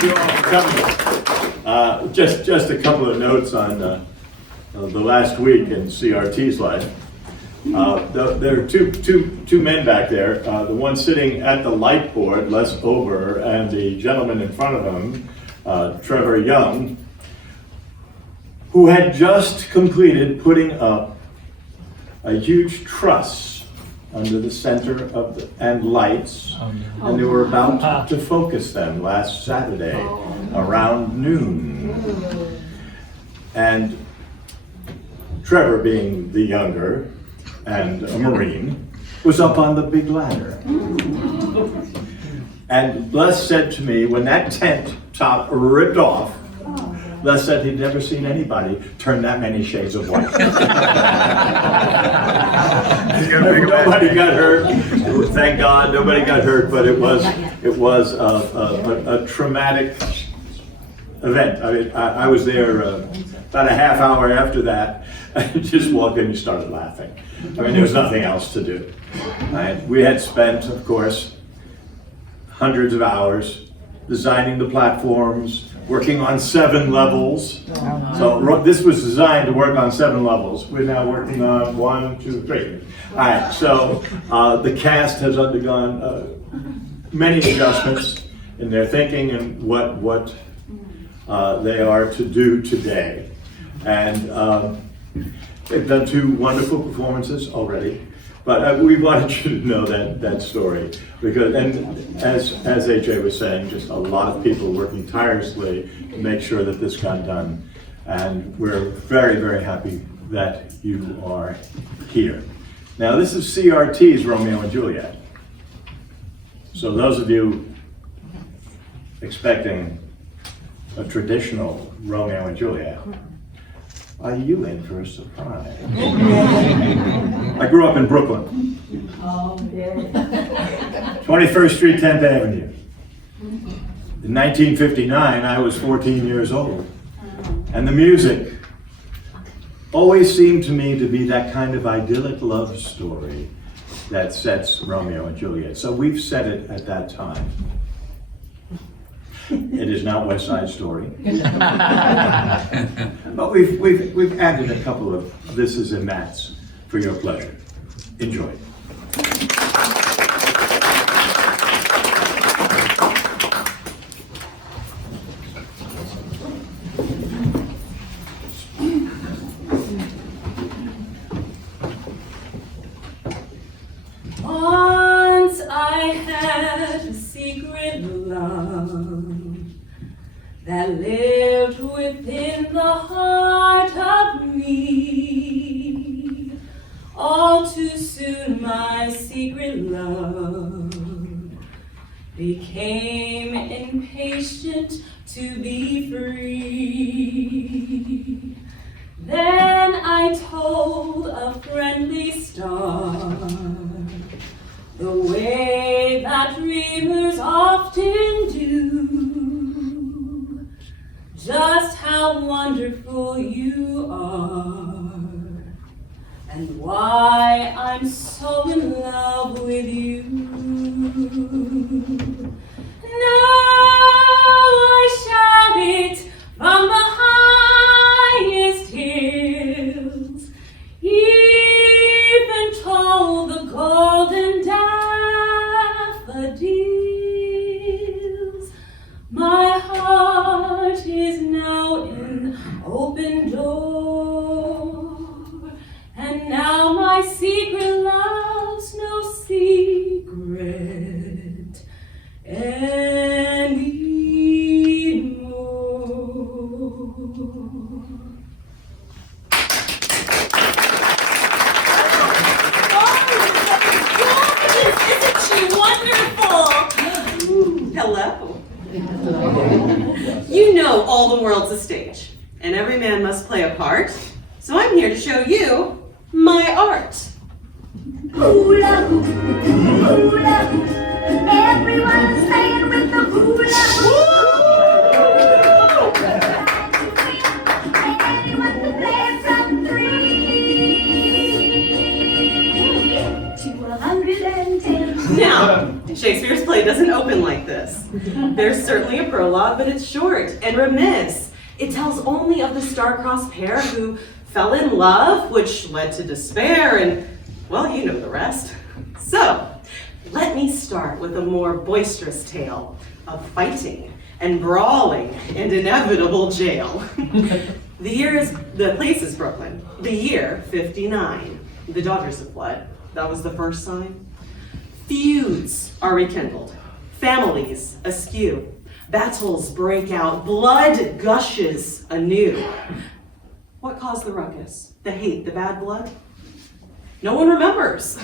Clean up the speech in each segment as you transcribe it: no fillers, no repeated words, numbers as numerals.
Thank you all for coming. Just a couple of notes on the last week in CRT's life. There are two men back there. The one sitting at the light board, Les Ober, and the gentleman in front of him, Trevor Young, who had just completed putting up a huge truss under the center of and lights, and they were about to focus them last Saturday around noon. And Trevor, being the younger and a Marine, was up on the big ladder. And Les said to me, when that tent top ripped off, Les said he'd never seen anybody turn that many shades of white. Nobody got hurt. Thank God, nobody got hurt. But it was a traumatic event. I mean, I was there about a half hour after that. I just walked in and started laughing. I mean, there was nothing else to do. We had spent, of course, hundreds of hours designing the platforms, working on 7 levels. So this was designed to work on 7 levels. We're now working on 1, 2, 3. All right, so the cast has undergone many adjustments in their thinking and what they are to do today. And they've done 2 wonderful performances already. But we wanted you to know that story, because, and as AJ was saying, just a lot of people working tirelessly to make sure that this got done. And we're very, very happy that you are here. Now, this is CRT's Romeo and Juliet. So those of you expecting a traditional Romeo and Juliet, are you in for a surprise? I grew up in Brooklyn. 21st Street, 10th Avenue. In 1959, I was 14 years old. And the music always seemed to me to be that kind of idyllic love story that sets Romeo and Juliet. So we've set it at that time. It is not West Side Story. But we've added a couple of thises and that's for your pleasure. Enjoy. Once I had a secret love that lived within the heart of me. All too soon my secret love became impatient to be free. Then I told a friendly star the way that dreamers often do, just how wonderful you are, and why I'm so in love with you. Now I shout it from the highest hills, even told the golden daffodils. My heart is now an open door, and now my secret love's no secret anymore. Isn't she wonderful? Hello. You know all the world's a stage, and every man must play a part. So I'm here to show you my art. Hula hoop, hula hoop. Everyone's playing with the hula hoop. Anyone can play from 3 to 110. Now, Shakespeare's play doesn't open something like this. There's certainly a prologue, but it's short and remiss. It tells only of the star-crossed pair who fell in love, which led to despair, and, well, you know the rest. So, let me start with a more boisterous tale of fighting and brawling and inevitable jail. The place is Brooklyn. The year, 59. The daughters of blood. That was the first sign. Feuds are rekindled. Families askew. Battles break out. Blood gushes anew. What caused the ruckus? The hate, the bad blood? No one remembers.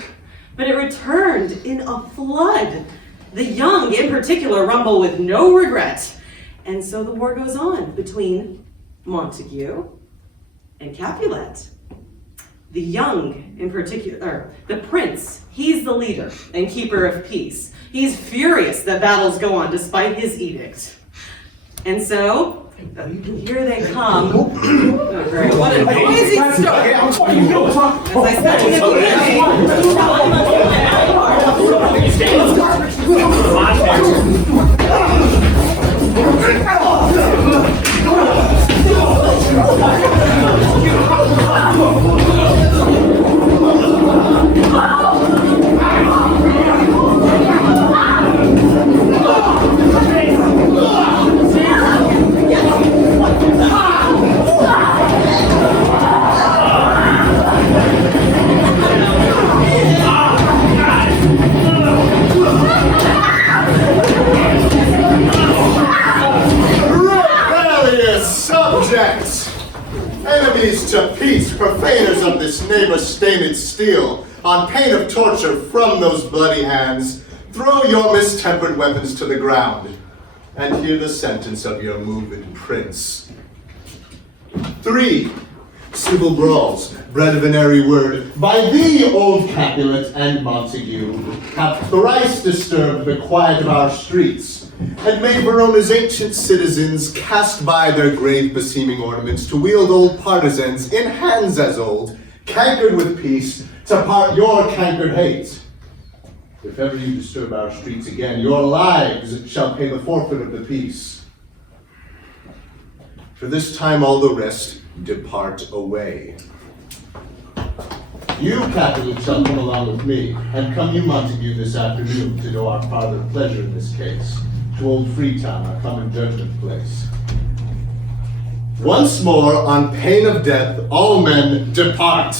But it returned in a flood. The young, in particular, rumble with no regret. And so the war goes on between Montague and Capulet. The young, in particular, the prince, he's the leader and keeper of peace. He's furious that battles go on despite his edict. And so, here they come. Oh, great. What a crazy story. As I said in the beginning, I must Enemies to peace, profaners of this neighbor-stained steel, on pain of torture from those bloody hands, throw your mistempered weapons to the ground, and hear the sentence of your moved prince. 3 civil brawls, bred of an airy word, by thee, old Capulet and Montague, have thrice disturbed the quiet of our streets, and made Verona's ancient citizens cast by their grave beseeming ornaments to wield old partisans in hands as old, cankered with peace, to part your cankered hate. If ever you disturb our streets again, your lives shall pay the forfeit of the peace. For this time all the rest depart away. You, Capulet, shall come along with me, and come you, Montague, this afternoon to do our farther pleasure in this case, to old Freetown, our common judgment place. Once more, on pain of death, all men depart.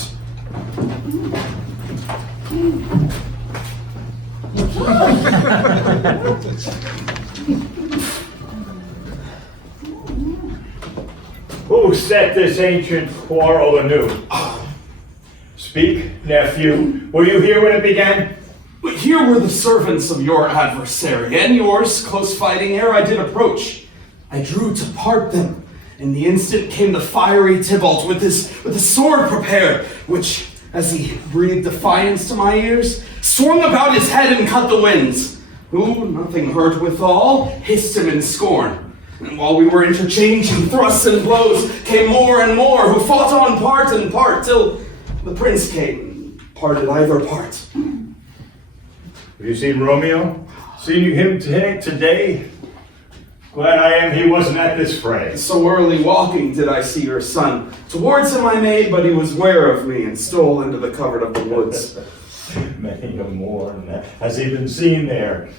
Who set this ancient quarrel anew? Speak, nephew. Were you here when it began? Here were the servants of your adversary, and yours, close fighting ere I did approach. I drew to part them. In the instant came the fiery Tybalt with a sword prepared, which, as he breathed defiance to my ears, swung about his head and cut the winds. Who, nothing hurt withal, hissed him in scorn. And while we were interchanging thrusts and blows, came more and more, who fought on part and part, till the prince came and parted either part. Have you seen Romeo? Seen him today? Glad I am he wasn't at this fray. So early walking did I see your son. Towards him I made, but he was ware of me and stole into the covert of the woods. Many a morn has he been seen there.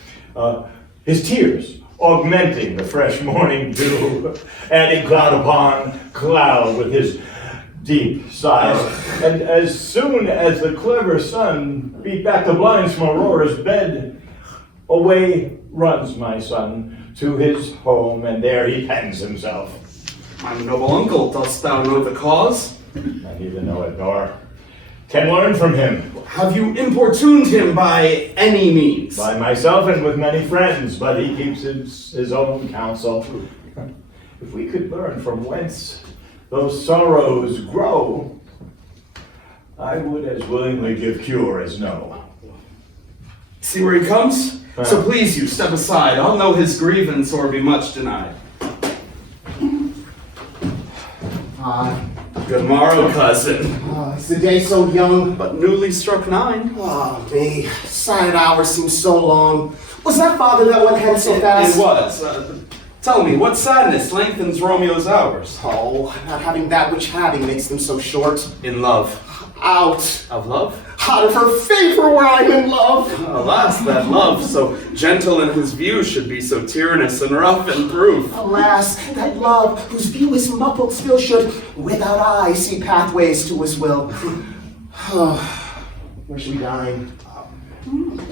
His tears augmenting the fresh morning dew, adding cloud upon cloud with his deep sighs. And as soon as the clever sun beat back the blinds from Aurora's bed, away runs my son to his home, and there he hangs himself. My noble uncle, dost thou know the cause? Not even know it, nor can learn from him. Have you importuned him by any means? By myself and with many friends, but he keeps his own counsel. If we could learn from whence those sorrows grow, I would as willingly give cure as know. See where he comes? So please you, step aside. I'll know his grievance or be much denied. Good morrow, cousin. Is the day so young? But newly struck 9. Oh, me. Silent hours seem so long. Was that father that went hence so fast? It was. Tell me, what sadness lengthens Romeo's hours? Oh, not having that which having makes them so short. In love. Out. Of love? Out of her favor where I'm in love. Alas, that love, so gentle in his view, should be so tyrannous and rough in proof. Alas, that love, whose view is muffled still, should without eye see pathways to his will. Where should we dine?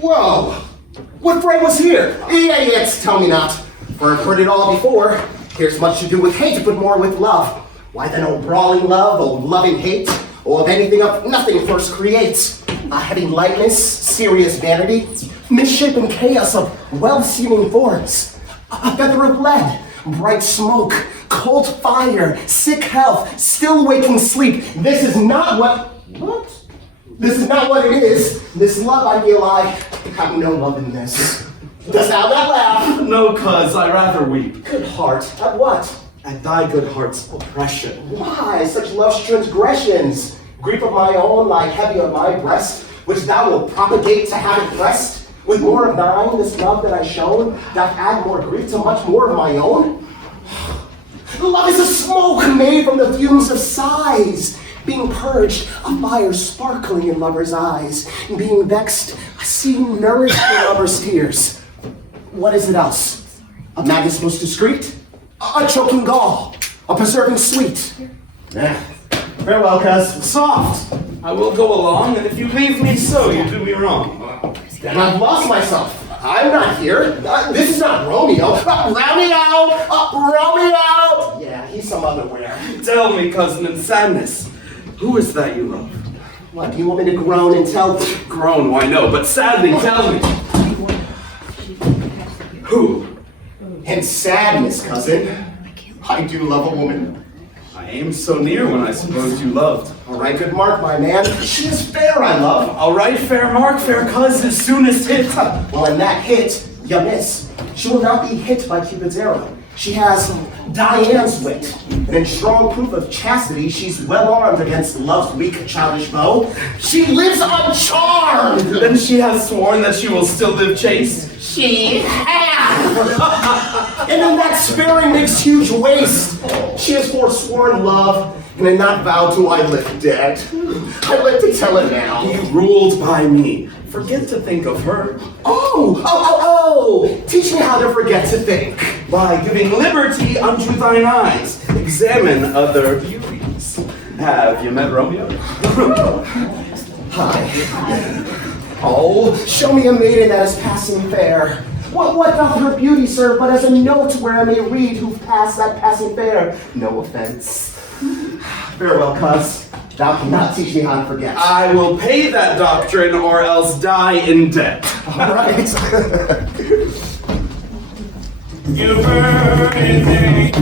Whoa! What fray was here? Yet, tell me not, for I've heard it all before. Here's much to do with hate, but more with love. Why then, oh brawling love, oh loving hate, or of anything of nothing first creates? A heavy lightness, serious vanity, misshapen chaos of well-seeming forms, a feather of lead, bright smoke, cold fire, sick health, still waking sleep. This is not what? This is not what it is. This love I feel I have no love in this. Dost thou not laugh? No, cuz, I rather weep. Good heart, at what? At thy good heart's oppression. Why such love's transgressions? Grief of my own lie heavy on my breast, which thou wilt propagate to have it pressed. With more of thine, this love that I shown, doth add more grief to much more of my own. Love is a smoke made from the fumes of sighs, being purged, a fire sparkling in lover's eyes, being vexed, a sea nourished in lover's tears. What is it else? A madness most discreet? A choking gall, a preserving sweet. Farewell, cuz. Soft. I will go along, and if you leave me so, you do me wrong. Then I've lost myself. I'm not here. This is not Romeo. Romeo! Yeah, he's some other where. Tell me, cousin, in sadness, who is that you love? What, do you want me to groan and tell? Groan, why no, but sadly tell me. Who? In sadness, cousin, I do love a woman. I aimed so near when I supposed you loved. All right, good mark, my man. She is fair, I love. All right, fair mark, fair cuz, as soonest hit. Well, in that hit, you miss. She will not be hit by Cupid's arrow. She has Diane's wit, and in strong proof of chastity, she's well armed against love's weak, childish bow. She lives uncharmed! Then she has sworn that she will still live chaste. She has! And in that sparing makes huge waste. She has forsworn love, and in not vowed to I live dead. I live to tell it now. Be ruled by me. Forget to think of her. Oh! Teach me how to forget to think. By giving liberty unto thine eyes, examine other beauties. Have you met Romeo? Hi. Oh, show me a maiden that is passing fair. What doth her beauty serve but as a note where I may read who passed that passing fair? No offense. Farewell, cuz. Thou cannot teach me how to forget. I will pay that doctrine or else die in debt. All right. You heard it.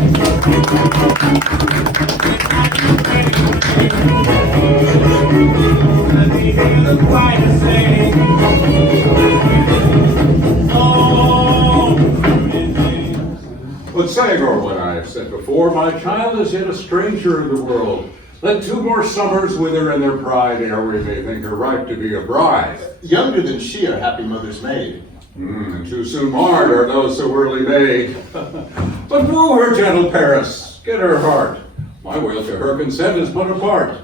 But Sagor, what I have said before, my child is yet a stranger in the world. Let 2 more summers wither in their pride ere we may think her ripe to be a bride. Younger than she, a happy mother's maid. And too soon marred are those so early made. But woo her, gentle Paris, get her heart. My will to her consent is but a part.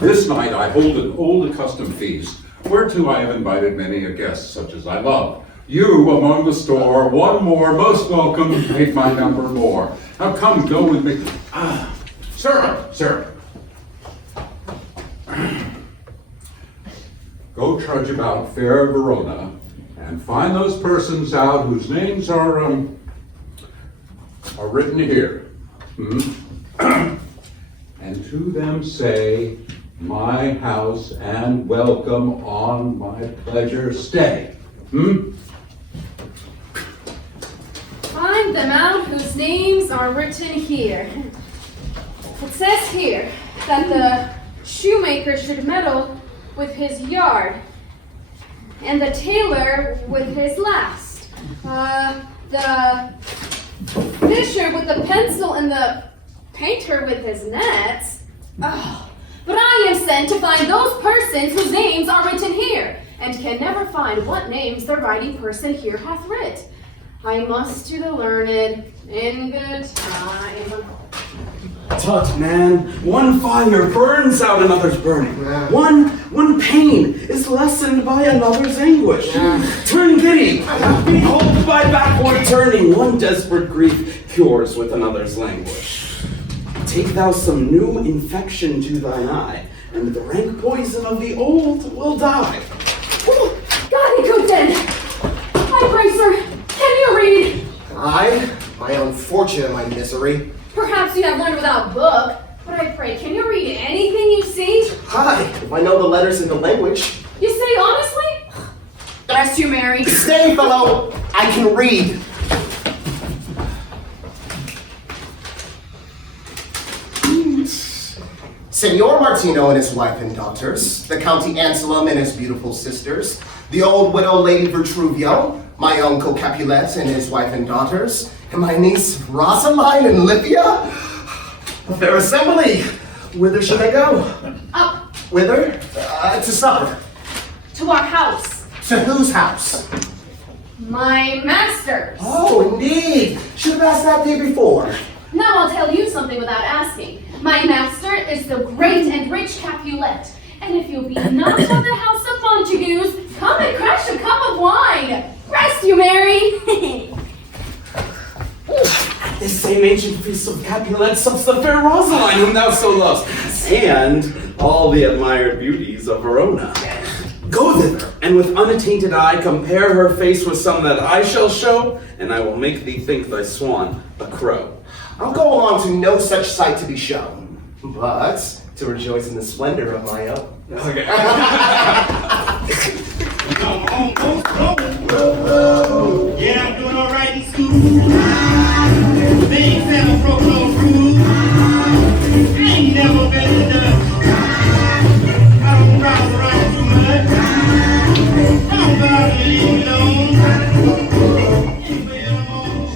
This night I hold an old accustomed feast, whereto I have invited many a guest, such as I love. You among the store, one more, most welcome, make my number more. Now come, go with me. Sir. Go trudge about fair Verona, and find those persons out whose names are written here. And to them say, my house and welcome on my pleasure stay. Find them out whose names are written here. It says here that the shoemaker should meddle with his yard, and the tailor with his last. The fisher with the pencil and the painter with his nets. Oh, but I am sent to find those persons whose names are written here, and can never find what names the writing person here hath writ. I must to the learned in good time. Tut, man, one fire burns out another's burning. One pain is lessened by another's anguish. Turn giddy, behold by backward turning, one desperate grief cures with another's languish. Take thou some new infection to thine eye, and the rank poison of the old will die. God good then. I pray, sir, can you read? I, my own fortune and my misery. Perhaps you have learned without book, but I pray, can you read anything you see? Hi, if I know the letters in the language. You say honestly? Bless you, Mary. Stay, fellow, I can read. Senor Martino and his wife and daughters, the County Anselm and his beautiful sisters, the old widow Lady Vitruvio, my uncle Capulet and his wife and daughters, and my niece Rosaline and Livia. A fair assembly. Whither should I go? Up Whither? To supper. to our house. To whose house? My master's. Oh, indeed. Should have asked that day before. Now I'll tell you something without asking. My master is the great and rich Capulet. And if you'll be not of the house of Montagues, come and crash a cup of wine. Rest you, Mary. This same ancient feast of Capulet sups the fair Rosaline whom thou so lovest, and all the admired beauties of Verona. Go thither, and with unattainted eye compare her face with some that I shall show, and I will make thee think thy swan a crow. I'll go along to no such sight to be shown, but to rejoice in the splendor of my own. Okay. Yeah, I'm doing all right in school. Things never broke no rules. I ain't never been to the. I don't browse around too much. I don't bother to leave me alone. Anyway, I'm all.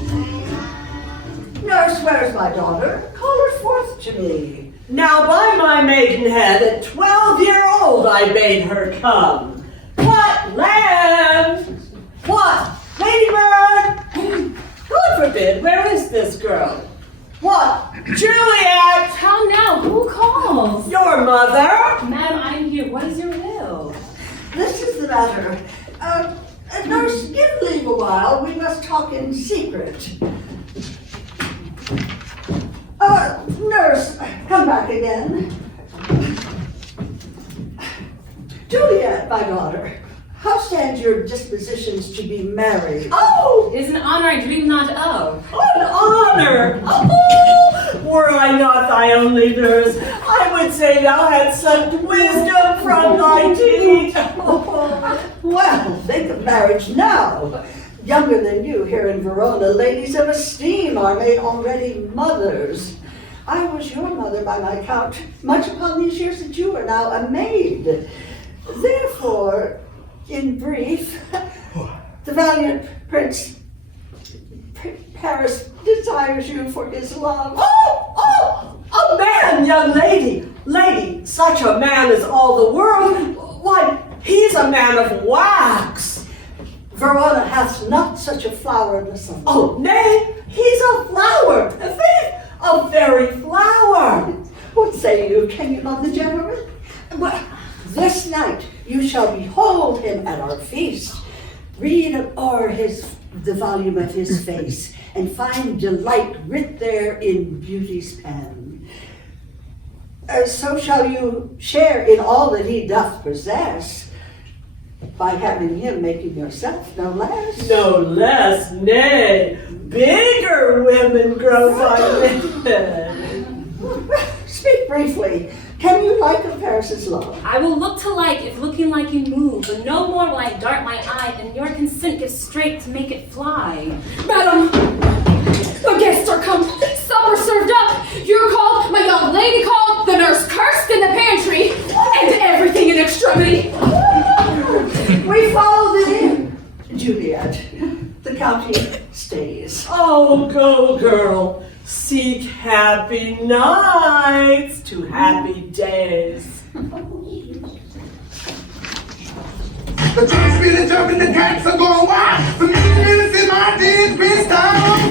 Nurse, where's my daughter? Call her forth to me. Now by my maidenhead, at 12-year-old I bade her come. What, lamb? What, ladybird? God forbid, where is this girl? What, Juliet? How now? Who calls? Your mother? Madam, I'm here. What is your will? This is the matter. Nurse, give leave a while. We must talk in secret. Nurse, come back again. Juliet, my daughter, how stand your dispositions to be married? Oh! It is an honor I dream not of. An honor! Oh! Were I not thy only nurse, I would say thou hadst such wisdom from thy teeth. Oh. Well, think of marriage now. Younger than you here in Verona, ladies of esteem are made already mothers. I was your mother by my count, much upon these years that you are now a maid. Therefore, in brief, the valiant Prince Paris desires you for his love. Oh, a man, young lady. Lady, such a man as all the world. Why, he's a man of wax. Verona hath not such a flower in the sun. Oh, nay, he's a flower, a very flower. What say you? Can you love the gentleman? Well, this night you shall behold him at our feast. Read o'er the volume of his face, and find delight writ there in beauty's pen. So shall you share in all that he doth possess, by having him making yourself no less. No less, nay, bigger women grow by men. Speak briefly. Can you like of Paris's love? I will look to like if looking like you move, but no more will I dart my eye, and your consent give straight to make it fly. Madam, the guests are come. Supper served up. You're called, my young lady called, the nurse cursed in the pantry, and everything in extremity. We follow thee, Juliet. The county stays. Oh, go, girl. Seek happy nights to happy days. The drums really jumping, the cats are going wild. The music really in my dance this time.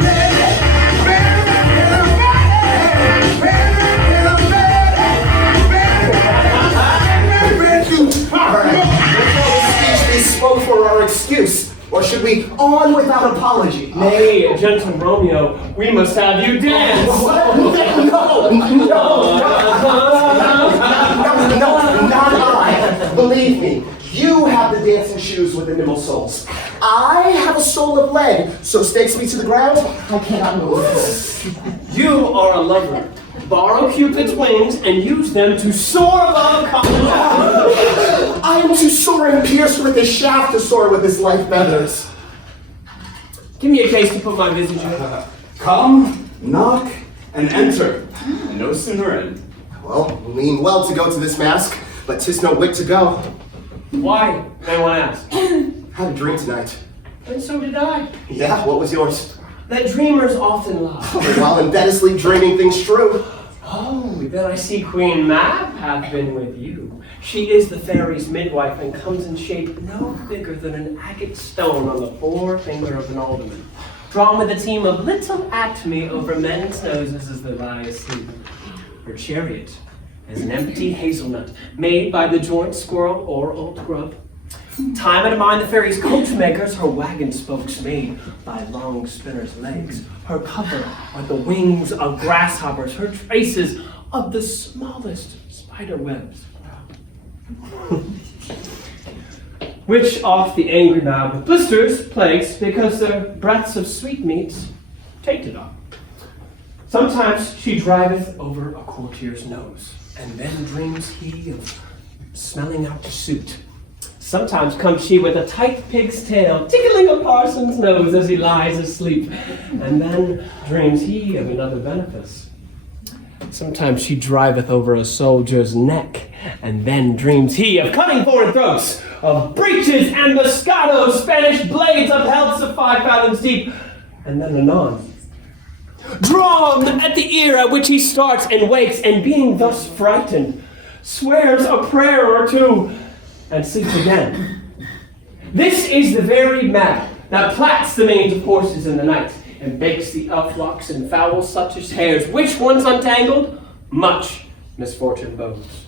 Speech spoke for our excuse, or should we on without apology? Nay, gentle Romeo, we must have you dance. No, not I. Believe me, you have the dancing shoes with the nimble soles. I have a soul of lead, so stakes me to the ground, I cannot move. You are a lover. Borrow Cupid's wings and use them to soar above common. I am too sore and pierced with his shaft to soar with his light feathers. Give me a case to put my visage in. Come, knock, and enter. And no sooner in. Well, we mean well to go to this mask, but 'tis no wit to go. Why? Anyone ask? Had a dream tonight. And so did I. Yeah, what was yours? That dreamers often lie. While in bed asleep dreaming things true. Oh, then I see Queen Mab hath been with you. She is the fairy's midwife and comes in shape no bigger than an agate stone on the forefinger of an alderman, drawn with a team of little atomy over men's noses as they lie asleep. Her chariot is an empty hazelnut made by the joint squirrel or old grub. Time out of mind the fairy's coachmakers, her wagon spokes made by long spinner's legs. Her cover are the wings of grasshoppers, her traces of the smallest spider webs. Which off the angry Mab with blisters plagues because their breaths of sweetmeats tainted on. Sometimes she driveth over a courtier's nose, and then dreams he of smelling out the suit. Sometimes comes she with a tight pig's tail, tickling a parson's nose as he lies asleep, and then dreams he of another benefice. Sometimes she driveth over a soldier's neck, and then dreams he of cutting foreign throats, of breeches and moscatos, Spanish blades upheld to 5 fathoms deep, and then anon, drawn at the ear at which he starts and wakes, and being thus frightened, swears a prayer or two, and sleeps again. This is the very Mab that plats the manes of horses in the night, and bakes the elf locks and fowls such as hairs, which once untangled, much misfortune bodes.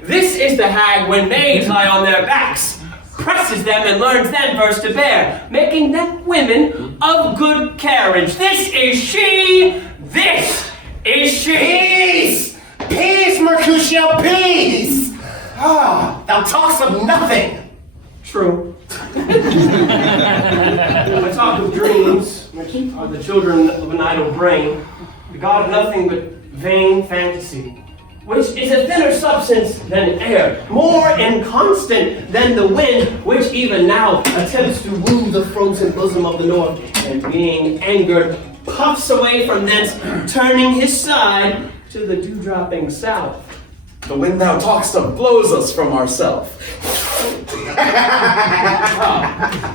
This is the hag when maids lie on their backs, presses them and learns them first to bear, making them women of good carriage. This is she! This is she! Peace! Peace, Mercutio, peace! Ah, thou talkst of nothing! True. I talk of dreams, which are the children of an idle brain, the god of nothing but vain fantasy, which is a thinner substance than air, more inconstant than the wind, which even now attempts to woo the frozen bosom of the north, and being angered, puffs away from thence, turning his side to the dew-dropping south. The wind thou talkst of blows us from ourself.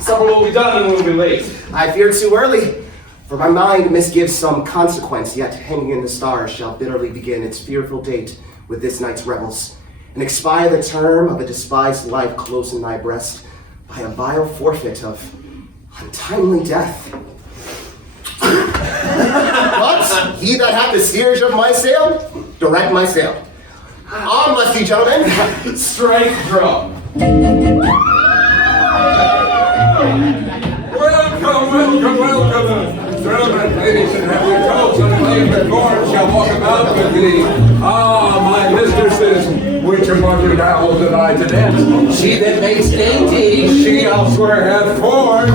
Supper will be done and we'll be late. I fear too early, for my mind misgives some consequence, yet hanging in the stars shall bitterly begin its fearful date with this night's revels, and expire the term of a despised life close in thy breast by a vile forfeit of untimely death. But he that hath the steerage of my sail, direct my sail. On, bless ye, gentlemen. Strike drum. Welcome. Gentlemen, ladies, and have your coats and playing the corn shall walk about with thee. Ah, my mistresses, which among your owls did I to dance? She that makes dainty, she elsewhere hath forms.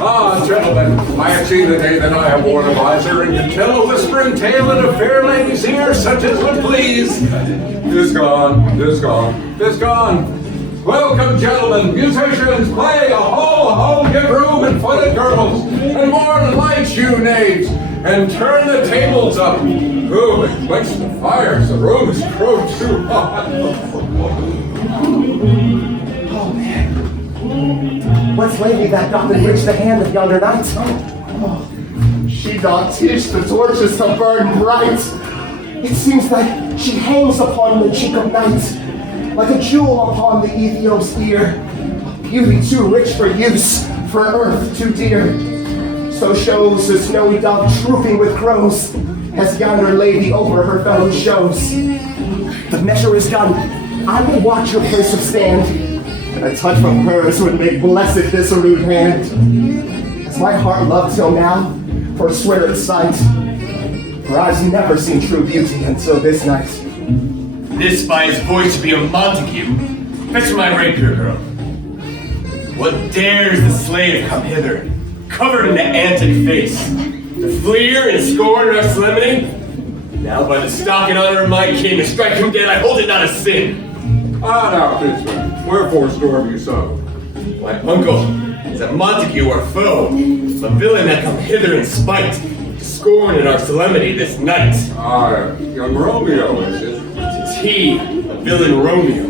Ah, gentlemen, I have seen the day that I have worn a visor and can tell a whispering tale in a fair lady's ear, such as would please. 'Tis gone, 'tis gone, 'tis gone. Welcome, gentlemen, musicians, play a ho, give room and footed girls, and more lights, you knaves, and turn the tables up. Ooh, and quench the fires, the room is grown too hot. Oh, man. What's lady that doth enrich the hand of yonder knight? Oh, she doth teach the torches to burn bright. It seems that she hangs upon the cheek of night. like a jewel upon the Ethiop's ear. Beauty too rich for use, for earth too dear. So shows the snowy dove trooping with crows, as yonder lady over her fellow shows. The measure is done. I will watch her place of stand, and a touch from hers would make blessed this rude hand. Has my heart loved till now, forswear its sight? For I've never seen true beauty until this night. This by his voice to be a Montague. Fetch my rapier, girl. What dares the slave come hither, covered in the antic face, to fleer and scorn our solemnity? Now by the stock and honor of my king, to strike him dead, I hold it not a sin. Ah, now, Fitzman, wherefore storm you so? My uncle is a Montague or foe, a villain that come hither in spite, to scorn in our solemnity this night. Ah, young Romeo, is it? 'Tis he, a villain Romeo.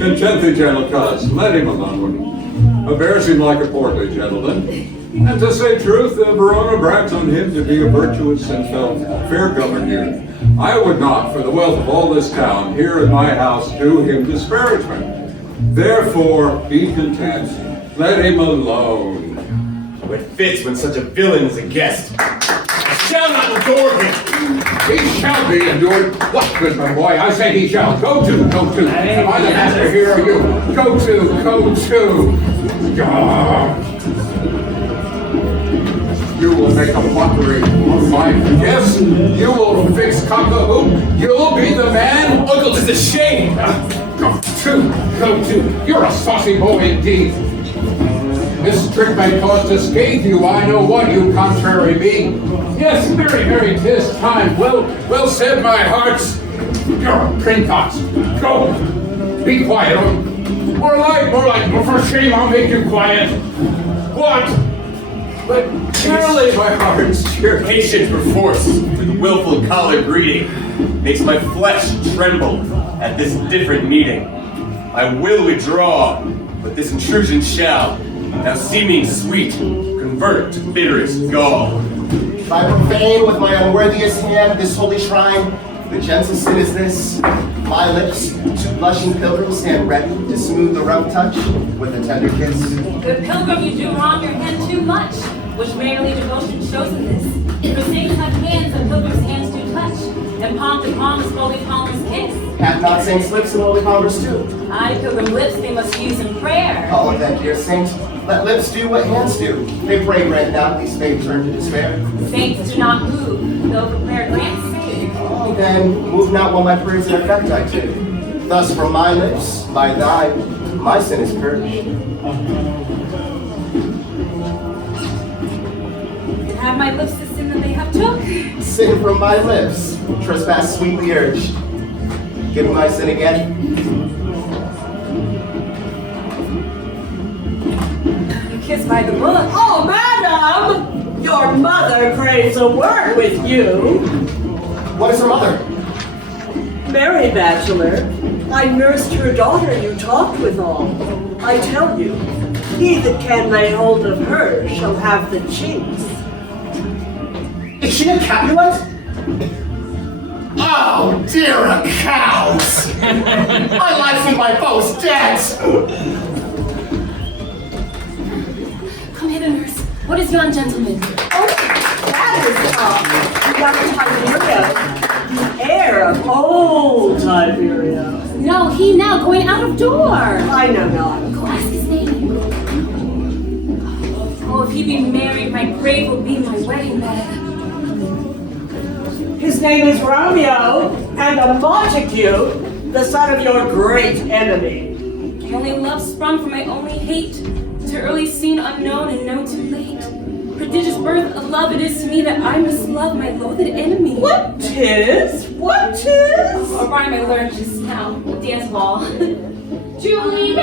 Content thee, gentle coz, let him alone. Bears him like a portly gentleman. And to say truth, Verona brags on him to be a virtuous and fair-governed youth. I would not, for the wealth of all this town, here in my house, do him disparagement. Therefore, be content. Let him alone. What fits when such a villain is a guest? I shall not endure him. He shall be endured. What good, my boy? I say he shall. Go to. Am I the master here or you? Go to. You will make a mockery of my gifts. You will fix cock-a-hoop. You'll be the man. Uncle, 'tis a shame. Go to. You're a saucy boy indeed. This trick may cause to scathe you. I know what you contrary me. Yes, very, 'tis time. Well said, my hearts. You're a princox. Go. Be quiet. More like. For shame, I'll make you quiet. What? But surely, my hearts, your patience perforce with the willful collar breeding makes my flesh tremble at this different meeting. I will withdraw, but this intrusion shall, now seeming sweet, convert to bitterest gall. If I profane with my unworthiest hand this holy shrine, the gentle sin is this. My lips, two blushing pilgrims, stand ready to smooth the rough touch with a tender kiss. Good pilgrim, you do wrong your hand too much, which merely devotion shows in this. For saints have hands, and pilgrims' hands do touch, and palm to palm is holy palmers kiss. Hath not saints lips and holy palmers too? Aye, pilgrim lips they must use in prayer. Oh, then, dear saint, let lips do what hands do. They pray, grant not these may turn to despair. Saints do not move, though the prayer glance say. Oh, then, move not while my prayers in effect I take. Thus from my lips, by thine, my sin is purged. Have my lips the sin that they have took? Sin from my lips, trespass sweetly urged. Give me my sin again. You kiss by the book. Oh, madam! Your mother craves a word with you. What is her mother? Mary Bachelor, I nursed her daughter you talked with all. I tell you, he that can lay hold of her shall have the chinks. Is she a Capulet? Oh, dear cows! My life's in my bows dead! Come hither, nurse. What is yon gentleman? Oh, that is young Tiberia, the heir of old Tiberia. No, he now going out of door. I know not. Go ask his name. Oh, if he be married, my grave will be my wedding bed. His name is Romeo, and a Montague, the son of your great enemy. My only love sprung from my only hate, to early seen unknown and known too late. Prodigious birth of love it is to me that I must love my loathed enemy. What 'tis? What 'tis? Or by my learned just now, dance ball. Juliet!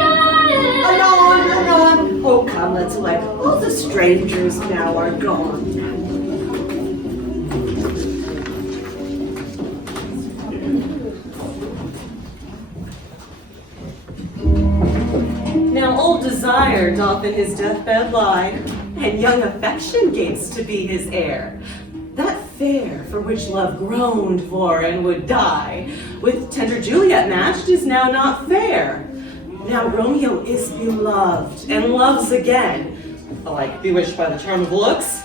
Anon. Oh, come, let's let all the strangers now are gone. Now old desire doth in his deathbed lie, and young affection gains to be his heir. That affair for which love groaned for and would die, with tender Juliet matched, is now not fair. Now Romeo is beloved and loves again, like bewitched by the charm of looks,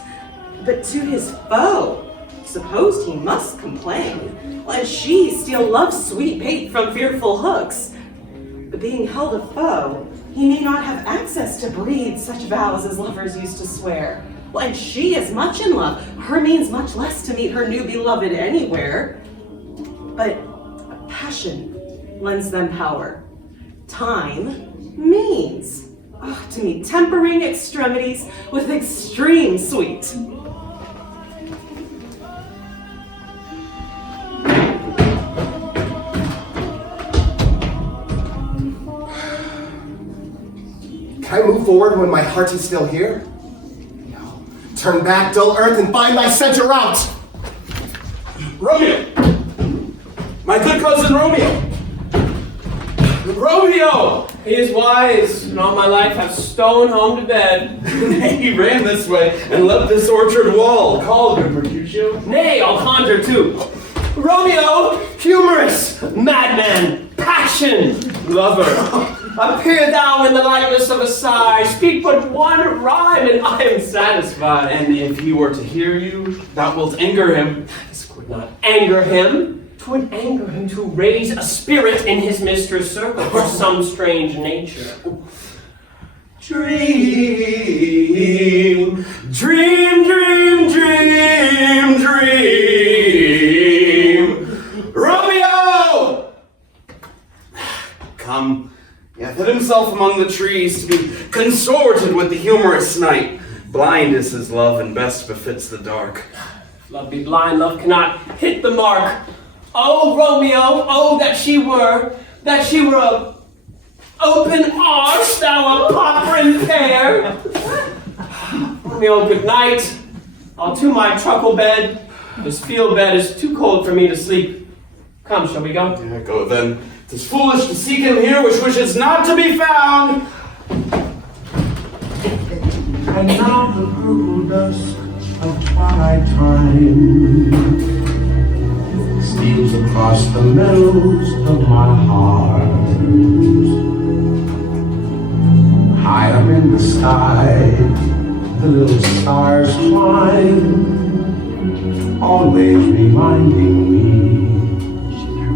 but to his foe, supposed he must complain, and she still loves sweet bait from fearful hooks. But being held a foe, he may not have access to breathe such vows as lovers used to swear. And she is much in love, her means much less to meet her new beloved anywhere. But passion lends them power. Time means, to meet tempering extremities with extreme sweet. Can I move forward when my heart is still here? No. Turn back, dull earth, and find thy center out! Romeo! My good cousin Romeo! Romeo! He is wise, and all my life have stolen home to bed. He ran this way and left this orchard wall. Call, good Mercutio. Nay, I'll conjure too. Romeo, humorous, madman, passion, lover. Appear thou in the likeness of a sigh, speak but one rhyme, and I am satisfied. And if he were to hear you, thou wilt anger him. This would not anger him. 'Twould anger him to raise a spirit in his mistress' circle for some strange nature. Dream, dream, dream, dream, dream. Romeo! Come, he hath hid himself among the trees to be consorted with the humorous night. Blind is his love and best befits the dark. If love be blind, love cannot hit the mark. Oh, Romeo, oh, that she were a open arch, thou a popperin pear. Romeo, good night. I'll to my truckle bed. This field bed is too cold for me to sleep. Come, shall we go? Yeah, go then. 'Tis foolish to seek him here which wishes not to be found. And now the purple dusk of twilight time steals across the meadows of my heart. High up in the sky, the little stars climb, always reminding me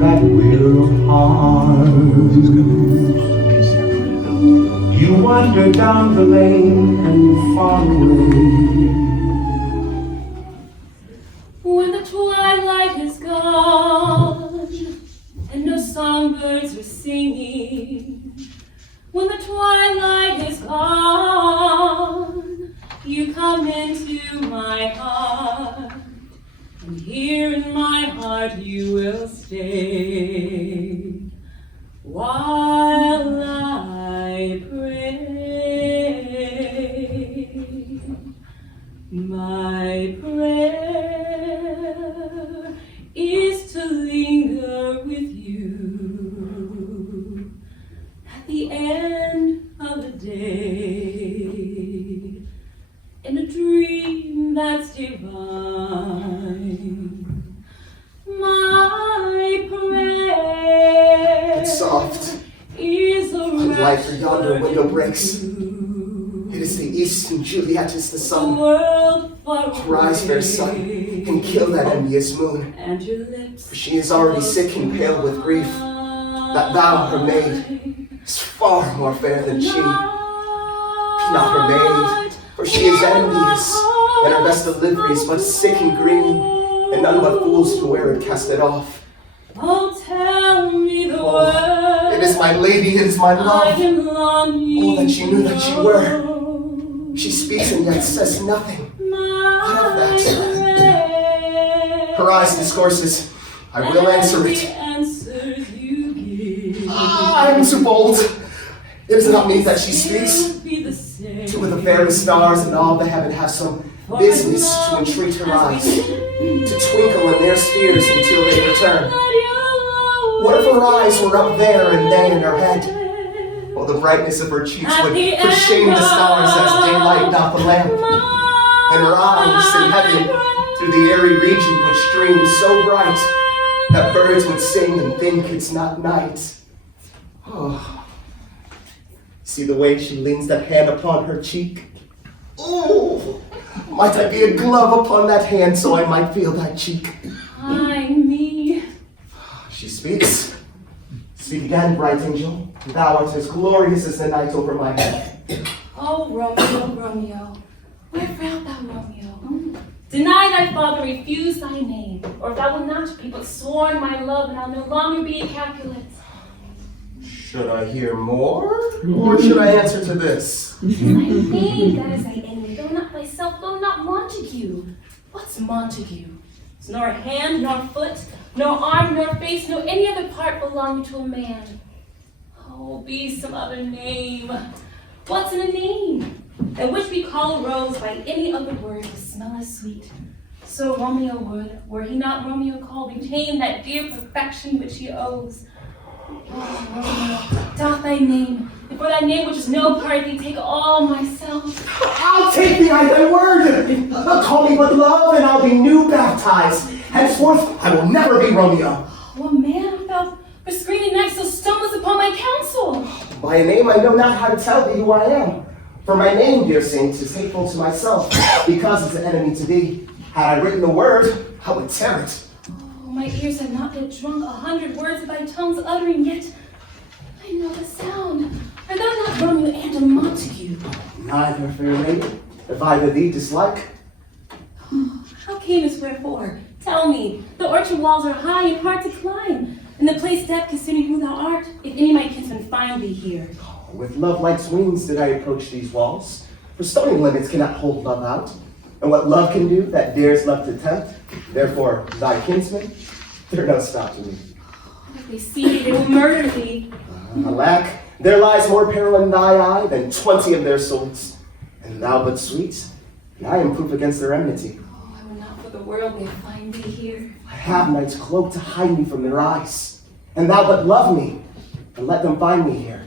that we're apart. You wander down the lane and far away. When the twilight is gone and no songbirds are singing, when the twilight is gone, you come into my heart, and here in my heart you will stay while I pray. My prayer is to linger with you at the end of the day in a dream that's divine. My prayer It's soft. is a Light for yonder window breaks. rapture It is the east, and Juliet is the a sun. world far Arise, fair sun, and kill that envious moon. and your lips For she is already sick and pale with grief. That thou, her maid, is far more fair than she. Be not her maid, for she is envious, and her best of liveries but sick and green, and none but fools who wear it cast it off. Oh, tell me the Oh, word. it is my lady, it is my I've love. been longing Oh, that you knew that you were. for. She speaks and yet says nothing. What of that? prayer Her eyes discourses. I will answer and it. the answers you give I am too bold. It is not me that she speaks. will be the same. Two of the fairest stars in all the heaven have some business to entreat her eyes, to twinkle in their spheres until they return. What if her eyes were up there and they in her head? Well, the brightness of her cheeks would for shame the stars as daylight doth the lamp, and her eyes in heaven through the airy region which streams so bright that birds would sing and think it's not night. Oh, see the way she leans that hand upon her cheek? Oh, might I be a glove upon that hand so I might feel that cheek? Ay, me. She speaks. Speak again, bright angel. Thou art as glorious as the night over my head. Oh, Romeo, Romeo, where art thou, Romeo? Deny thy father, refuse thy name, or if thou wilt not be but sworn my love, and I'll no longer be a Capulet. Should I hear more, or should I answer to this? Thy name, that is thy enemy, though not thyself, though not Montague. What's Montague? It's nor hand, nor foot, nor arm, nor face, nor any other part belonging to a man. Oh, be some other name. What's in a name? That which we call a rose by any other word would smell as sweet. So Romeo would, were he not Romeo called, retain that dear perfection which he owes. Oh, Romeo, doth thy name, and for thy name which is no part of thee, take all myself. I'll take thee at thy word. Call me but love, and I'll be new baptized. Henceforth, I will never be Romeo. Oh, a man without prescreening next so stumbles upon my counsel. By a name I know not how to tell thee who I am. For my name, dear saint, is hateful to myself, because it's an enemy to thee. Had I written the word, I would tear it. Oh, my ears have not yet drunk 100 words of thy tongue's uttering, yet I know the sound. Art thou not Romeo and a Montague? Neither, fair lady, if either thee dislike. How camest wherefore? Tell me. The orchard walls are high and hard to climb, and the place depth considering who thou art, if any of my kinsmen find thee here. With love like wings did I approach these walls, for stony limits cannot hold love out. And what love can do, that dares love to tempt. Therefore, thy kinsmen, they're no stop to me. If they see thee, they will murder thee. Alack, there lies more peril in thy eye than 20 of their swords. And thou but sweet, and I am proof against their enmity. Oh, I will not for the world may find thee here. I have night's cloak to hide me from their eyes. And thou but love me, and let them find me here.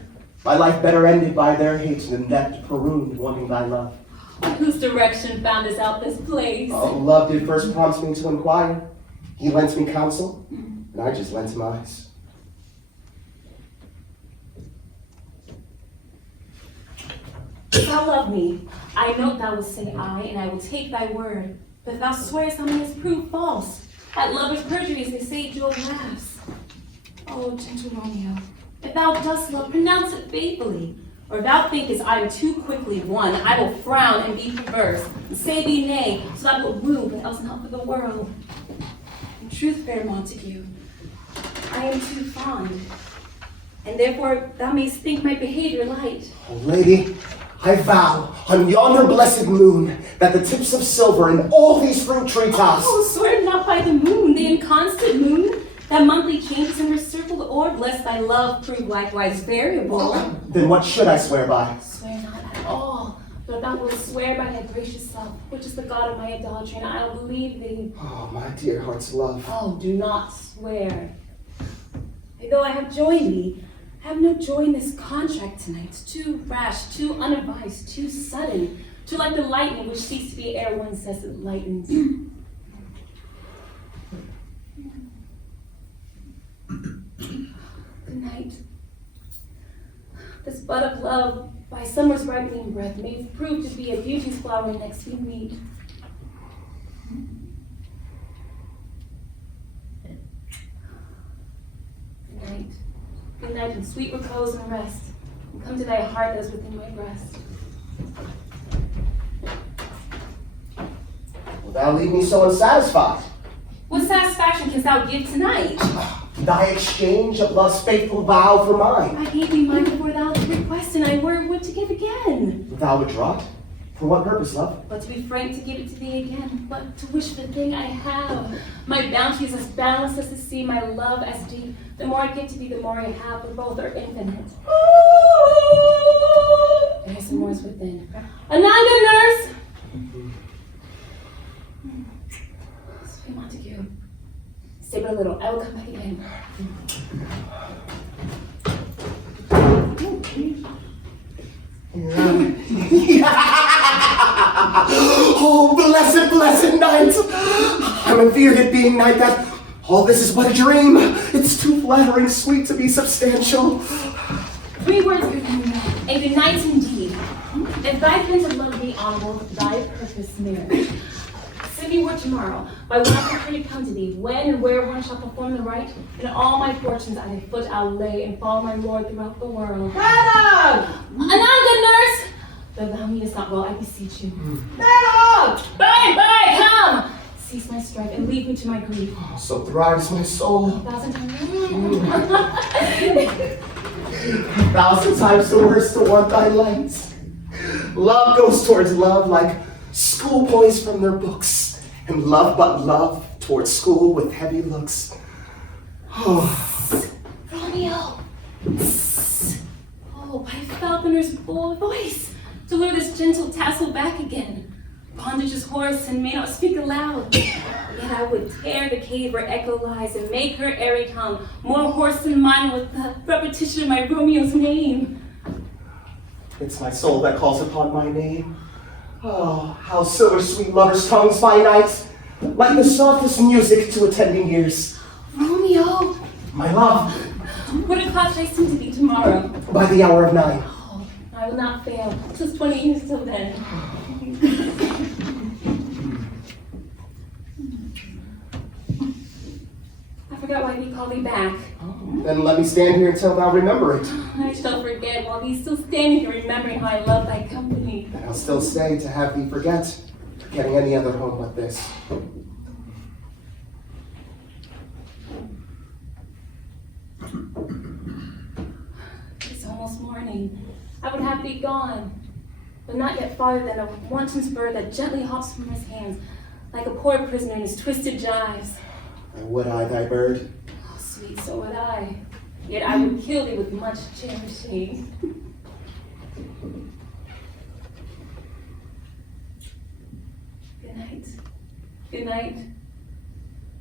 My life better ended by their hate than death marooned wanting thy love. Whose direction found us out this place? Oh, love did first prompt me to inquire. He lent me counsel, and I just lent him eyes. If thou love me, I know thou wilt say aye, and I will take thy word. But if thou swearest on me as proved false, at lover's perjury, as they say, Jewel laughs. Oh, gentle Romeo, if thou dost love, pronounce it faithfully. Or if thou thinkest I am too quickly won, I will frown and be perverse, and say thee nay, so thou wilt woo, but else not for the world. In truth, fair Montague, I am too fond, and therefore thou mayst think my behavior light. Oh, lady, I vow on yonder blessed moon that the tips of silver in all these fruit treetops. Oh, swear not by the moon, the inconstant moon, that monthly changes in her circled orb, lest thy love prove likewise variable. Then what should I swear by? Swear not at all, but thou wilt swear by thy gracious self, which is the God of my idolatry, and I will believe thee. Oh, my dear heart's love. Oh, do not swear. Though I have joined thee, I have no joy in this contract tonight. It's too rash, too unadvised, too sudden, too like the lightning which ceased to be ere one says it lightens. Good night. This bud of love, by summer's ripening breath, may prove to be a beauty's flower next we meet. Good night. Good night, and sweet repose and rest, and come to thy heart that is within my breast. Will thou leave me so unsatisfied? What satisfaction canst thou give tonight? Thy exchange of love's faithful vow for mine. I gave thee mine before thou didst request, and I were would to give again. Wilt thou withdraw it? For what purpose, love? But to be frank, to give it to thee again, but to wish the thing I have. My bounty is as boundless as the sea, my love as deep. The more I give to thee, the more I have, for both are infinite. There's some more within. Anon, good nurse! Sweet Montague, stay but a little, I will come back again. Oh, blessed, blessed night! I'm afeard it being night that all this is but a dream. It's too flattering sweet to be substantial. 3 words good morning, and good night indeed. If thy prince of love be honorable, thy purpose near. Send me word tomorrow, by what I prefer to come to thee, when and where one shall perform the rite, and all my fortunes at thy foot I'll lay, and follow my lord throughout the world. Madam! Anon, good nurse! Though thou meanest not well, I beseech you. Madam! Bye, come! Cease my strife, and leave me to my grief. So thrives my soul. 1,000 times. 1,000 times the worse to want thy light. Love goes towards love like schoolboys from their books, and love but love towards school with heavy looks. Oh. Romeo! Oh, by falconer's bold voice, to lure this gentle tassel back again. Bondage is hoarse and may not speak aloud. Yet I would tear the cave where echo lies and make her airy tongue more hoarse than mine with the repetition of my Romeo's name. It's my soul that calls upon my name. Oh, how silver sweet lovers' tongues by night, like the softest music to attending ears. Romeo! My love, What o'clock shall I sing to thee tomorrow? by the hour of 9. Oh, I will not fail. 'Tis 20 years till then. I forgot why we called thee back. Then let me stand here until thou remember it. I shall forget while thee still standing here remembering how I love thy company. And I'll still stay to have thee forgetting any other home but this. It's almost morning. I would have thee gone, but not yet farther than a wanton's bird that gently hops from his hands, like a poor prisoner in his twisted gyves. And would I, thy bird? Oh, sweet, so would I. Yet I would kill thee with much cherishing. Good night. Good night.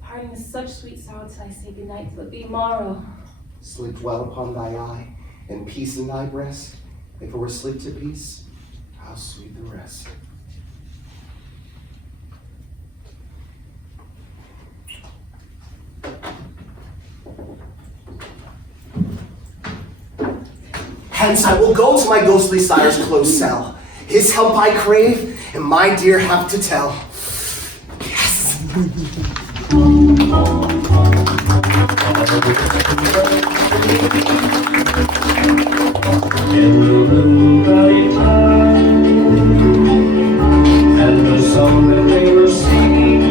Parting with such sweet sorrow till I say good night till it be morrow. Sleep well upon thy eye, and peace in thy breast. If it were sleep to peace, how sweet the rest. Hence I will go to my ghostly sire's close cell. His help I crave, and my dear have to tell. Yes! In the little valley time, and the song that they were singing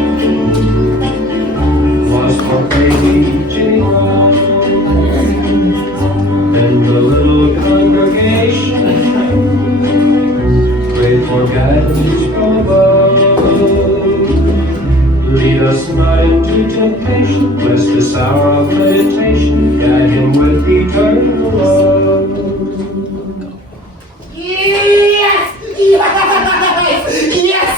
was for baby Jingle. And the little congregation prayed for guidance from above. Lead us not into temptation, bless this hour of meditation, guide him with eternal love. Yes! Yes! Yes!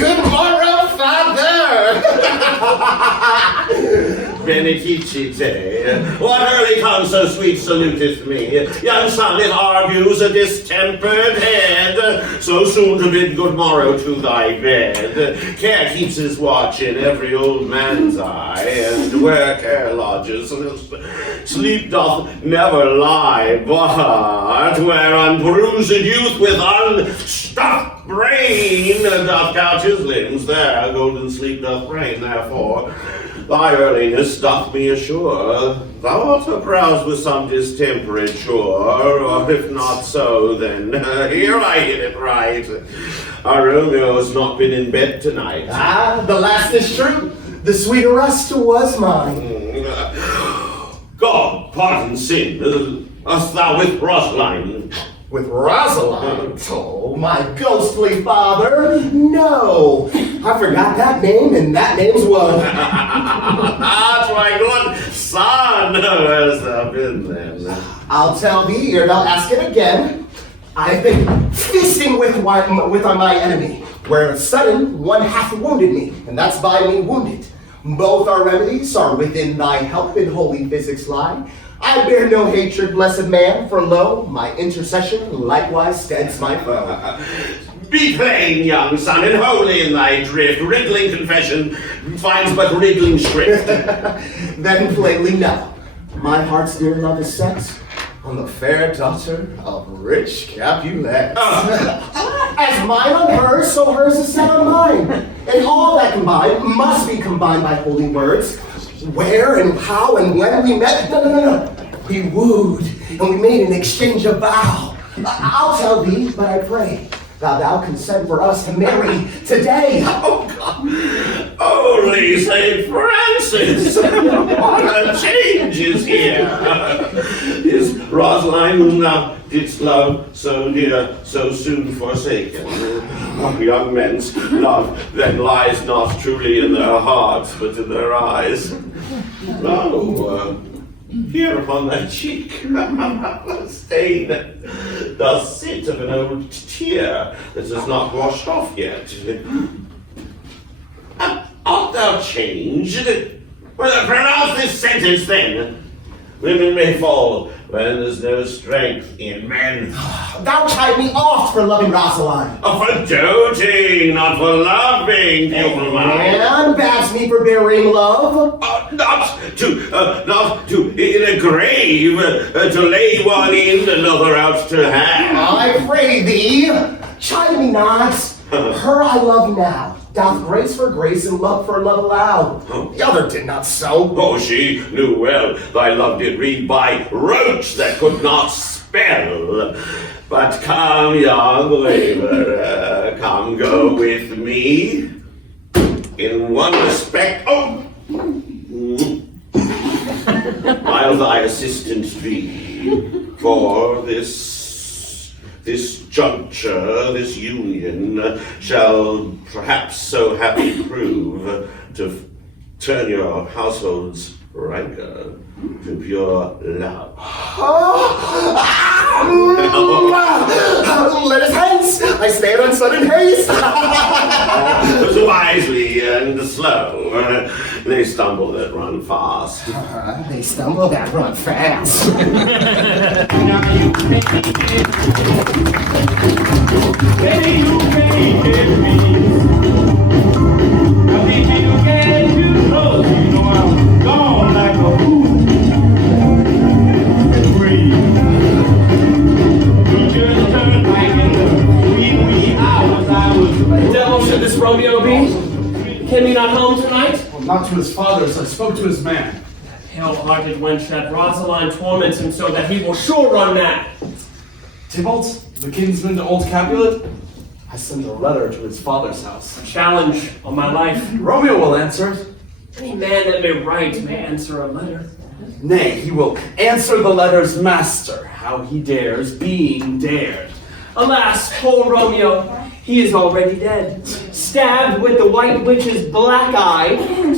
Good morrow, Father! Benedicite, what early comes so sweet saluteth me? Young son, it argues a distempered head, so soon to bid good morrow to thy bed. Care keeps his watch in every old man's eye, and where care lodges, sleep doth never lie, but where unbruised youth with unstuffed brain doth couch his limbs, there golden sleep doth reign. Therefore thy earliness doth me assure thou art aroused with some distemperate sure, or if not so, then here I hit it right. Our Romeo has not been in bed tonight. Ah, the last is true. The sweet rest was mine. God pardon sin. Hast thou with Rosaline? With Rosalind? Oh, my ghostly father. No, I forgot that name, and that name's woe. That's my good son. Where's thou been then? I'll tell thee, or I'll ask it again. I've been feasting with my enemy, where sudden one hath wounded me, and that's by me wounded. Both our remedies are within thy help in holy physics lie. I bear no hatred, blessed man, for lo, my intercession likewise steads my foe. Be plain, young son, and holy in thy drift. Riddling confession finds but riddling shrift. Then plainly no. My heart's dear love is set on the fair daughter of rich Capulet. As mine on hers, so hers is set on mine. And all that combined must be combined by holy words. Where and how and when we met, no. We wooed and we made an exchange of vow. I'll tell thee, but I pray thou consent for us to marry today. Oh God! Holy Saint Francis! What a change is here! Is Rosaline, whom thou didst love so dear, so soon forsaken? Young men's love then lies not truly in their hearts, but in their eyes. No, here upon thy cheek, the stain does sit of an old tear that has not washed off yet. Art thou changed? Well, pronounce this sentence then. Women may fall when there's no strength in men. Thou chide me oft for loving Rosaline. Oh, for doting, not for loving, pupil mine. And babs me for bearing love. Not to in a grave, to lay one in, another out to have. I pray thee, chide me not. Her I love now. Doth grace for grace and love for love allow. The other did not so. Oh, she knew well thy love did read by roach that could not spell. But come, young laborer, come go with me. In one respect, I'll thy assistant be, for this juncture, this union, shall perhaps so happy prove to turn your household's rancor to pure love. Let us hence! I stand on sudden haste! Wisely and slow. They stumble that run fast. They stumble that run fast. Devil should this Romeo be? Came he not home tonight? Well, not to his father's, I spoke to his man. Pale-hearted wench that Rosaline torments him so that he will sure run mad. Tybalt, the kinsman to old Capulet? I sent a letter to his father's house. A challenge on my life. Romeo will answer it. Any man that may write may answer a letter. Nay, he will answer the letter's master, how he dares, being dared. Alas, poor Romeo, he is already dead. Stabbed with the white witch's black eye,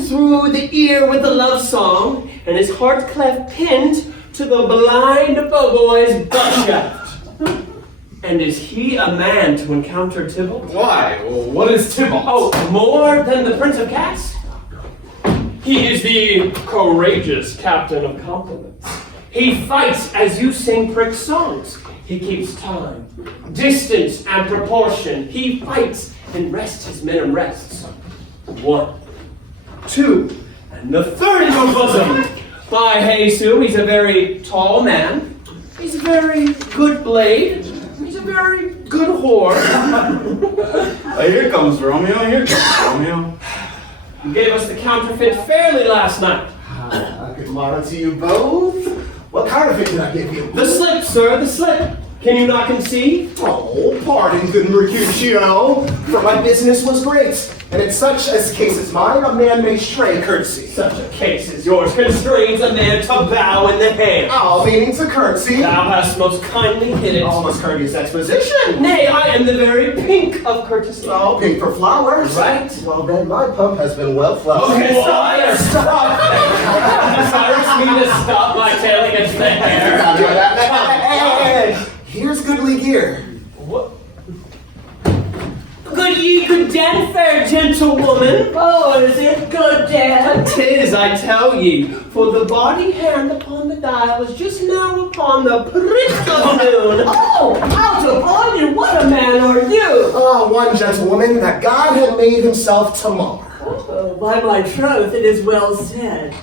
through the ear with the love song, and his heart cleft pinned to the blind boy's butt shaft. And is he a man to encounter Tybalt? Why? What is Tybalt? Oh, more than the Prince of Cats? He is the courageous captain of compliments. He fights as you sing prick songs. He keeps time, distance, and proportion. He fights and rests his men and rests. 1, 2, and the third in your bosom. By Jesu, he's a very tall man. He's a very good blade. He's a very good whore. Here comes Romeo, here comes Romeo. You gave us the counterfeit fairly last night. Good morrow to you both. What counterfeit did I give you? The slip, sir, the slip. Can you not conceive? Oh, pardon, good Mercutio, for my business was great, and in such as case as mine, a man may stray courtesy. Such a case as yours constrains a man to bow in the hand. Oh, meaning to courtesy. Thou hast most kindly hit it. Almost courteous exposition. Nay, I am the very pink of courtesy. Oh, pink for flowers. Right. Well, then my pump has been well flowed. Okay, stop. Desires me to stop my tail against the hair. Here's goodly gear. What? Good ye good den, fair gentlewoman. Oh, is it good, Dan? 'Tis, I tell ye, for the body hand upon the dial was just now upon the prick of noon. Oh, out upon you, what a man are you? Ah, one gentlewoman that God had made himself to mar. Oh, by my troth, it is well said.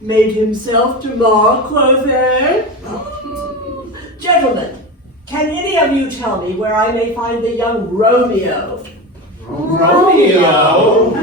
Made himself to mar, quoth he? Gentlemen, can any of you tell me where I may find the young Romeo? Romeo?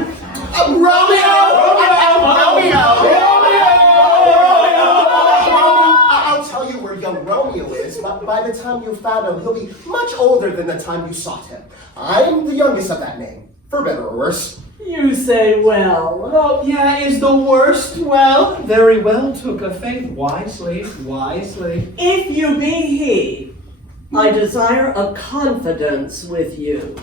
I'll tell you where young Romeo is, but by the time you found him, he'll be much older than the time you sought him. I'm the youngest of that name, for better or worse. You say well. Oh, yeah, is the worst? Well, very well, took a faith wisely, wisely. If you be he, I desire a confidence with you.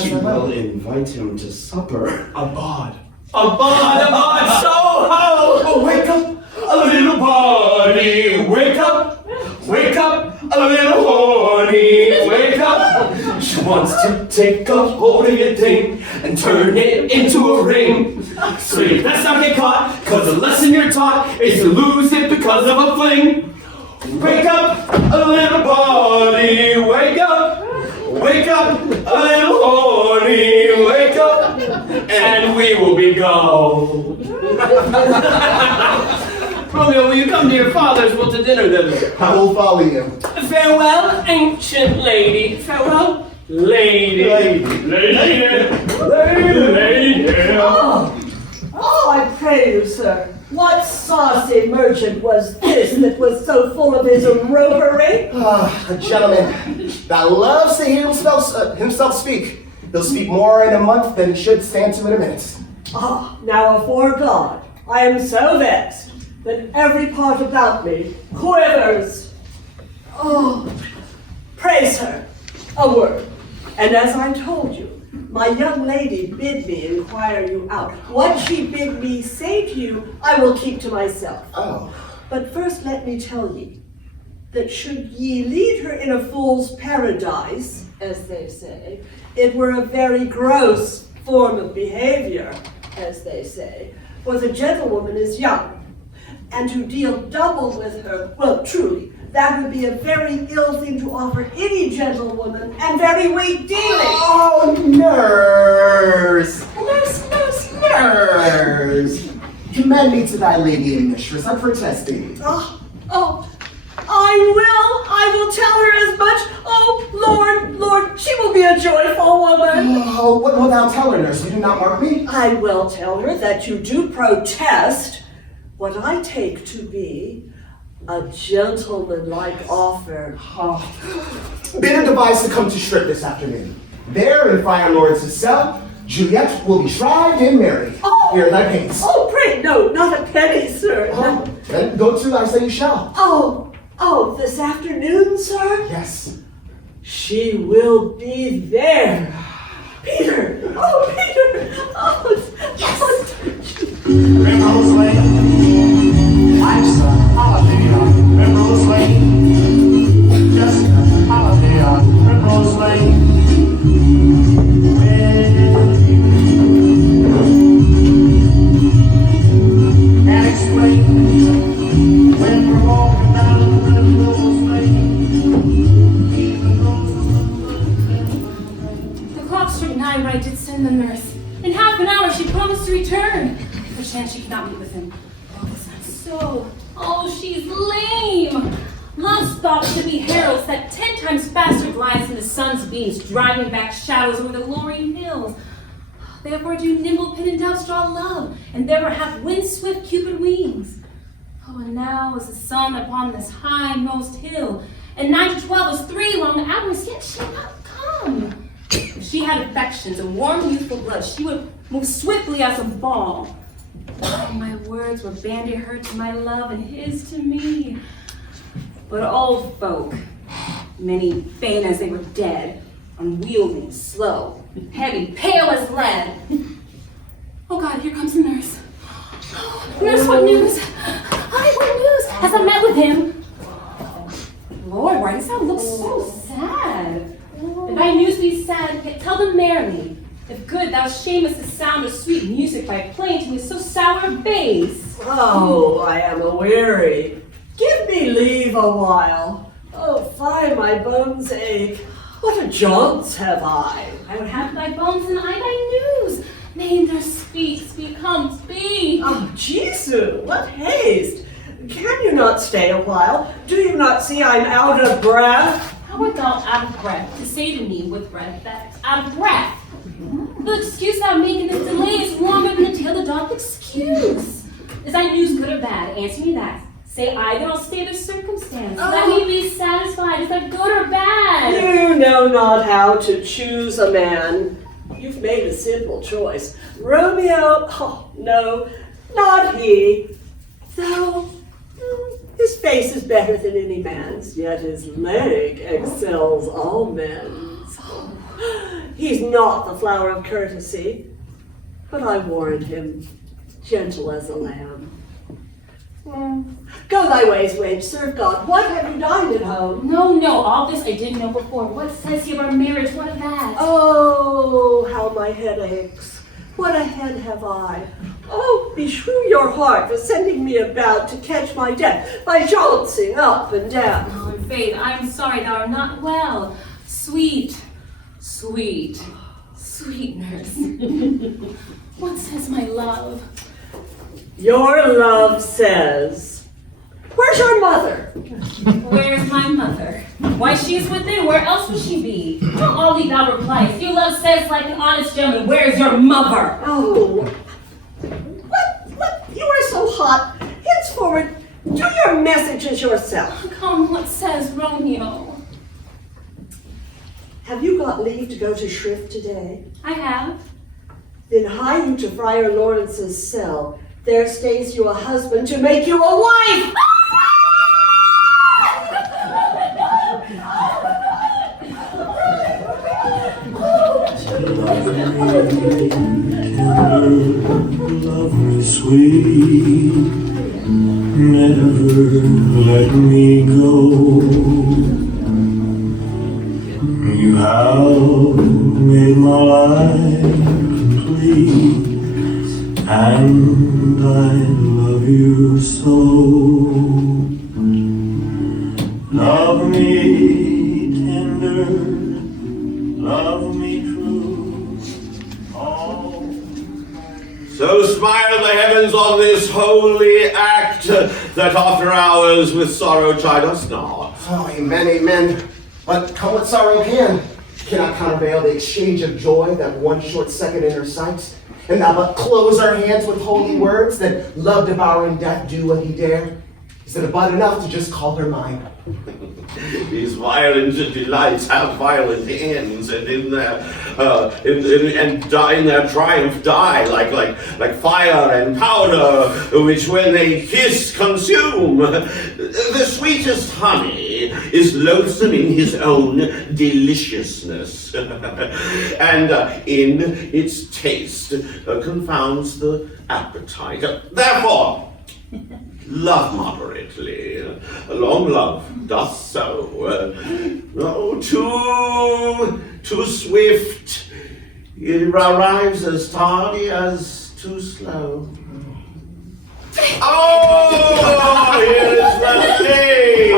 She will invite him to supper. Abad, so ho! Oh, wake up, a little party. Wake up, a little horny. Wake up. She wants to take a hold of your thing and turn it into a ring. So you best not get caught, cause the lesson you're taught is to lose it because of a fling. Wake up, a little party. Wake up, a little horny. Wake up, and we will be gone. Romeo, will you come to your father's? We'll to dinner then. I will follow you. Farewell, ancient lady. Farewell, lady. Lady. Oh, I pray you, sir. What saucy merchant was this that was so full of his roguery? A gentleman that loves to hear himself speak. He'll speak more in a month than he should stand to in a minute. Ah, now afore God, I am so vexed that every part about me quivers. Oh, pray, sir, a word. And as I told you, my young lady bid me inquire you out. What she bid me say to you, I will keep to myself. Oh. But first let me tell ye, that should ye lead her in a fool's paradise, as they say, it were a very gross form of behavior, as they say, for the gentlewoman is young, and to deal double with her, well, truly, that would be a very ill thing to offer any gentlewoman, and very weak dealing. Oh, nurse! Nurse! Commend me to thy lady and mistress, I protest thee. I will tell her as much. Oh, Lord, she will be a joyful woman. Oh, what wilt thou tell her, nurse? You do not mark me? I will tell her that you do protest what I take to be a gentlemanlike offer. Bid her devise to come to Strip this afternoon. There in Friar Lawrence's cell, Juliet will be shrived and married. Here are thy pains. Oh, pray, no, not a penny, sir. No. Then go to, I say you shall. Oh, this afternoon, sir? Yes. She will be there. Peter! Oh, Peter! Oh, yes! Primrose Lane, life's a holiday on Primrose Lane. Just a holiday on Primrose Lane. Can't explain when we're walking down Primrose Lane. The clock struck 9 when I did send the nurse. In half an hour she promised to return. Perchance she cannot meet with him. Oh, it's not so. Oh, she's lame. Love's thoughts should be heralds that 10 times faster glides than the sun's beams, driving back shadows over the lowering hills. Therefore do nimble pin and doves draw love, and therefore have wind-swift Cupid wings. Oh, and now is the sun upon this high-most hill, and 9 to 12 is 3 long hours, yet she not come. If she had affections and warm youthful blood, she would move swiftly as a ball. Oh, my words would bandy her to my love and his to me. But old folk, many faint as they were dead, unwieldy, slow, heavy, pale as lead. Oh God, here comes the nurse. Nurse, what news? Hi, what news? Has I met with him? Lord, why does that look so sad? If thy news be sad, tell them merrily. If good, thou shamest the sound of sweet music by playing to me so sour bass. Oh, I am aweary. Give me leave a while. Oh, fie, my bones ache. What a jaunts have I? I would have thy bones and I thy news. Nay, there speak, come, speak. Oh, Jesu, what haste! Can you not stay a while? Do you not see I'm out of breath? How art thou out of breath to say to me with breath that out of breath? The excuse thou make in this delay is longer than the tale the doth excuse. Is thy news good or bad? Answer me that. Say either, I'll stay the circumstance. Let me be satisfied. Is that good or bad? You know not how to choose a man. You've made a simple choice. Romeo, oh, no, not he. Though his face is better than any man's, yet his leg excels all men's. He's not the flower of courtesy, but I warrant him gentle as a lamb. Go thy ways, wench, serve God. What, have you dined at home? No, all this I didn't know before. What says he of our marriage? What of that? Oh, how my head aches. What a head have I. Oh, beshrew your heart for sending me about to catch my death by jolting up and down. Oh, in faith, I am sorry thou art not well. Sweet nurse. What says my love? Your love says, where's your mother? Where's my mother? Why, she is within. Where else would she be? All thee thou replies. Your love says like an honest gentleman, where's your mother? Oh, what? You are so hot. Henceforward, do your messages yourself. Come, what says Romeo? Have you got leave to go to shrift today? I have. Then hie you to Friar Lawrence's cell. There stays you a husband to make you a wife. Love me sweet, never let me go. You have made my life complete, and I love you so. Love me tender, love me true. So smile the heavens on this holy act, that after hours with sorrow chide us not. Oh, amen, amen. But come what sorrow cannot countervail the exchange of joy that one short second in her sight. And thou but close our hands with holy words, that love devouring death do what he dare. Is it but enough to just call her mine? These violent delights have violent ends, and in their in their triumph die like fire and powder, which when they kiss consume. The sweetest honey is loathsome in his own deliciousness, and in its taste confounds the appetite. Therefore, love moderately. Long love doth so. No, too swift, it arrives as tardy as too slow. Oh, here is the lady!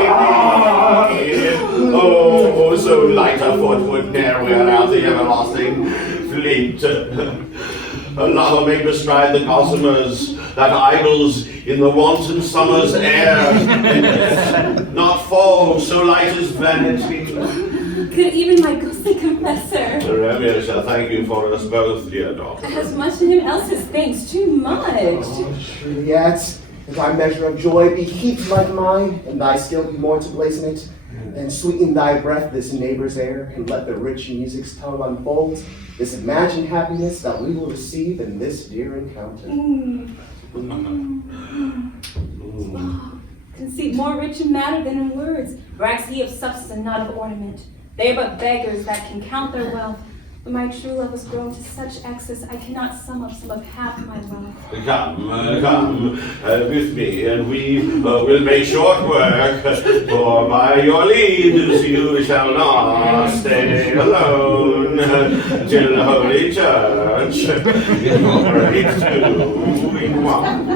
Oh, so light a foot would ne'er wear out the everlasting fleet. A lover may bestride the gossamers that idles in the wanton summer's air, and not fall so light as vanity. Could even my ghostly confessor, Romeo shall thank you for us both, dear daughter. as much in him else's thanks, too much. Juliet, if thy measure of joy be heaped like mine, and thy skill be more to blazon it, then sweeten thy breath this neighbor's air, and let the rich music's tone unfold this imagined happiness that we will receive in this dear encounter. Conceit more rich in matter than in words, brags he of substance and not of ornament. They are but beggars that can count their wealth, My true love has grown to such excess I cannot sum up some of half my love. Come with me, and we will make short work. For by your leaves you shall not stay alone till the Holy Church breaks to one.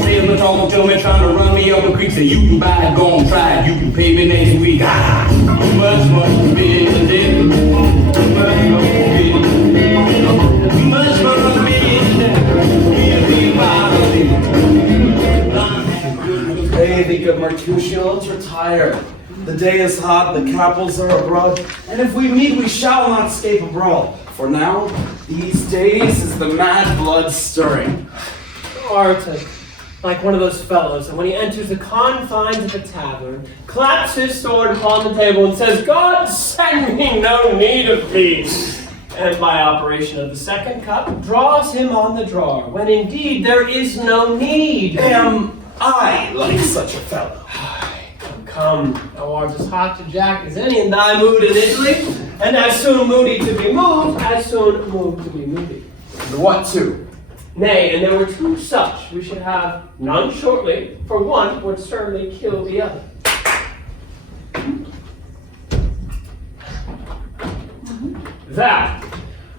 Say the tall gentleman trying to run me up the creek. Say you can buy it, go on, try it. You can pay me next week. Much more to be than this. Much more to be. Much more to be than Baby, good Mercutio, let's retire. The day is hot, the capitals are abroad, and if we meet, we shall not escape a brawl. For now, these days is the mad blood stirring. Arctic, like one of those fellows, and when he enters the confines of a tavern, claps his sword upon the table and says, God send me no need of peace. And by operation of the second cup, draws him on the drawer, when indeed there is no need. Am I like such a fellow? Come, thou art as hot to jack as any in thy mood in Italy, and as soon moody to be moved, as soon moved to be moody. What two? Nay, and there were two such, we should have none shortly, for one would certainly kill the other.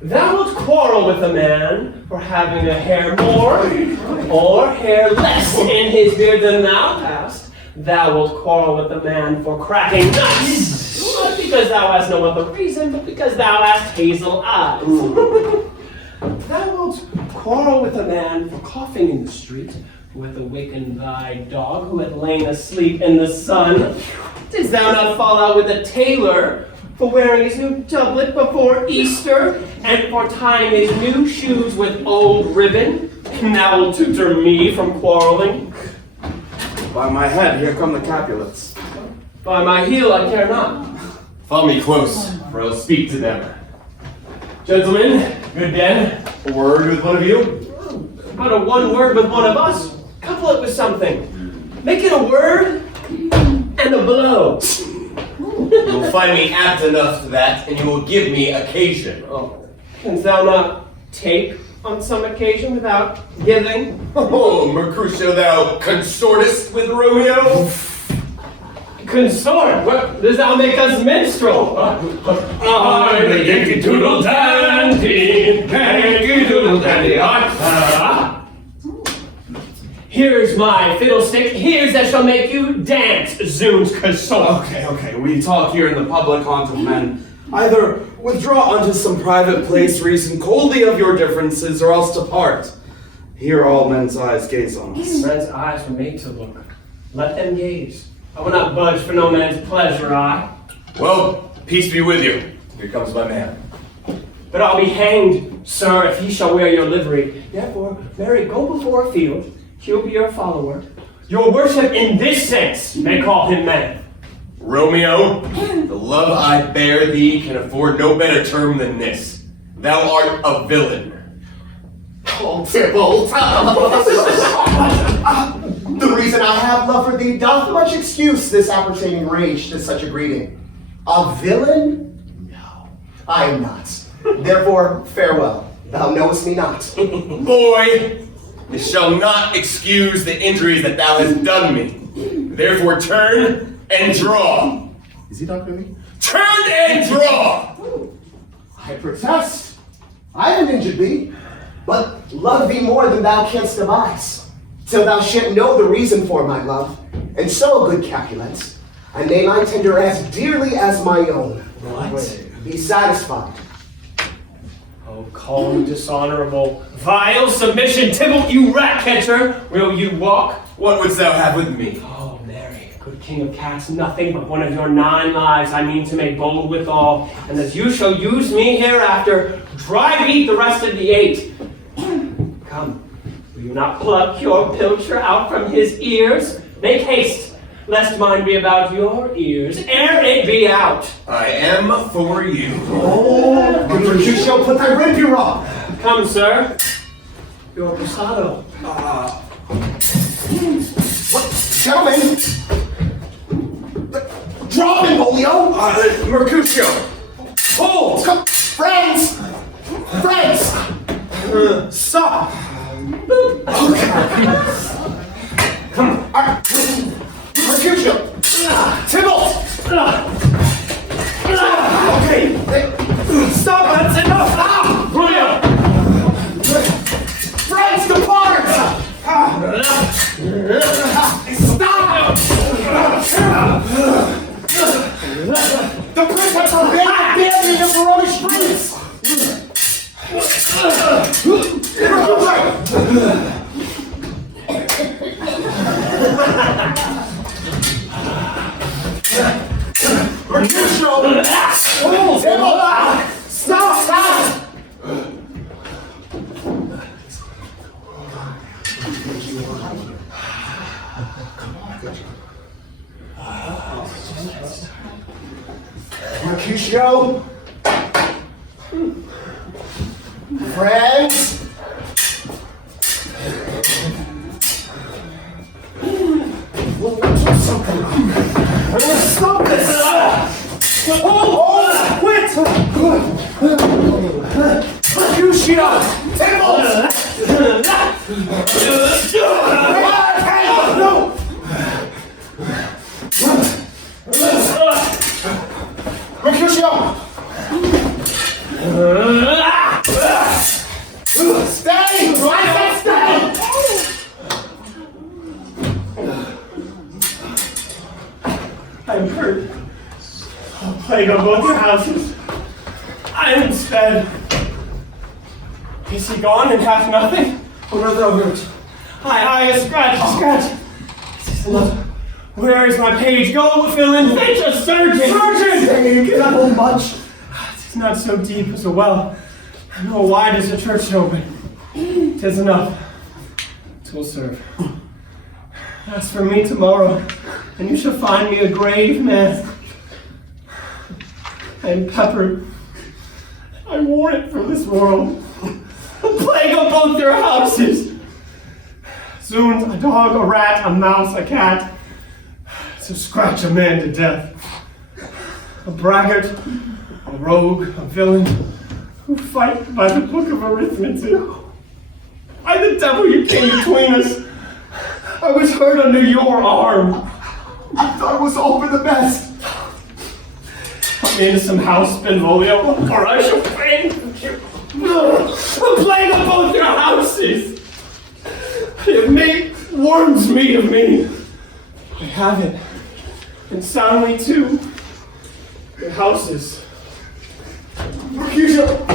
Thou wilt quarrel with a man for having a hair more or hair less in his beard than thou hast. Thou wilt quarrel with a man for cracking nuts, not because thou hast no other reason, but because thou hast hazel eyes. Thou wilt quarrel with a man for coughing in the street, who hath awakened thy dog, who had lain asleep in the sun. Didst thou not fall out with a tailor for wearing his new doublet before Easter, and for tying his new shoes with old ribbon? And thou wilt tutor me from quarreling. By my head, here come the Capulets. By my heel, I care not. Follow me close, for I'll speak to them. Gentlemen, good den. A word with one of you? About a one word with one of us. Couple it with something. Make it a word and a blow. You'll find me apt enough to that, and you will give me occasion. Oh, canst thou not take on some occasion without giving? Oh, Mercutio, thou consortest with Romeo? Consort? What, does thou make us minstrel? I'm the Yankee Doodle Dandy, Yankee Doodle Dandy. Here's my fiddlestick, here's that shall make you dance, Zoom's consort. Okay, we talk here in the public haunt of men. Either withdraw unto some private place, reason coldly of your differences, or else depart. Here all men's eyes gaze on us. Men's eyes were made to look. Let them gaze. I will not budge for no man's pleasure, I. Well, peace be with you. Here comes my man. But I'll be hanged, sir, if he shall wear your livery. Therefore, Mary, go before a field. He'll be your follower. Your worship in this sense may call him man. Romeo, the love I bear thee can afford no better term than this. Thou art a villain. Oh, Tybalt! The reason I have love for thee doth much excuse this appertaining rage to such a greeting. A villain? No, I am not. Therefore, farewell. Thou knowest me not. Boy, it shall not excuse the injuries that thou hast done me. Therefore, turn and draw. Is he talking to me? Turn and draw! I protest. I haven't injured thee, but love thee more than thou canst devise, till thou shalt know the reason for my love. And so, good Capulet, I name I tender as dearly as my own. What? Be satisfied. Oh, call me dishonorable. Vile submission, Tybalt, you rat catcher! Will you walk? What wouldst thou have with me? Oh, Mary, good king of cats, nothing but one of your 9 lives I mean to make bold withal, and as you shall use me hereafter, drive eat the rest of the 8. Come, will you not pluck your pilcher out from his ears? Make haste, lest mine be about your ears, ere it be out. I am for you. Oh, Mercutio, put thy rapier up. Come, sir. Your passado. Gentlemen, drop him, Romeo. Mercutio. Hold. Come, friends. Stop. Come on. Mercutio. Tybalt. Okay. Stop. That's enough. Romeo. Friends, depart. Stop. The princess will bear me the Verona streets. Mercutio! Stop! Mercutio! Friends! We'll do something. I'm gonna stop this! Quit! Mercutio! Tybalt! No! Mercutio! Stay! I said stay! I'm hurt. A plague on both your houses. I am sped. Is he gone and hath nothing? Oh, no, thou hurt. I scratch. Where is my page? Go, villain, fetch a surgeon! Surgeon! Get up, old much. It's not so deep as a well, nor wide as a church open. 'Tis enough. 'Twill serve. As for me tomorrow, and you shall find me a grave man. I am peppered. I wore it from this world. A plague on both their houses. Zoons, a dog, a rat, a mouse, a cat. To scratch a man to death. A braggart, a rogue, a villain, who fight by the book of arithmetic. By the devil you came between us. I was hurt under your arm. I thought it was all for the best. Put me into some house, Benvolio, or I shall faint you. A plague on both your houses. They have made worms meat of me. I have it. And soundly too. Your houses. Mercutio!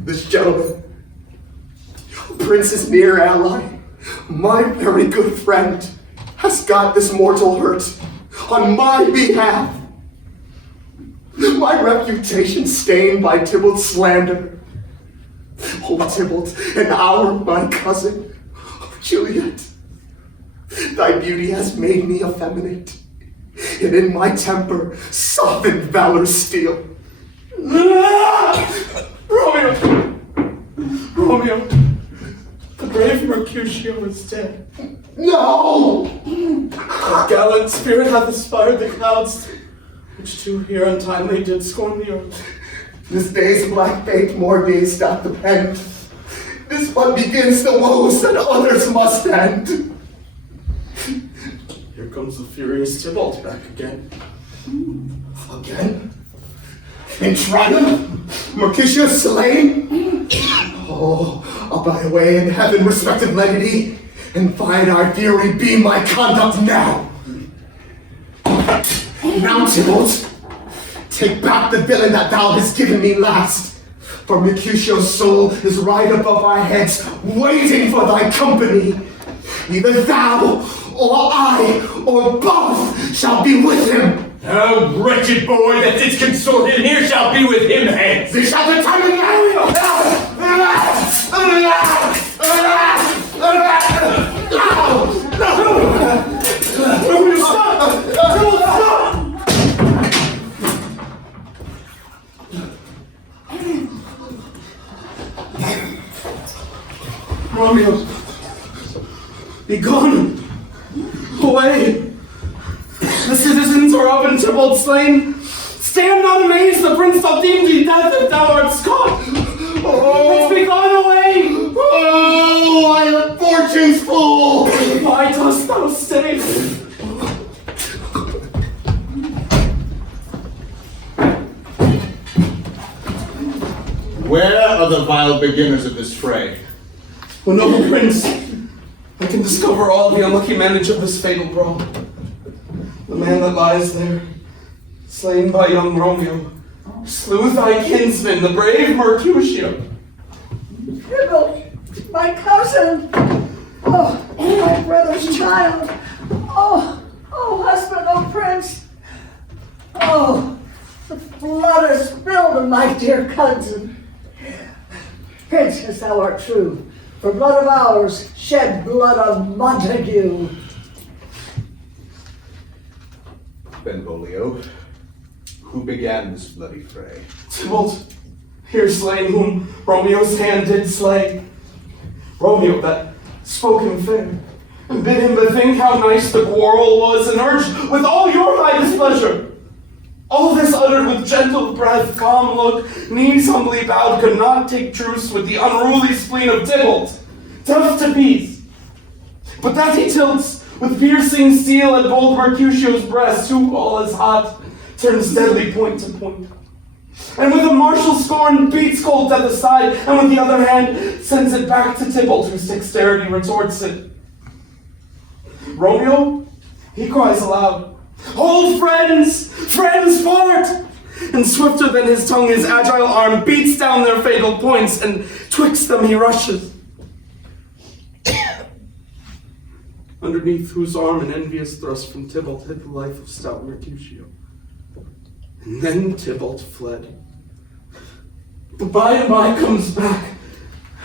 This gentleman, Prince's near ally, my very good friend, has got this mortal hurt on my behalf. My reputation stained by Tybalt's slander. Oh, Tybalt, and my cousin, Juliet, thy beauty has made me effeminate, and in my temper softened valor's steel. Romeo, the brave Mercutio is dead. No! A gallant spirit hath aspired the clouds, which too here untimely did scorn the earth. This day's black fate more days doth depend. This but begins the woes that others must end. Here comes the furious Tybalt back again. Again? In triumph? Mercutio slain? Oh, abide away in heaven, respected lenity, and find our fury be my conduct now. Now, Tybalt, take back the villain that thou hast given me last, for Mercutio's soul is right above our heads, waiting for thy company. Either thou, or I, or both shall be with him. Thou wretched boy that didst consort in here shall be with him hence. They shall determine now. Romeo, be gone, away. The citizens are up in Tybalt slain. Stand not amazed, the prince shall deem thee death if thou art Scot. Let's be gone away. Oh, I am fortune's fool. Why dost thou stay? Where are the vile beginners of this fray? O noble prince, I can discover all the unlucky manage of this fatal brawl. The man that lies there, slain by young Romeo, slew thy kinsman, the brave Mercutio. Tybalt, my cousin. Oh, my brother's child. Oh, husband, oh, prince. Oh, the blood is spilled on my dear cousin. Prince, as thou art true, for blood of ours shed blood of Montague. Benvolio, who began this bloody fray? Tybalt, here slain whom Romeo's hand did slay. Romeo that spoke him fair, and bid him bethink how nice the quarrel was, and urged with all your high displeasure. All this uttered with gentle breath, calm look, knees humbly bowed, could not take truce with the unruly spleen of Tybalt, tough to peace. But that he tilts with piercing steel at bold Mercutio's breast, who, all as hot, turns deadly point to point. And with a martial scorn beats Colt at the side, and with the other hand sends it back to Tybalt, whose dexterity retorts it. Romeo, he cries aloud, "Hold, friends! Friends, part!" And swifter than his tongue, his agile arm beats down their fatal points, and twixt them he rushes. Underneath whose arm an envious thrust from Tybalt hid the life of stout Mercutio. And then Tybalt fled. But by and by comes back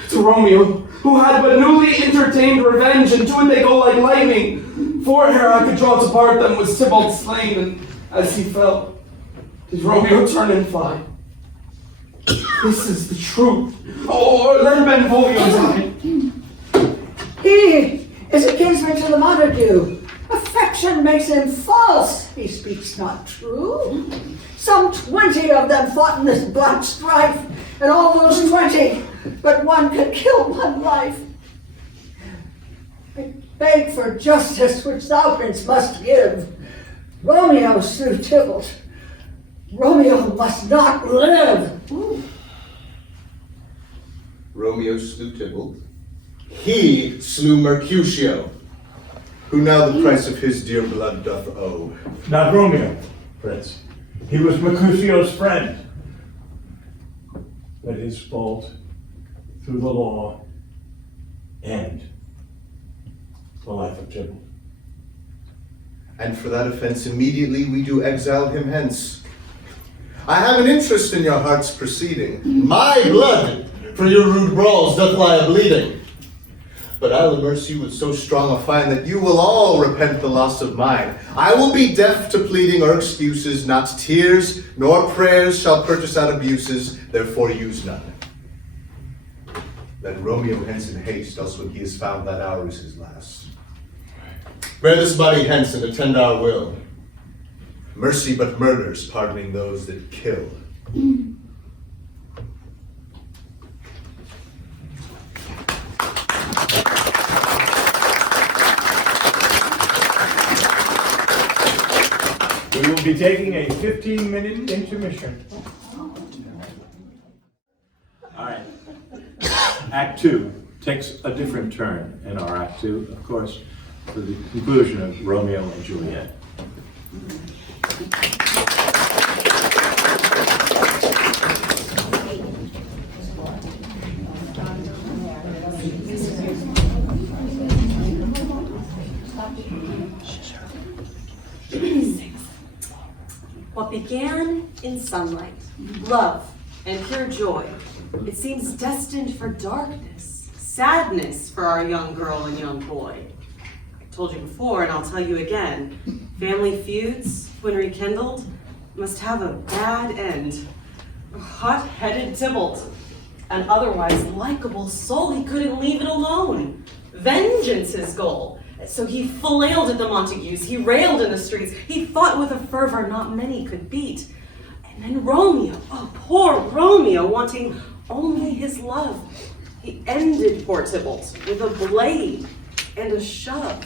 to Romeo, who had but newly entertained revenge, and to it they go like lightning. For ere I could draw to part them was Tybalt slain, and as he fell, did Romeo turn and fly. This is the truth. Or let Benvolio die. He is a kinsman to the Montague. Affection makes him false. He speaks not true. Some 20 of them fought in this black strife, and all those 20, but one could kill one life. I beg for justice, which thou, prince, must give. Romeo slew Tybalt. Romeo must not live. Romeo slew Tybalt. He slew Mercutio, who now the price of his dear blood doth owe. Not Romeo, Prince. He was Mercutio's friend. But his fault, through the law, and the life of Tybalt. And for that offense immediately we do exile him hence. I have an interest in your heart's proceeding. My blood for your rude brawls doth lie a-bleeding. But I'll immerse you with so strong a fine that you will all repent the loss of mine. I will be deaf to pleading or excuses, not tears nor prayers shall purchase out abuses, therefore use none. Let Romeo hence in haste, else when he is found that hour is his last. Bear this body hence and attend our will. Mercy but murders, pardoning those that kill. We will be taking a 15-minute intermission. All right. Act 2 takes a different turn in our Act 2, of course, for the conclusion of Romeo and Juliet. What began in sunlight, love, and pure joy, it seems destined for darkness, sadness for our young girl and young boy. I told you before, and I'll tell you again, family feuds, when rekindled, must have a bad end. Hot-headed Tybalt. an otherwise likable soul, he couldn't leave it alone. Vengeance his goal. So he flailed at the Montagues, he railed in the streets, he fought with a fervor not many could beat. And then Romeo, oh poor Romeo, wanting only his love, he ended poor Tybalt with a blade and a shove.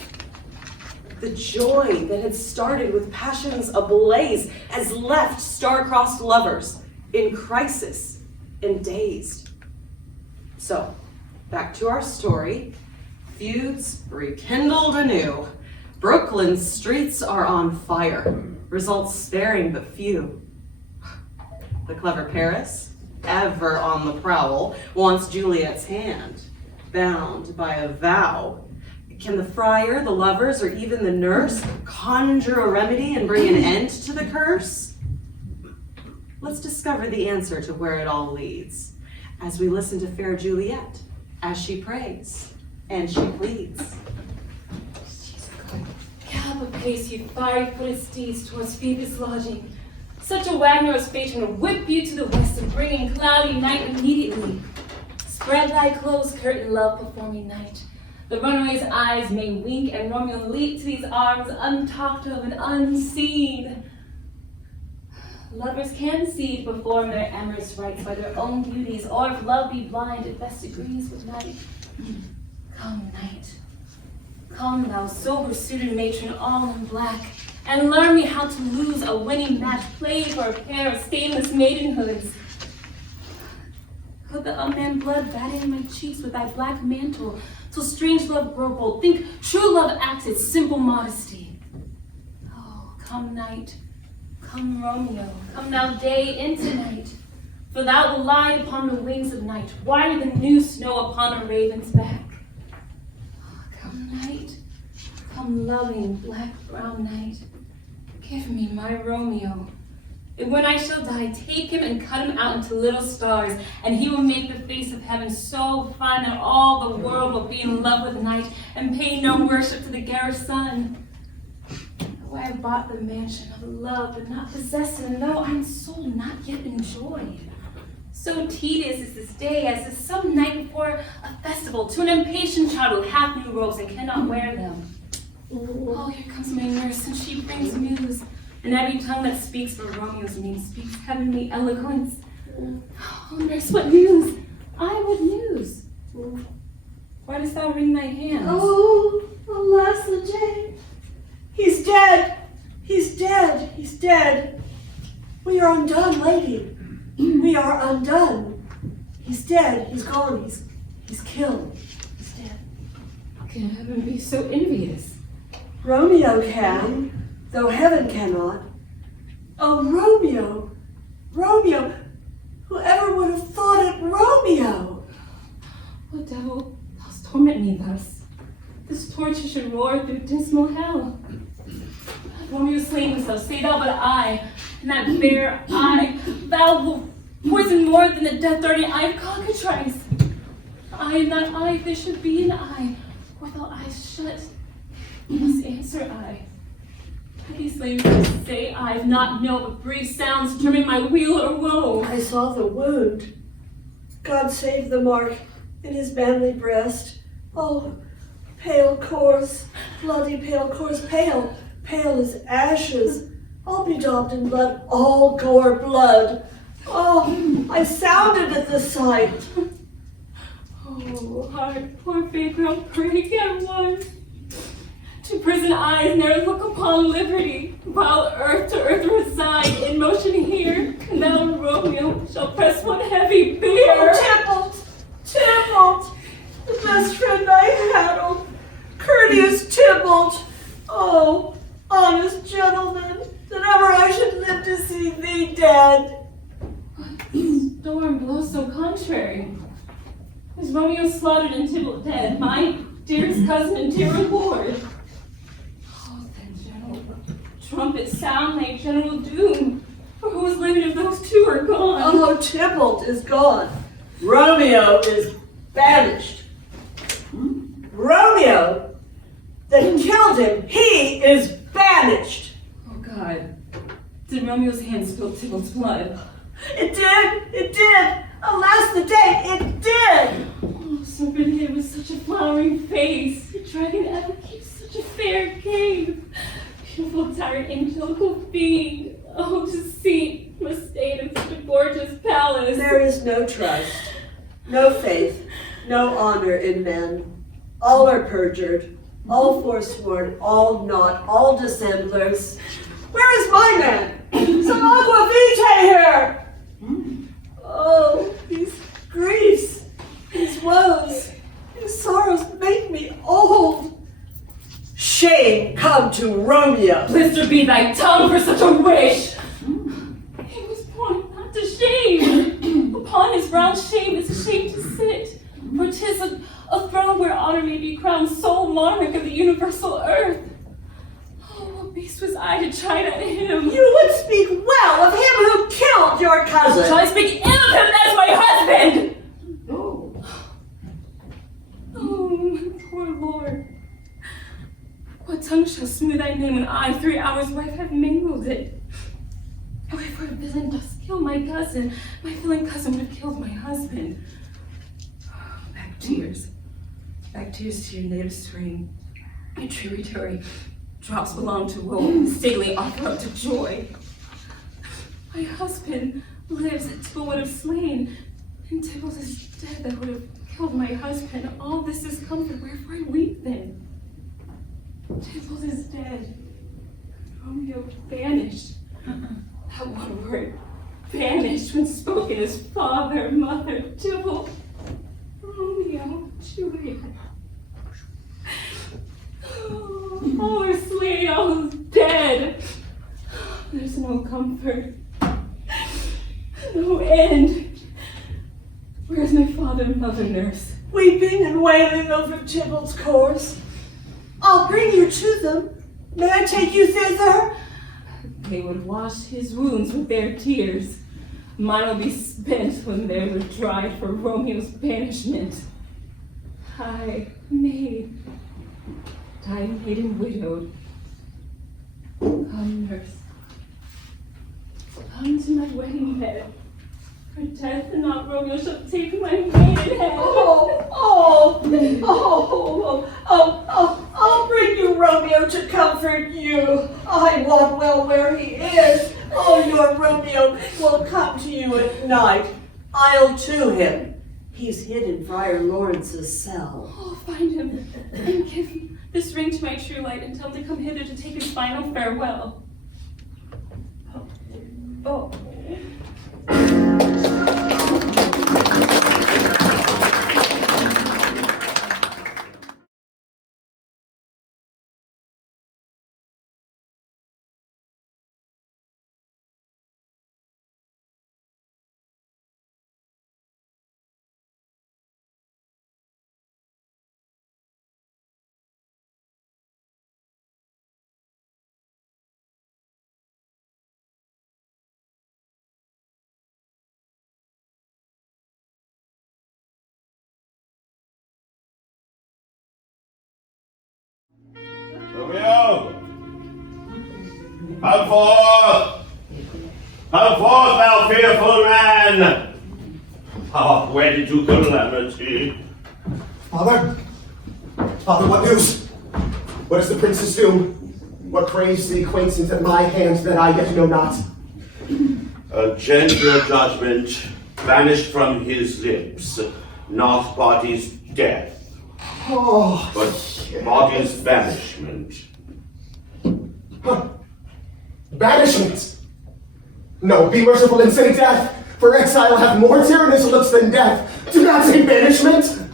The joy that had started with passions ablaze has left star-crossed lovers in crisis and dazed. So, back to our story. Feuds rekindled anew. Brooklyn's streets are on fire, results sparing but few. The clever Paris, ever on the prowl, wants Juliet's hand, bound by a vow. Can the friar, the lovers, or even the nurse conjure a remedy and bring an end to the curse? Let's discover the answer to where it all leads as we listen to fair Juliet as she prays and she pleads. Gallop apace, you fiery-footed steeds, towards Phoebus' lodging. Such a Wagner's fate will whip you to the west and bring in cloudy night immediately. Spread thy close curtain, love, performing night. The runaway's eyes may wink, and Romeo leap to these arms, untalked of and unseen. Lovers can see perform their amorous rites by their own beauties, or if love be blind, it best agrees with night. Come, night. Come, thou sober-suited matron, all in black, and learn me how to lose a winning match, play for a pair of stainless maidenhoods. Put the unmanned blood batting in my cheeks with thy black mantle, till strange love grow bold. Think true love acts its simple modesty. Oh, come night, come Romeo, come thou day into night, for thou will lie upon the wings of night, whiter than new snow upon a raven's back. Oh, come night, come loving black-brown night, give me my Romeo. And when I shall die, take him and cut him out into little stars, and he will make the face of heaven so fine that all the world will be in love with night and pay no worship to the garish sun. Though I have bought the mansion of love but not possessed, and though I'm soul not yet enjoyed, so tedious is this day as is some night before a festival to an impatient child who hath new robes and cannot wear them. Oh, here comes my nurse, and she brings news. And every tongue that speaks for Romeo's name speaks heavenly eloquence. Oh, nurse, what news? What news? Why dost thou wring thy hands? Oh, alas, the day. He's dead. He's dead. He's dead. We are undone, lady. We are undone. He's dead. He's gone. He's killed. He's dead. Can heaven be so envious? Romeo can, though heaven cannot. Oh, Romeo, Romeo, whoever would have thought it, Romeo? Oh, devil, thou torment me thus. This torture should roar through dismal hell. Romeo slain himself, say thou but I, and that bare eye, thou will poison more than the death-darting eye of cockatrice. I and that eye, there should be an eye, with all eyes shut, must answer I. These slaves say I've not known but brief sounds determine my weal or woe. I saw the wound. God save the mark in his manly breast. Oh, pale corse, bloody pale corse, pale, pale as ashes, all bedaubed in blood, all gore blood. Oh, I sounded at the sight. Oh, heart, poor faith, how break at once. To prison eyes ne'er look upon liberty, while earth to earth reside in motion here, and thou, Romeo, shall press one heavy bier. Oh, Tybalt, the best friend I had, oh, courteous Tybalt, oh, honest gentleman, that ever I should live to see thee dead. What storm blows so contrary? Is Romeo slaughtered and Tybalt dead, my dearest cousin and dear lord? Trumpets sound like general doom, for whose limit of those two are gone? Oh, Tybalt is gone. Romeo is banished. Romeo that killed him, he is banished. Oh God, did Romeo's hand spill Tybalt's blood? It did, Alas the day, it did! Oh, serpent head with such a flowering face. The dragon ever keeps such a fair cave. Beautiful tyrant angelical being. Oh, deceit must stay in such a gorgeous palace. There is no trust, no faith, no honor in men. All are perjured, all forsworn, all not, all dissemblers. Where is my man? Some aqua vitae here! Oh, these griefs, these woes, these sorrows make me old. Shame come to Romeo. Blister be thy tongue for such a wish. He was born not to shame. Upon his round shame is a shame to sit. For 'tis a throne where honor may be crowned, sole monarch of the universal earth. Oh, what beast was I to chide at him? You would speak well of him who killed your cousin. Shall I speak ill of him as my husband? Oh. Oh, my poor lord. What tongue shall smooth thy name when I, 3 hours' wife, have mingled it? Oh, if a villain dost kill my cousin, my villain cousin would have killed my husband. Back tears to your native spring. My tributary drops belong to woe, and stately offer up to joy. My husband lives that Tybalt would have slain, and Tybalt is dead that would have killed my husband. All this is comfort, wherefore I weep then. Tybalt is dead. Romeo vanished. That one word, vanished, when spoken as father, mother, Tybalt, Romeo, Juliet. Oh, all are slain, all is dead. There's no comfort, no end. Where's my father and mother, nurse? Weeping and wailing over Tybalt's corse. I'll bring you to them. May I take you thither? They would wash his wounds with their tears. Mine will be spent when theirs are dried for Romeo's banishment. I, maid, died maiden widowed. Come, nurse. Come to my wedding bed. For death and not Romeo shall take my maiden head. I'll bring you Romeo to comfort you. I wot well where he is. Oh, your Romeo will come to you at night. I'll to him. He's hid in Friar Lawrence's cell. Oh, find him and give this ring to my true light and tell him to come hither to take his final farewell. Oh. Romeo! Come forth! Come forth, thou fearful man! Thou wedded to calamity. Father? Father, what news? What is the prince's doom? What craves the acquaintance at my hands that I yet know not? A gentler judgment vanished from his lips, not body's death, Oh, but body's banishment. banishment! No, be merciful and say death, for exile hath more tyrannous looks than death. Do not say banishment!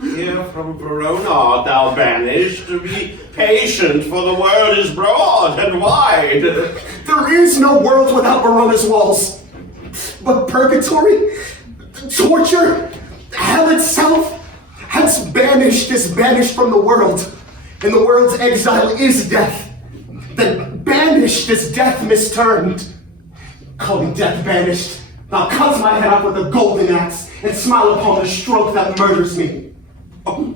Here from Verona art thou banished. Be patient, for the world is broad and wide. There is no world without Verona's walls. But purgatory, torture, hell itself, hence banished is banished from the world, and the world's exile is death. Then banished is death misturned. Call me death banished, thou cuts my head off with a golden axe, and smile upon the stroke that murders me. Oh,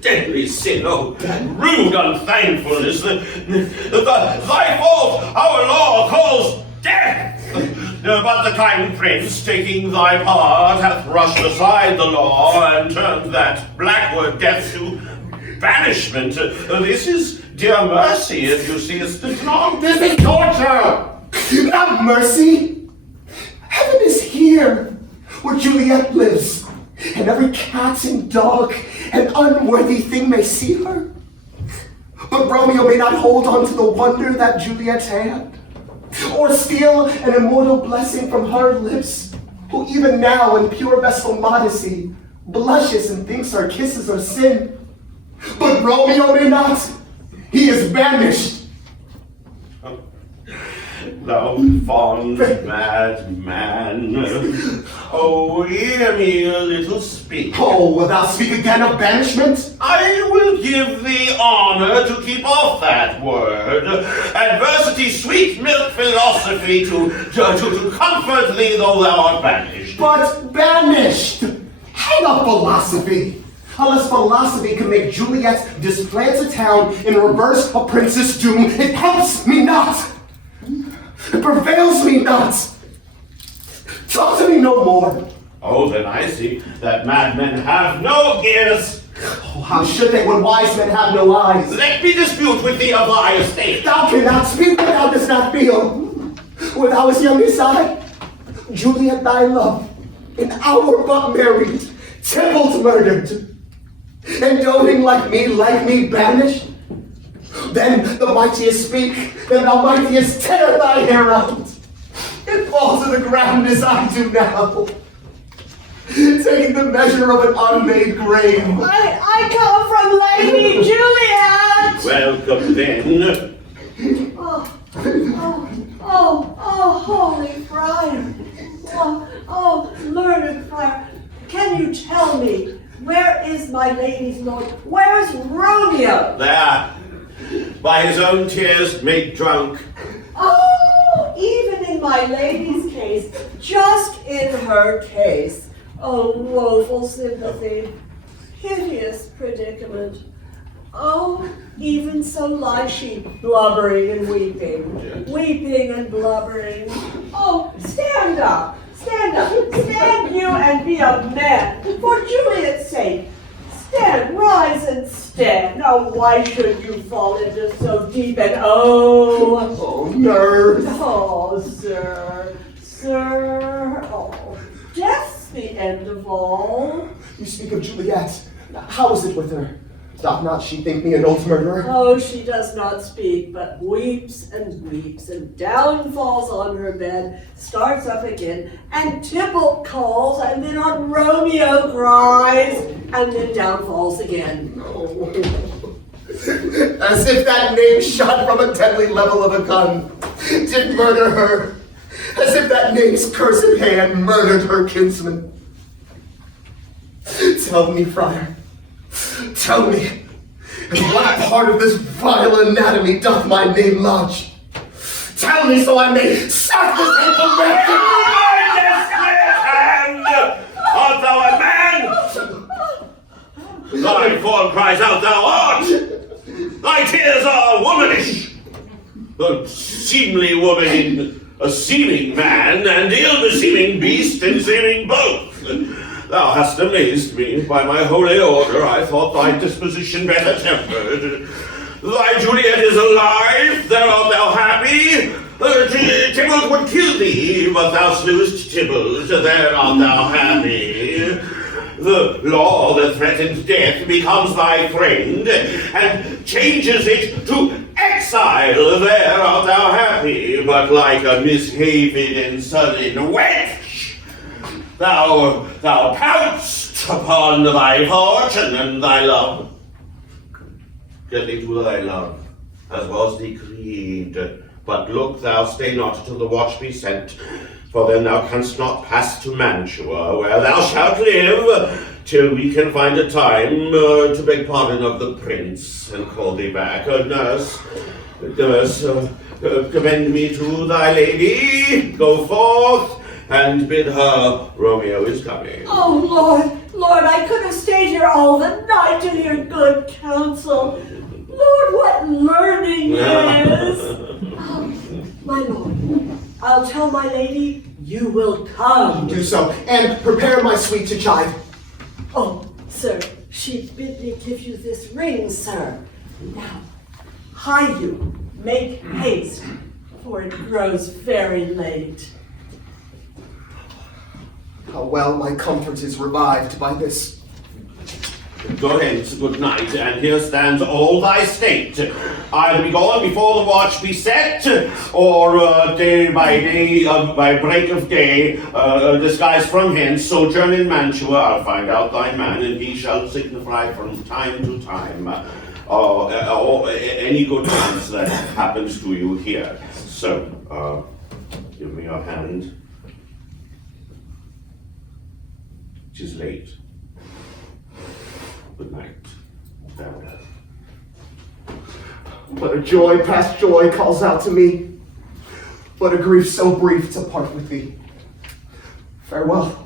deadly sin, oh, rude unthankfulness, thy fault our law calls death. But the kind prince, taking thy part, hath brushed aside the law and turned that blackward death to banishment. This is dear mercy, if you seest it not. This is torture! Not mercy! Heaven is here, where Juliet lives, and every cat and dog and unworthy thing may see her. But Romeo may not hold on to the wonder that Juliet had, or steal an immortal blessing from her lips, who even now in pure vestal modesty blushes and thinks her kisses are sin. But Romeo may not. He is banished. Thou fond mad man. Oh, hear me a little speak. Oh, will thou speak again of banishment? I will give thee honor to keep off that word. Adversity, sweet milk philosophy to comfort thee though thou art banished. But banished! Hang up philosophy! Unless philosophy can make Juliet displant a town and reverse a prince's doom, it helps me not! It prevails me not! Talk to me no more! Oh, then I see that madmen have no ears. Oh, how should they when wise men have no eyes? Let me dispute with thee of thy estate. Thou cannot speak what thou dost not feel. When thou was young as I, Juliet thy love, an hour but married, Tybalt murdered, and doting like me banished. Then the mightiest speak, then thou mightiest tear thy hair out, and fall to the ground as I do now, taking the measure of an unmade grave. I come from Lady Juliet! Welcome then. Oh, holy friar. Oh, learned friar. Can you tell me, where is my lady's lord? Where is Romeo? There, by his own tears made drunk. Oh, even in my lady's case, just in her case. Oh, woeful sympathy, hideous predicament. Oh, even so lies she, blubbering and weeping, weeping and blubbering. Oh, stand up, stand you and be a man, for Juliet's sake. Stand, rise and stand. Oh, why should you fall into so deep an oh, nurse. Oh, sir, oh, death's the end of all. You speak of Juliet. How is it with her? Doth not she think me an old murderer? Oh, she does not speak, but weeps and down falls on her bed, starts up again, and Tybalt calls, and then on Romeo cries, and then down falls again. Oh. As if that name shot from a deadly level of a gun did murder her. As if that name's cursed hand murdered her kinsman. Tell me, friar, tell me, in what part of this vile anatomy doth my name lodge? Tell me so I may suck this hateful wretch! Art thou a man? Thy form cries out thou art. Thy tears are womanish. A seemly woman in a seeming man, and ill-beseeming beast in seeming both. Thou hast amazed me. By my holy order, I thought thy disposition better tempered. Thy Juliet is alive, thereof thou happy. Tybalt would kill thee, but thou slewest Tybalt, thereof thou happy. The law that threatens death becomes thy friend, and changes it to exile, thereof thou happy. But like a mishaved and sullen wench, thou pounced upon thy fortune and thy love. Get thee to thy love, as was decreed. But look thou stay not till the watch be sent, for then thou canst not pass to Mantua, where thou shalt live, till we can find a time to beg pardon of the prince, and call thee back. Nurse, commend me to thy lady. Go forth, and bid her Romeo is coming. Oh, Lord, I could have stayed here all the night to hear good counsel. Lord, what learning is! Oh, my lord, I'll tell my lady you will come. Do so, and prepare my suite to chide. Oh, sir, she bid me give you this ring, sir. Now, hie you, make haste, for it grows very late. How well my comfort is revived by this. Go hence, good night, and here stands all thy state. I'll be gone before the watch be set, or day by day, by break of day, disguised from hence, sojourn in Mantua. I'll find out thy man, and he shall signify from time to time any good chance that happens to you here. So, give me your hand. It is late. Good night. Farewell. But a joy past joy calls out to me. But a grief so brief to part with thee. Farewell.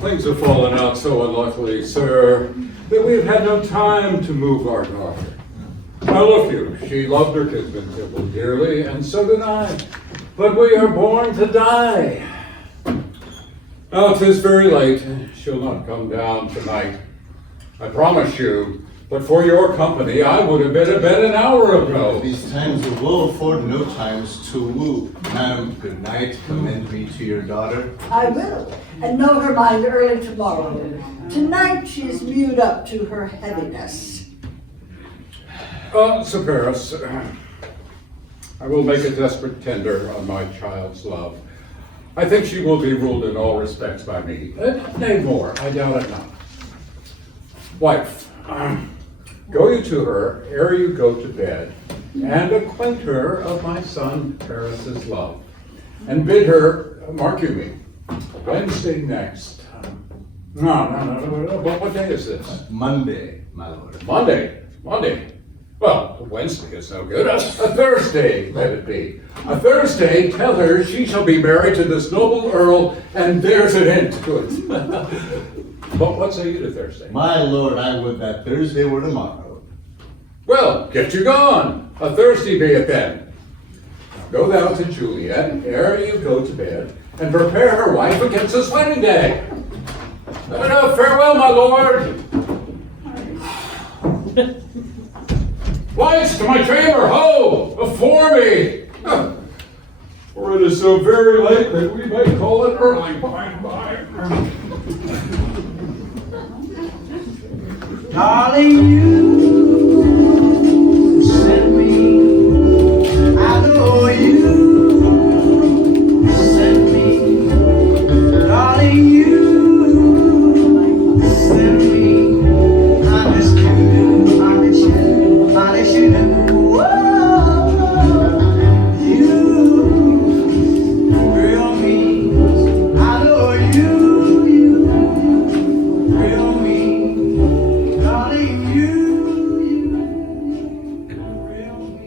Things have fallen out so unluckily, sir, that we have had no time to move our daughter. Now look you, she loved her kinsman Tybalt dearly, and so did I. But we are born to die. Now 'tis very late. She'll not come down tonight. I promise you, but for your company, I would have been to bed an hour ago. These times will afford no times to woo. Madam, good night. Commend me to your daughter. I will, and know her mind early tomorrow. Tonight she is mewed up to her heaviness. Sir Paris, I will make a desperate tender on my child's love. I think she will be ruled in all respects by me. Nay more, I doubt it not. Wife, go you to her ere you go to bed, and acquaint her of my son Paris's love, and bid her, mark you me, Wednesday next. No, what day is this? Monday, my lord. Monday. Well, Wednesday is no good. A Thursday, let it be. A Thursday, tell her she shall be married to this noble earl, and there's an end to it. But what say you to Thursday? My lord, I would that Thursday were tomorrow. Well, get you gone. A Thursday be it then. Now go thou to Juliet ere you go to bed, and prepare her wife against this wedding day. Farewell, my lord. Lights to my chamber, ho! Before me! For it is so very late that we may call it early by and by. Darling, you sent me. I know you sent me. Darling, you sent me. Honest you do, honest you do, honest you do. You real me. I know you real me. Darling, you real me.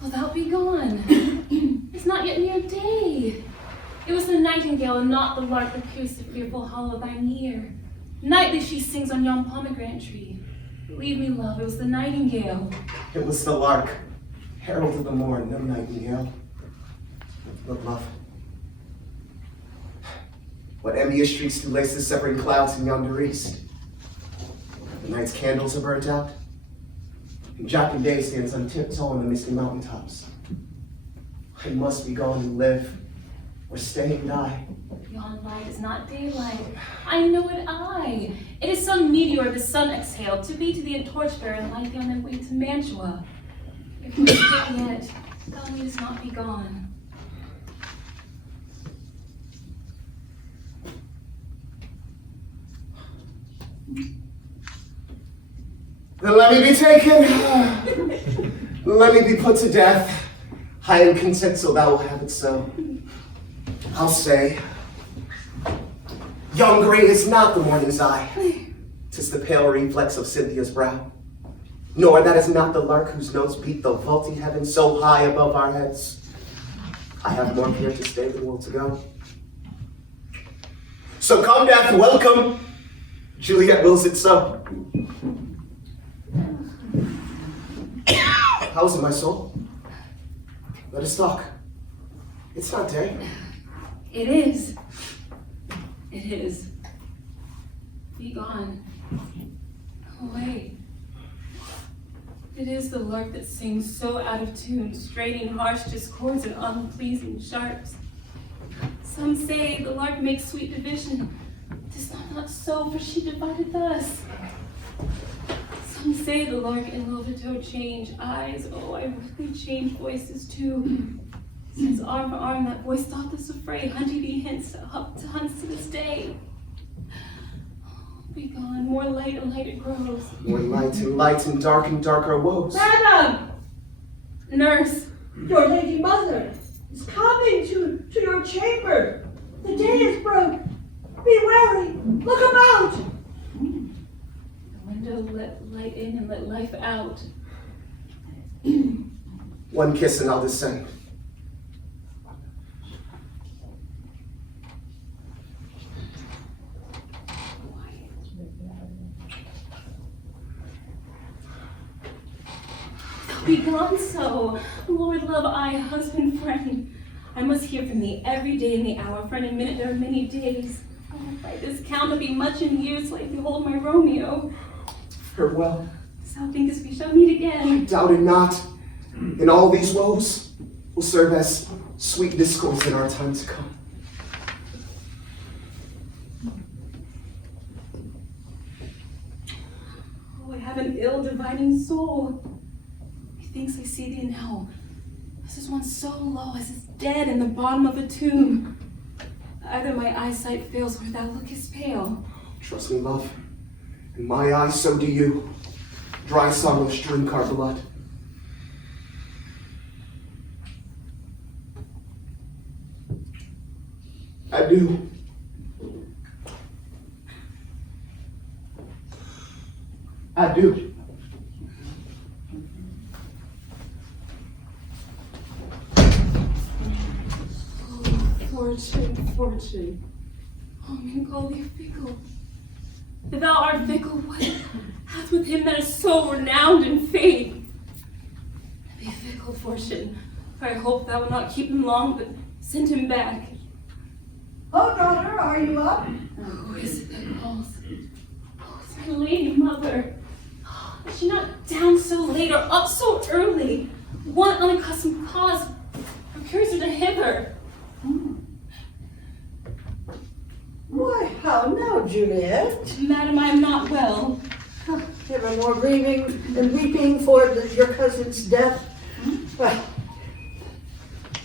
Well, thou be gone. It's not yet near day. It was the nightingale and not the lark that pierced the fearful hollow of thine ear. Nightly she sings on yon pomegranate tree. Believe me, love, it was the nightingale. It was the lark, herald of the morn, no nightingale. But love, what envious streaks do lace the severing clouds in yonder east? The night's candles are burnt out, and Jocking Day stands on tiptoe on the misty mountaintops. I must be gone and live, or stay and die. Yon light is not daylight. I know it I. It is some meteor the sun exhaled to be to thee a torchbearer and light thee on thy way to Mantua. If you are still yet, God needs not be gone. Then let me be taken. Let me be put to death. I am content, so thou will have it so. I'll say, young grey is not the morning's eye. 'Tis the pale reflex of Cynthia's brow. Nor that is not the lark whose notes beat the vaulty heaven so high above our heads. I have more care to stay than will to go. So come, death, welcome. Juliet wills it so. How's it, my soul? Let us talk. It's not day. It is. It is. Be gone. Away. It is the lark that sings so out of tune, straining harsh discords and unpleasing sharps. Some say the lark makes sweet division. 'Tis not so, for she divided thus. Some say the lark and Lovato change eyes. Oh, I really change voices too. Since arm to arm that voice thought this affray, hunting thee hence up to hunts to this day. Be gone, more light and light it grows. More light and darker woes. Madam! Nurse! Your lady mother is coming to your chamber. The day is broke. Be wary. Look about. The window let light in and let life out. One kiss and I'll descend. Be gone so, Lord love I, husband, friend. I must hear from thee every day in the hour, for in a minute there are many days. Oh, by this count will be much in years, like behold my Romeo. Farewell. Thou thinkest we shall meet again? Doubt it not. And all these woes will serve as sweet discourse in our time to come. Oh, I have an ill dividing soul. Methinks I see thee now. This is one so low as is dead in the bottom of a tomb. Either my eyesight fails or thou lookest pale. Trust me, love. In my eyes, so do you. Dry sorrows drink our blood. Adieu. Adieu. Fortune. Oh, men call thee fickle. If thou art fickle, what hath with him that is so renowned in faith? Be fickle, Fortune, for I hope thou wilt not keep him long, but send him back. Oh, daughter, are you up? Who is it that calls? Oh, it's my lady mother. Is she not down so late or up so early? One unaccustomed cause procures her to hither. Why, how now, Juliet? Madam, I am not well. Ever more grieving and weeping for your cousin's death? Well,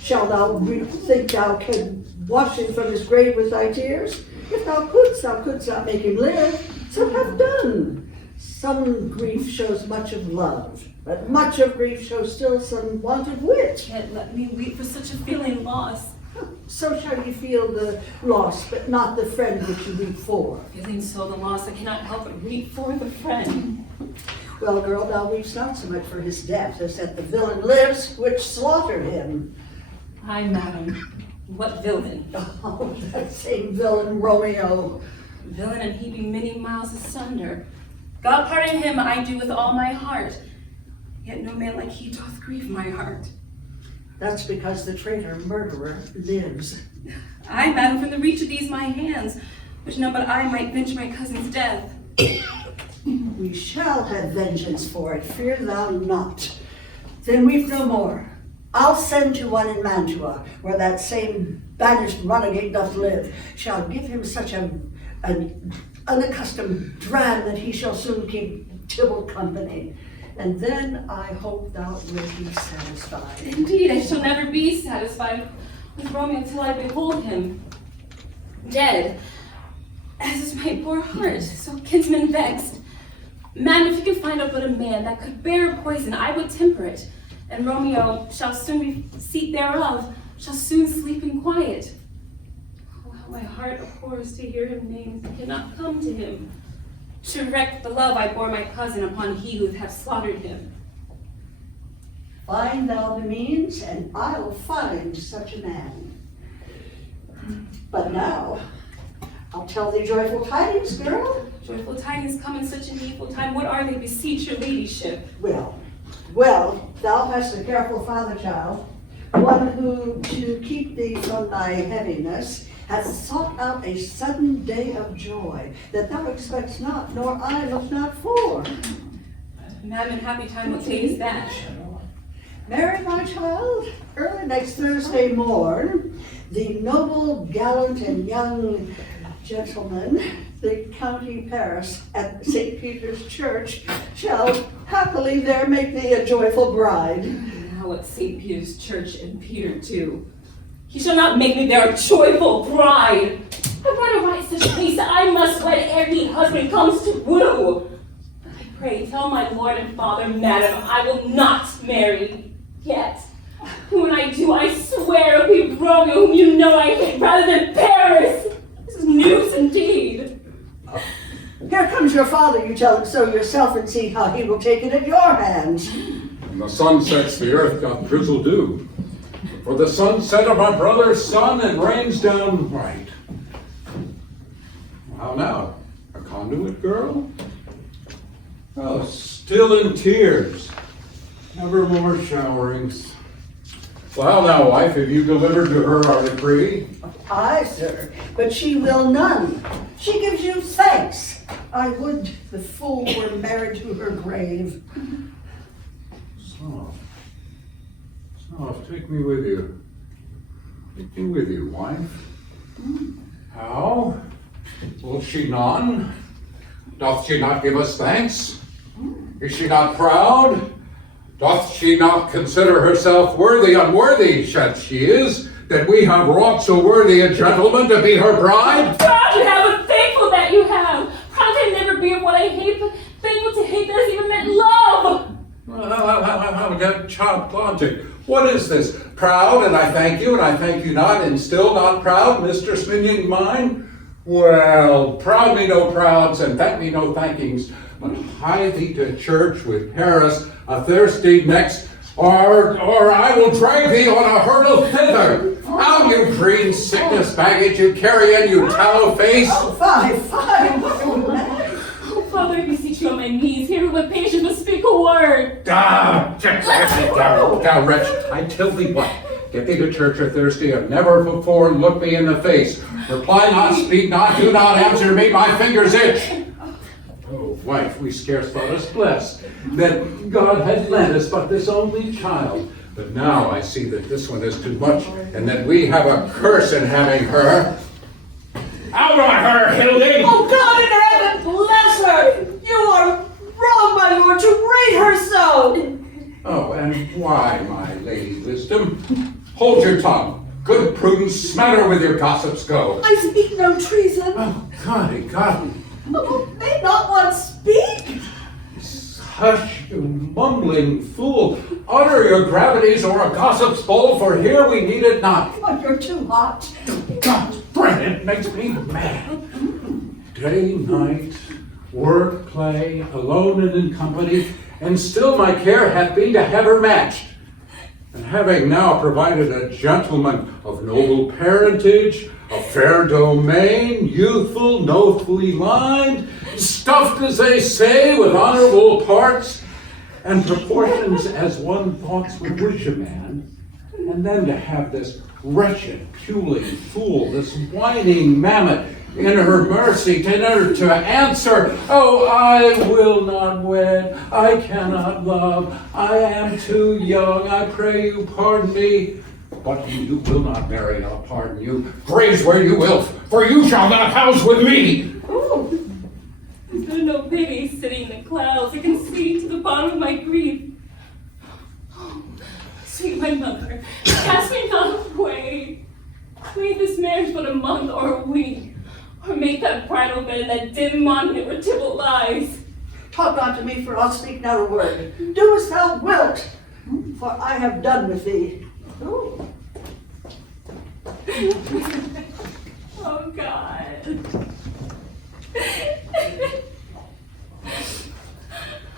shall thou think thou can wash him from his grave with thy tears? If thou couldst not make him live, so have done. Some grief shows much of love, but much of grief shows still some want of wit. Yet let me weep for such a feeling loss. So shall you feel the loss, but not the friend which you weep for. Feeling so the loss, I cannot help but weep for the friend. Well, girl, thou weeps not so much for his death as that the villain lives which slaughtered him. Aye, madam. What villain? Oh, that same villain, Romeo. Villain and he be many miles asunder. God pardon him, I do with all my heart. Yet no man like he doth grieve my heart. That's because the traitor murderer lives. Aye, madam, from the reach of these my hands, which none but I might avenge my cousin's death. We shall have vengeance for it, fear thou not. Then weep no more. I'll send to one in Mantua, where that same banished renegade doth live, shall give him such an unaccustomed dram that he shall soon keep Tybalt company. and then I hope thou wilt be satisfied. Indeed, I shall never be satisfied with Romeo until I behold him dead, as is my poor heart, so kinsman vexed. Madam, if you can find out but a man that could bear poison, I would temper it, and Romeo shall soon be seat thereof, shall soon sleep in quiet. Oh, how my heart abhors to hear him named, and cannot come to him, to wreak the love I bore my cousin upon he who hath slaughtered him. Find thou the means, and I'll find such a man. But now, I'll tell thee joyful tidings, girl. Joyful tidings come in such a needful time. What are they, beseech your ladyship? Well, thou hast a careful father child, one who, to keep thee from thy heaviness, hath sought out a sudden day of joy, that thou expects not, nor I look not for. Madam, in happy time, what day is that? Marry, my child, early next Thursday morn, the noble, gallant, and young gentleman, the county Paris at St. Peter's Church, shall happily there make thee a joyful bride. Now at St. Peter's Church and Peter too. He shall not make me there a joyful bride. I want to write such a place that I must wed ere he husband comes to woo. I pray, tell my lord and father, madam, I will not marry yet. When I do, I swear it'll be Romeo, whom you know I hate, rather than Paris. This is news indeed. Here comes your father, you tell him so yourself, and see how he will take it at your hands. When the sun sets, the earth doth drizzle dew. For the sunset of my brother's son, and rains down right. How now, a conduit girl? Oh, still in tears, never more showerings. Well, how now, wife, have you delivered to her our decree? Aye, sir, but she will none. She gives you thanks. I would the fool were married to her grave. Soft, take me with you. Take me with you, wife. How? Will she none? Doth she not give us thanks? Is she not proud? Doth she not consider herself worthy, unworthy, such she is, that we have wrought so worthy a gentleman to be her bride? Proud you have, and thankful that you have. Proud to never be of what I hate, but thankful to hate that has even meant love. How get child logic? What is this? Proud, and I thank you not, and still not proud, mistress minion mine? Well, proud me no prouds, and thank me no thankings, but hie thee to church with Paris a Thursday next, or I will drag thee on a hurdle thither. Out, you green sickness baggage you carry in, you tallow face. Oh, fine. Oh, Father, I beseech you on my knees, hear me with patience, but speak a word. Down, wretch, I tell thee what. Get thee to church o' Thursday, and never before look me in the face. Reply not, speak not, do not answer me, my fingers itch. Oh, wife, we scarce thought us blessed, that God had lent us but this only child. But now I see that this one is too much, and that we have a curse in having her. Out on her, Hildy! Oh, God in heaven, bless her! You are wrong, my lord, to rate her so! Oh, and why, my lady wisdom? Hold your tongue. Good prudence, smatter with your gossips go. I speak no treason. Oh, Goddy. Oh, may not one speak? Hush, you mumbling fool. Utter your gravities or a gossip's bowl, for here we need it not. Oh, you're too hot. God's bread, it makes me mad. Day, night, work, play, alone and in company, and still my care hath been to have her matched. And having now provided a gentleman of noble parentage, a fair domain, youthful, nobly lined, stuffed, as they say, with honorable parts, and proportions as one thoughts would wish a man, and then to have this wretched, puling fool, this whining mammoth, in her mercy, to answer, oh, I will not wed, I cannot love, I am too young, I pray you pardon me. But you will not marry, and I'll pardon you. Graze where you will, for you shall not house with me. Oh, No pity sitting in the clouds. I can see to the bottom of my grief. Oh, sweet my mother, cast me not away. Leave this marriage but a month or a week, or make that bridal bed in that dim monument where Tybalt lies. Talk not to me, for I'll speak not a word. Do as thou wilt, for I have done with thee. Oh. Oh, God.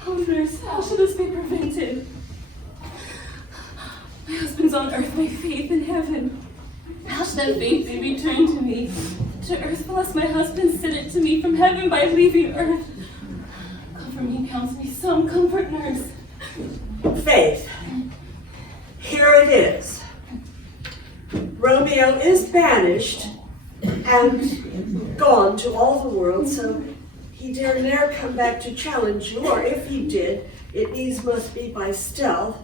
Oh, nurse, how shall this be prevented? My husband's on earth, my faith in heaven. How shall that faith be returned to me? To earth, lest my husband send it to me from heaven by leaving earth. Comfort me, counsel me, some comfort, nurse. Faith, here it is. Romeo is banished and gone to all the world, so he dare ne'er come back to challenge you, or if he did, it needs must be by stealth.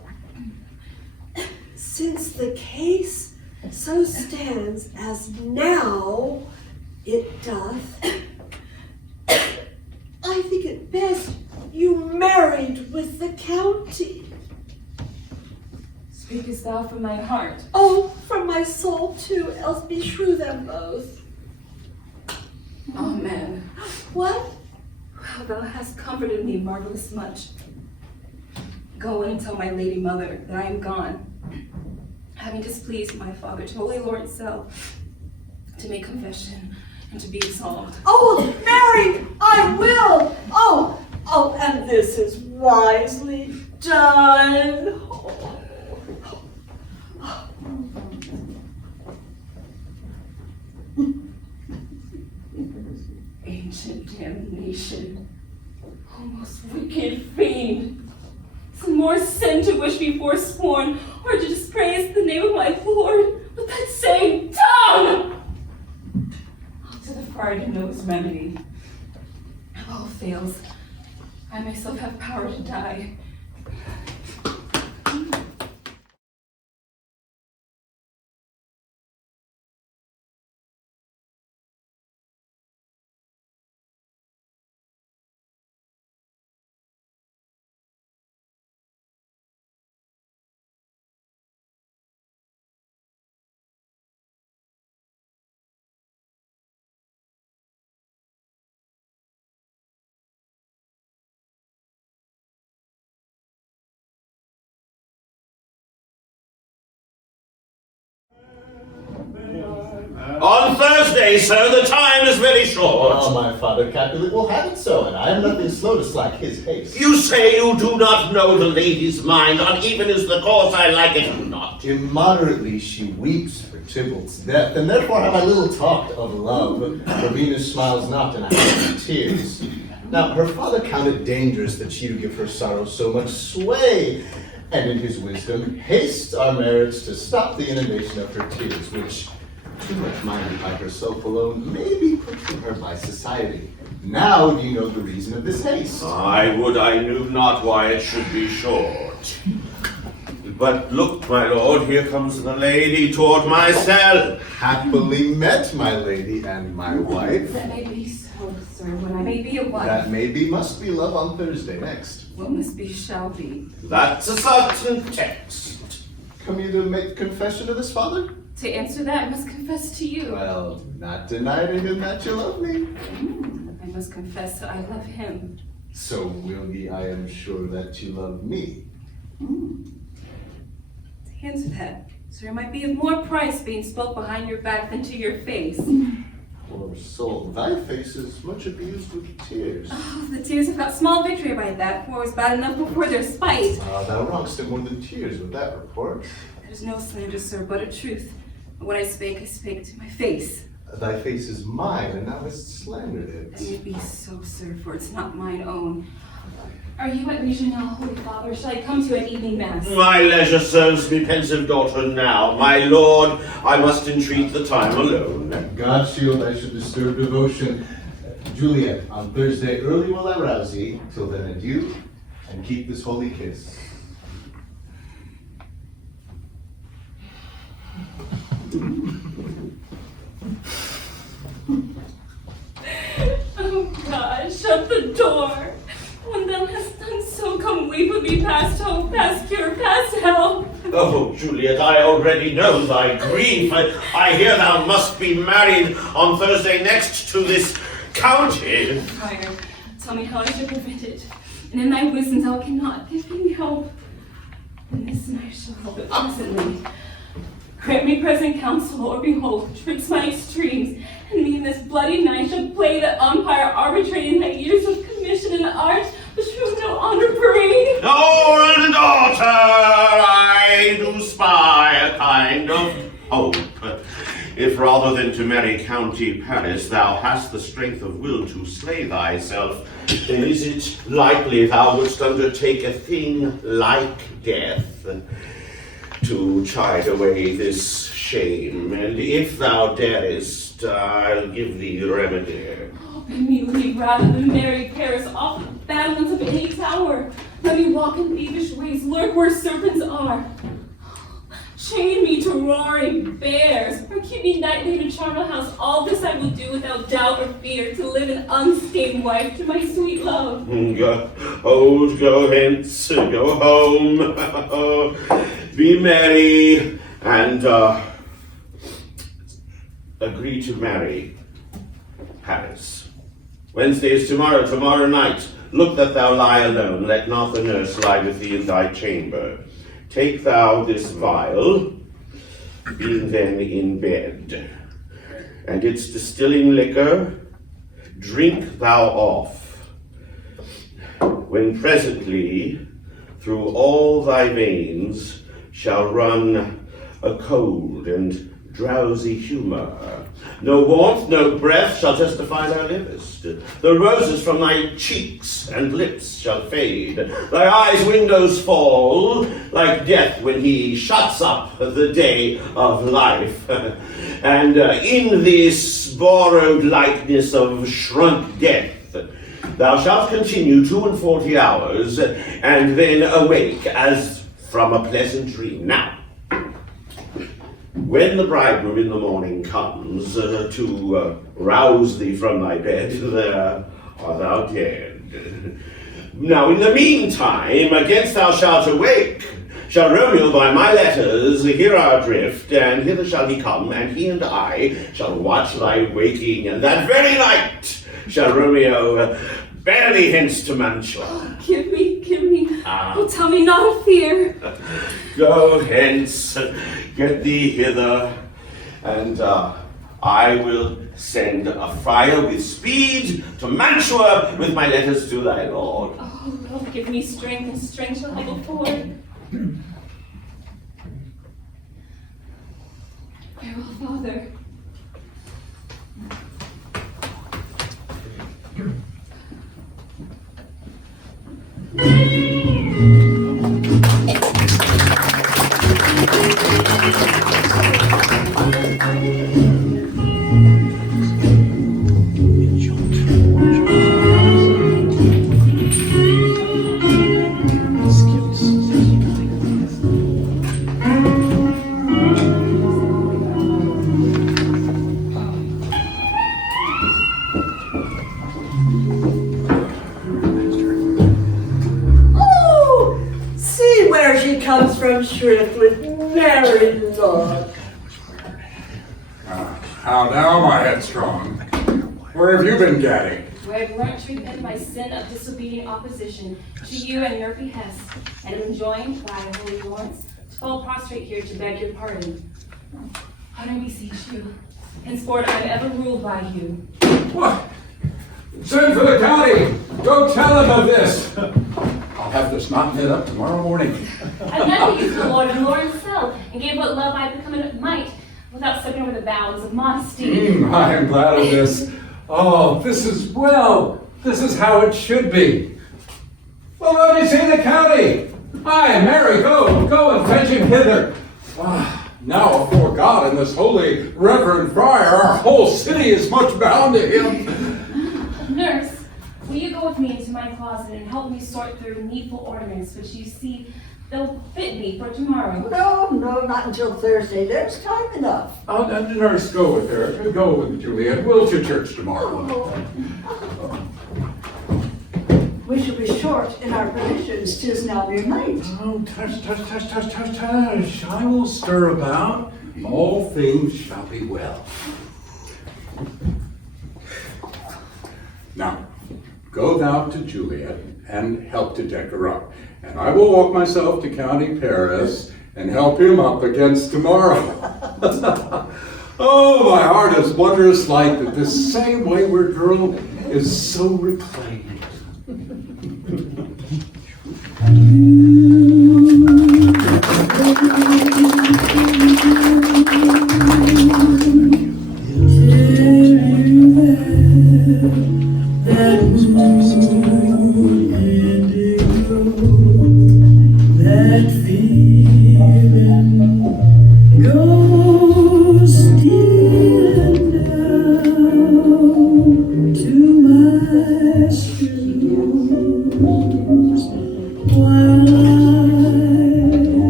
Since the case so stands as now it doth, I think it best you married with the county. Speakest thou from thy heart? Oh, from my soul too, else beshrew them both. Amen. What? Well, thou hast comforted me marvelous much. Go in and tell my lady mother that I am gone, having displeased my father to holy Lord itself, to make confession and to be absolved. Oh, Mary, I will. Oh, and this is wisely done. Ancient damnation, oh most wicked fiend, some more sin to wish me forsworn, or to dispraise the name of my Lord with that same tongue! To the friar who knows remedy. If all fails, I myself have power to die. On Thursday, sir, the time is very short. Oh, my father Capulet will have it so, and I am nothing slow to slack his haste. You say you do not know the lady's mind, uneven is the course, I like it not. Immoderately she weeps for Tybalt's death, and therefore have I little talked of love, for Venus smiles not in a house of tears. Now, her father counted dangerous that she do give her sorrow so much sway, and in his wisdom hastes our marriage to stop the inundation of her tears, which, too much minded by herself alone, may be put from her by society. Now do you know the reason of this haste? I would I knew not why it should be short. But look, my lord, here comes the lady toward my cell. Happily met, my lady and my wife. That may be so, sir, when I may be a wife. That may be, must be love on Thursday next. What must be shall be. That's a certain text. Come you to make confession to this father? To answer that, I must confess to you. Well, not deny to him that you love me. I must confess that I love him. So will ye, I am sure, that you love me. To answer that, sir, it might be of more price being spoke behind your back than to your face. Poor soul, thy face is much abused with tears. Oh, the tears have got small victory by that, for it was bad enough before their spite. Thou wrongst it more than tears with that report. There's no slander, sir, but a truth. And what I spake to my face. Thy face is mine, and thou hast slandered it. That may be so, sir, for it's not mine own. Are you at leisure now, Holy Father? Shall I come to an evening mass? My leisure serves me, pensive daughter, now. My lord, I must entreat the time alone. God shield, I should disturb devotion. Juliet, on Thursday early will I rouse thee. Till then, adieu, and keep this holy kiss. Oh God, shut the door. When thou hast done so, come weep with me past hope, past cure, past help. Oh, Juliet, I already know thy grief. I hear thou must be married on Thursday next to this county. Friar, tell me how I should prevent it. And in thy wisdom thou cannot give me help. And this night shall help it presently. Grant me present counsel, or behold, twixt my extremes, and me in this bloody night shall play the umpire, arbitrating thy years of commission and art, which will no honor bring. Old daughter, I do spy a kind of hope. If rather than to marry County Paris, thou hast the strength of will to slay thyself, then is it likely thou wouldst undertake a thing like death, to chide away this shame? And if thou darest, I'll give thee the remedy. Oh, bid me leave rather than marry Paris off the battlements of any tower. Let me walk in thievish ways, lurk where serpents are. Chain me to roaring bears, or keep me nightly in a charnel house. All this I will do without doubt or fear, to live an unstained wife to my sweet love. Go hence, go home, be merry, and agree to marry Paris. Wednesday is tomorrow night. Look that thou lie alone, let not the nurse lie with thee in thy chamber. Take thou this vial, being then in bed, and its distilling liquor, drink thou off, when presently through all thy veins shall run a cold and drowsy humor. No warmth, no breath shall testify thou livest. The roses from thy cheeks and lips shall fade. Thy eyes' windows fall, like death when he shuts up the day of life. And in this borrowed likeness of shrunk death, thou shalt continue 42 hours, and then awake as from a pleasant dream. Now, when the bridegroom in the morning comes to rouse thee from thy bed, there art thou dead. Now in the meantime, against thou shalt awake, shall Romeo by my letters hear our drift, and hither shall he come, and he and I shall watch thy waking, and that very night shall Romeo bear thee hence to Mantua. Oh, give me. Oh, tell me not of fear. Go hence, get thee hither, and I will send a friar with speed to Mantua with my letters to thy lord. Oh, Lord, give me strength, and strength shall help afford. Farewell, Father. Comes from shrift with married love. How now, my headstrong? Where have you been gadding? Where I've learned to repent my sin of disobedient opposition to you and your behest, and am enjoined by holy lords to fall prostrate here to beg your pardon. Pardon me, beseech you. Henceforth I am ever ruled by you. What? Send for the county! Go tell him of this! I'll have this knot knit up tomorrow morning. I've done to use the Lord and Lord himself, and gave what love I had become in might, without stepping over the bounds of modesty. I am glad of this. Oh, this is how it should be. Well, let me see the county. Aye, Mary, go and fetch him hither. Now, before God and this holy reverend friar, our whole city is much bound to him. Nurse, will you go with me into my closet and help me sort through needful ornaments, which you see they'll fit me for tomorrow? No, not until Thursday. There's time enough. Nurse, go with her. Go with Juliet. We'll to church tomorrow. We shall be short in our provisions. 'Tis now near night. Oh, tush, tush, tush, tush, tush, tush. I will stir about. All things shall be well. Now, go thou to Juliet and help to deck her up. And I will walk myself to County Paris and help him up against tomorrow. Oh, my heart is wondrous light that this same wayward girl is so reclaimed.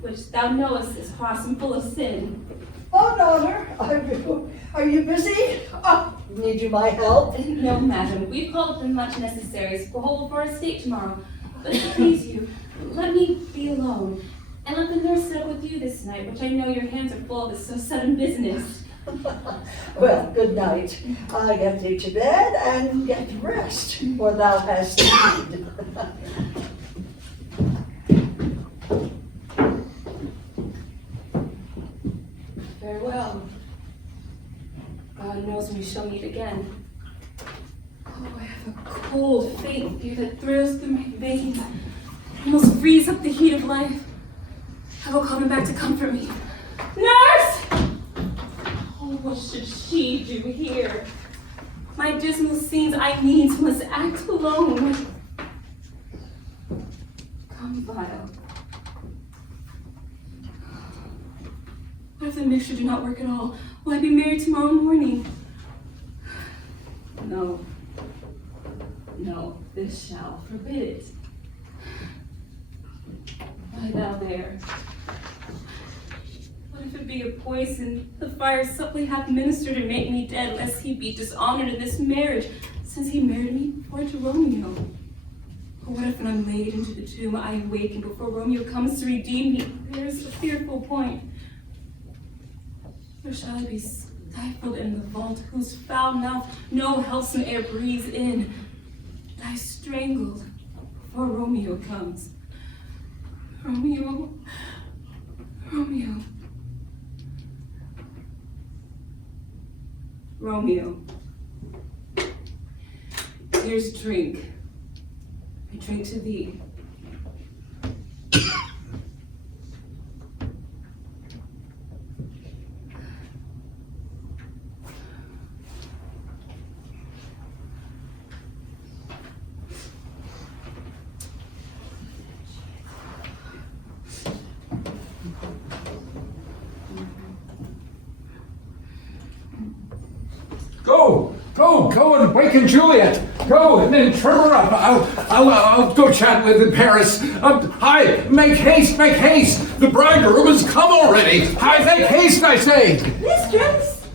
Which thou knowest is cross and full of sin. Oh, daughter, are you busy? Oh, need you my help? No, madam. We've called in much necessaries for hold for our estate tomorrow. But to please you, let me be alone. And let the nurse sit up with you this night, which I know your hands are full of this so sudden business. Well, good night. I'll get thee to bed and get to rest, for thou hast need. Farewell. God knows when we shall meet again. Oh, I have a cold, faint fear that thrills through my veins. I almost freeze up the heat of life. I will call him back to comfort me. Nurse! Oh, what should she do here? My dismal scenes I needs must act alone. Come, Vile. What if the mixture do not work at all? Will I be married tomorrow morning? No. No, this shall forbid it. Lie thou there. What if it be a poison? The fire subtly hath ministered to make me dead, lest he be dishonored in this marriage, since he married me for to Romeo. Or what if when I'm laid into the tomb, I awaken before Romeo comes to redeem me? There's a fearful point. Or shall I be stifled in the vault, whose foul mouth no wholesome air breathes in? Die strangled before Romeo comes. Romeo, Romeo, Romeo. Here's drink. I drink to thee. Go and waken Juliet. Go and then trim her up. I'll go chat with Paris. Hi, make haste, make haste. The bridegroom has come already. Hi, make haste, I say. Mistress!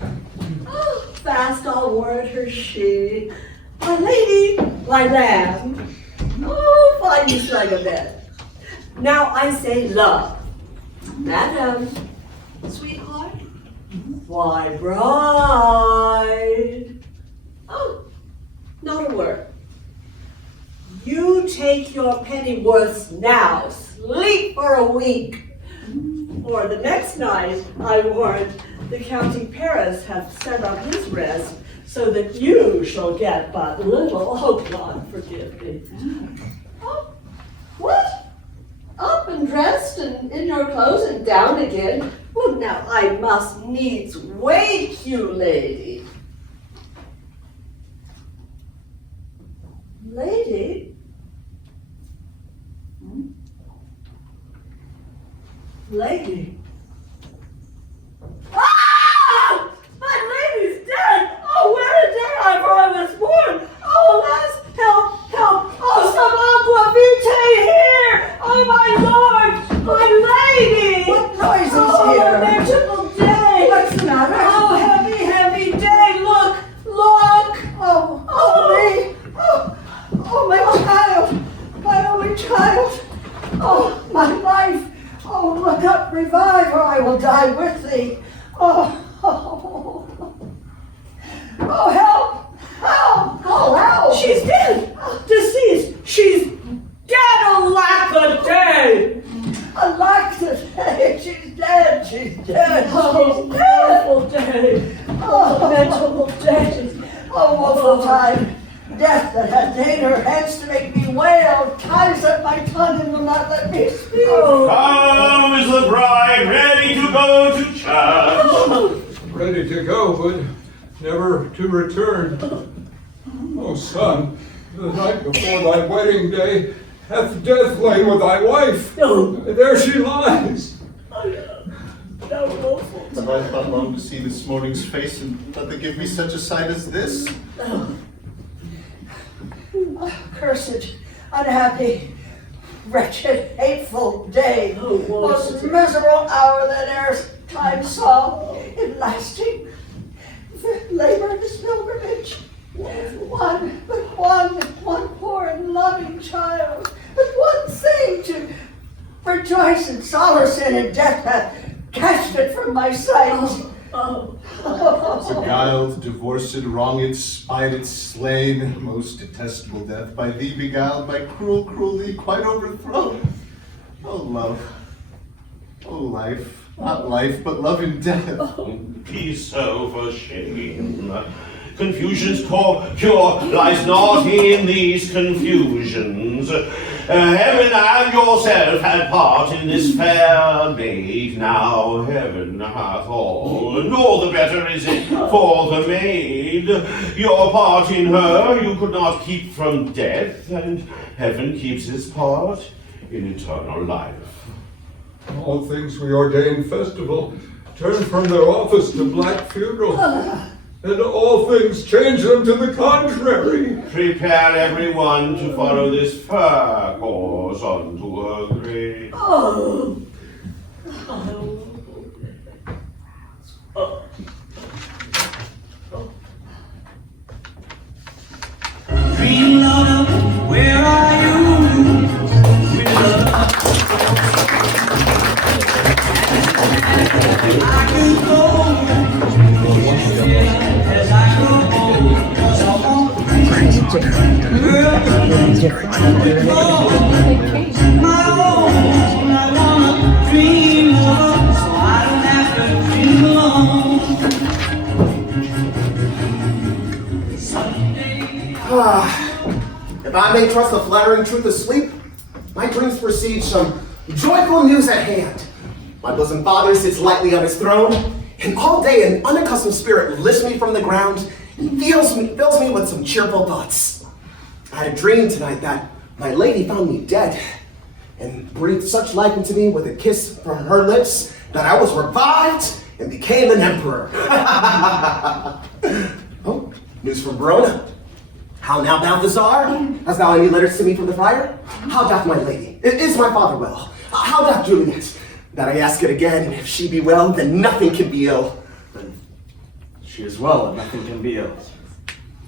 Oh, fast all word her she. My lady, my lamb. Oh, fine you slug a bit. Now I say love. Madam, sweetheart, why bride? Oh, not a word. You take your pennyworths now, sleep for a week. For the next night, I warrant, the County Paris hath set up his rest, so that you shall get but little. Oh, God, forgive me. Oh, what? Up and dressed and in your clothes and down again? Well, now I must needs wake you, lady. Lady? Lady? Ah! My lady's dead! Oh, where a day I for I was born! Oh, alas, help, help! Oh, some aqua vitae here! Oh, woeful time. Death that hath ta'en her hands to make me wail, ties up my tongue and will not let me speak. Come is the bride ready to go to church. Ready to go, but never to return. O son, the night before thy wedding day, hath death lain with thy wife. There she lies. Have I thought long to see this morning's face, and let they give me such a sight as this? Cursed, unhappy, wretched, hateful day. Most miserable hour that e'er time saw, in lasting labor this pilgrimage. One poor and loving child, but one thing to rejoice and solace in, and death hath cast it from my sight. Beguiled, divorced, wronged, spited, slain, most detestable death, by thee beguiled, by cruel thee quite overthrown. Oh love, oh life, not life, but love and death. Be so for shame. Confusion's cure lies not in these confusions. Heaven and yourself had part in this fair maid. Now heaven hath all, and all the better is it for the maid. Your part in her you could not keep from death, and heaven keeps his part in eternal life. All things we ordain festival turn from their office to black funeral. And all things change them to the contrary. Prepare everyone to follow this fair course unto her grave. Dream lover, where are you? I can go as I grow old, 'cause I won't my own. I wanna dream lover, so I don't have to dream alone. If I may trust the flattering truth of sleep, my dreams precede some joyful news at hand. My bosom father sits lightly on his throne, and all day an unaccustomed spirit lifts me from the ground and fills me with some cheerful thoughts. I had a dream tonight that my lady found me dead and breathed such life into me with a kiss from her lips that I was revived and became an emperor. Oh, news from Verona. How now, Balthazar? Hast thou any letters to me from the friar? How doth my lady? Is my father well? How doth Juliet? That I ask it again, and if she be well, then nothing can be ill. She is well, and nothing can be ill.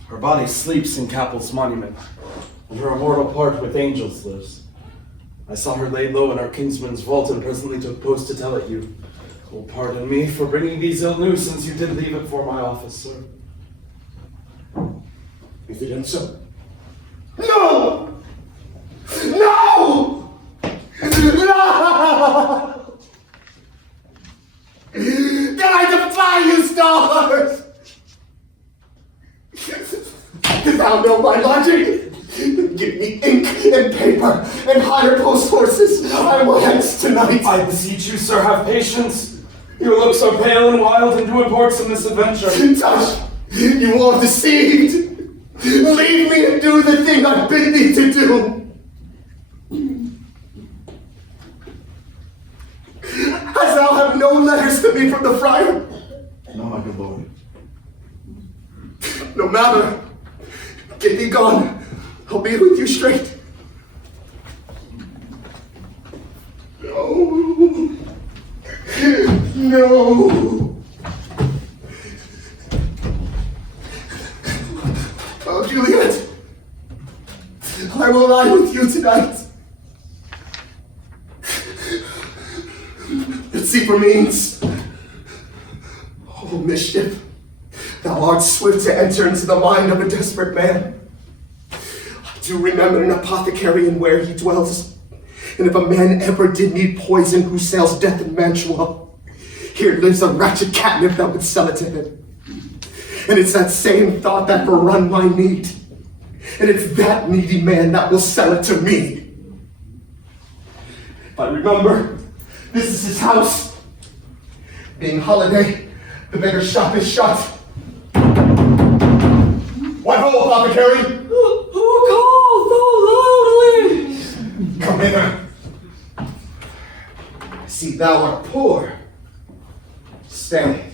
Her body sleeps in Capel's monument, and her immortal part with angels lives. I saw her laid low in our kinsman's vault, and presently took post to tell it you. Oh, pardon me for bringing these ill news, since you did leave it for my office, sir. Is it done so? No! No! No! Then I defy you, stars! Dost thou know my logic? Give me ink and paper and hire post horses. I will hence tonight. I beseech you, sir, have patience. You look so pale and wild, and do import some misadventure. Tush! You are deceived! Leave me and do the thing I bid thee to do! Hast thou have no letters to me from the friar? No, my good lord. No matter. Get thee gone. I'll be with you straight. No. No. Oh, Juliet. I will lie with you tonight. Its secret means, oh mischief, thou art swift to enter into the mind of a desperate man. I do remember an apothecary and where he dwells, and if a man ever did need poison who sells death in Mantua, here lives a wretched catnip that would sell it to him. And it's that same thought that will run my meat. And it's that needy man that will sell it to me. But remember, this is his house. Being holiday, the beggar's shop is shut. What ho, apothecary? Who calls so loudly? Come hither. I see thou art poor. Stay.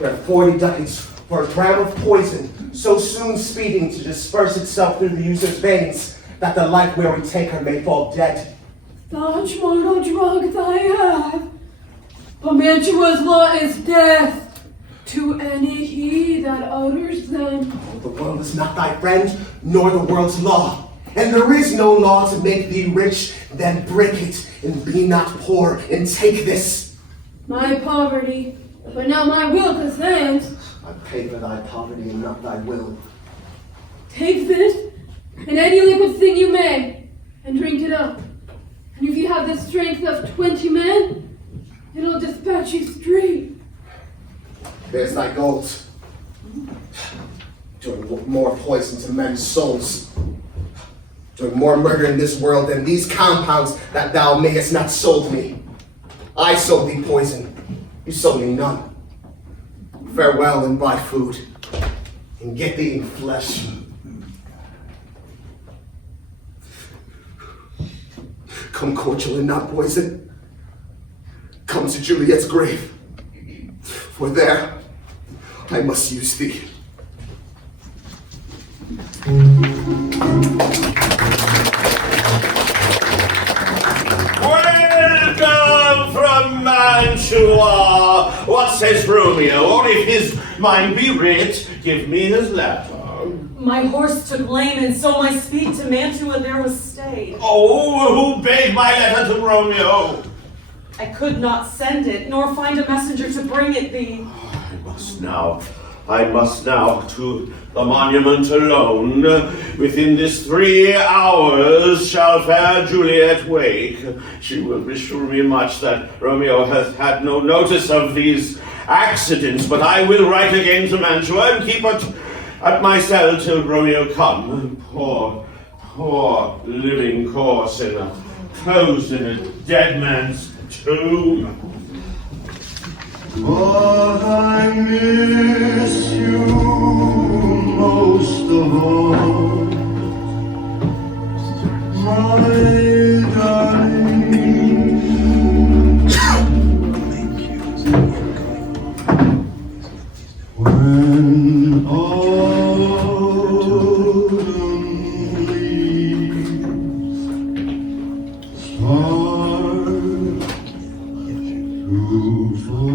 We have 40 ducats for a dram of poison, so soon speeding to disperse itself through the user's veins, that the life-weary taker may fall dead. Such mortal drugs I have. Perpetuous law is death to any he that utters them. The world is not thy friend, nor the world's law. And there is no law to make thee rich, then break it, and be not poor, and take this. My poverty, but not my will consent. I pay for thy poverty and not thy will. Take this, and any liquid thing you may, and drink it up. And if you have the strength of 20 men, it'll dispatch you straight. There's thy gold. Doing more poison to men's souls. Doing more murder in this world than these compounds that thou mayest not sold me. I sold thee poison. You sold me none. Farewell and buy food. And get thee in flesh. Come cordial and not poison. Come to Juliet's grave. For there I must use thee. Welcome from Mantua. What says Romeo? Or if his mind be writ, give me his letter. My horse took lame, and so my speed to Mantua there was stayed. Oh, who bade my letter to Romeo? I could not send it, nor find a messenger to bring it thee. I must now to the monument alone. Within this 3 hours shall fair Juliet wake. She will beshrew me much that Romeo hath had no notice of these accidents, but I will write again to Mantua and keep at my cell till Romeo come. Poor living corse closed in a dead man's tomb. But I miss you most of all, my darling. When autumn leaves start to fall.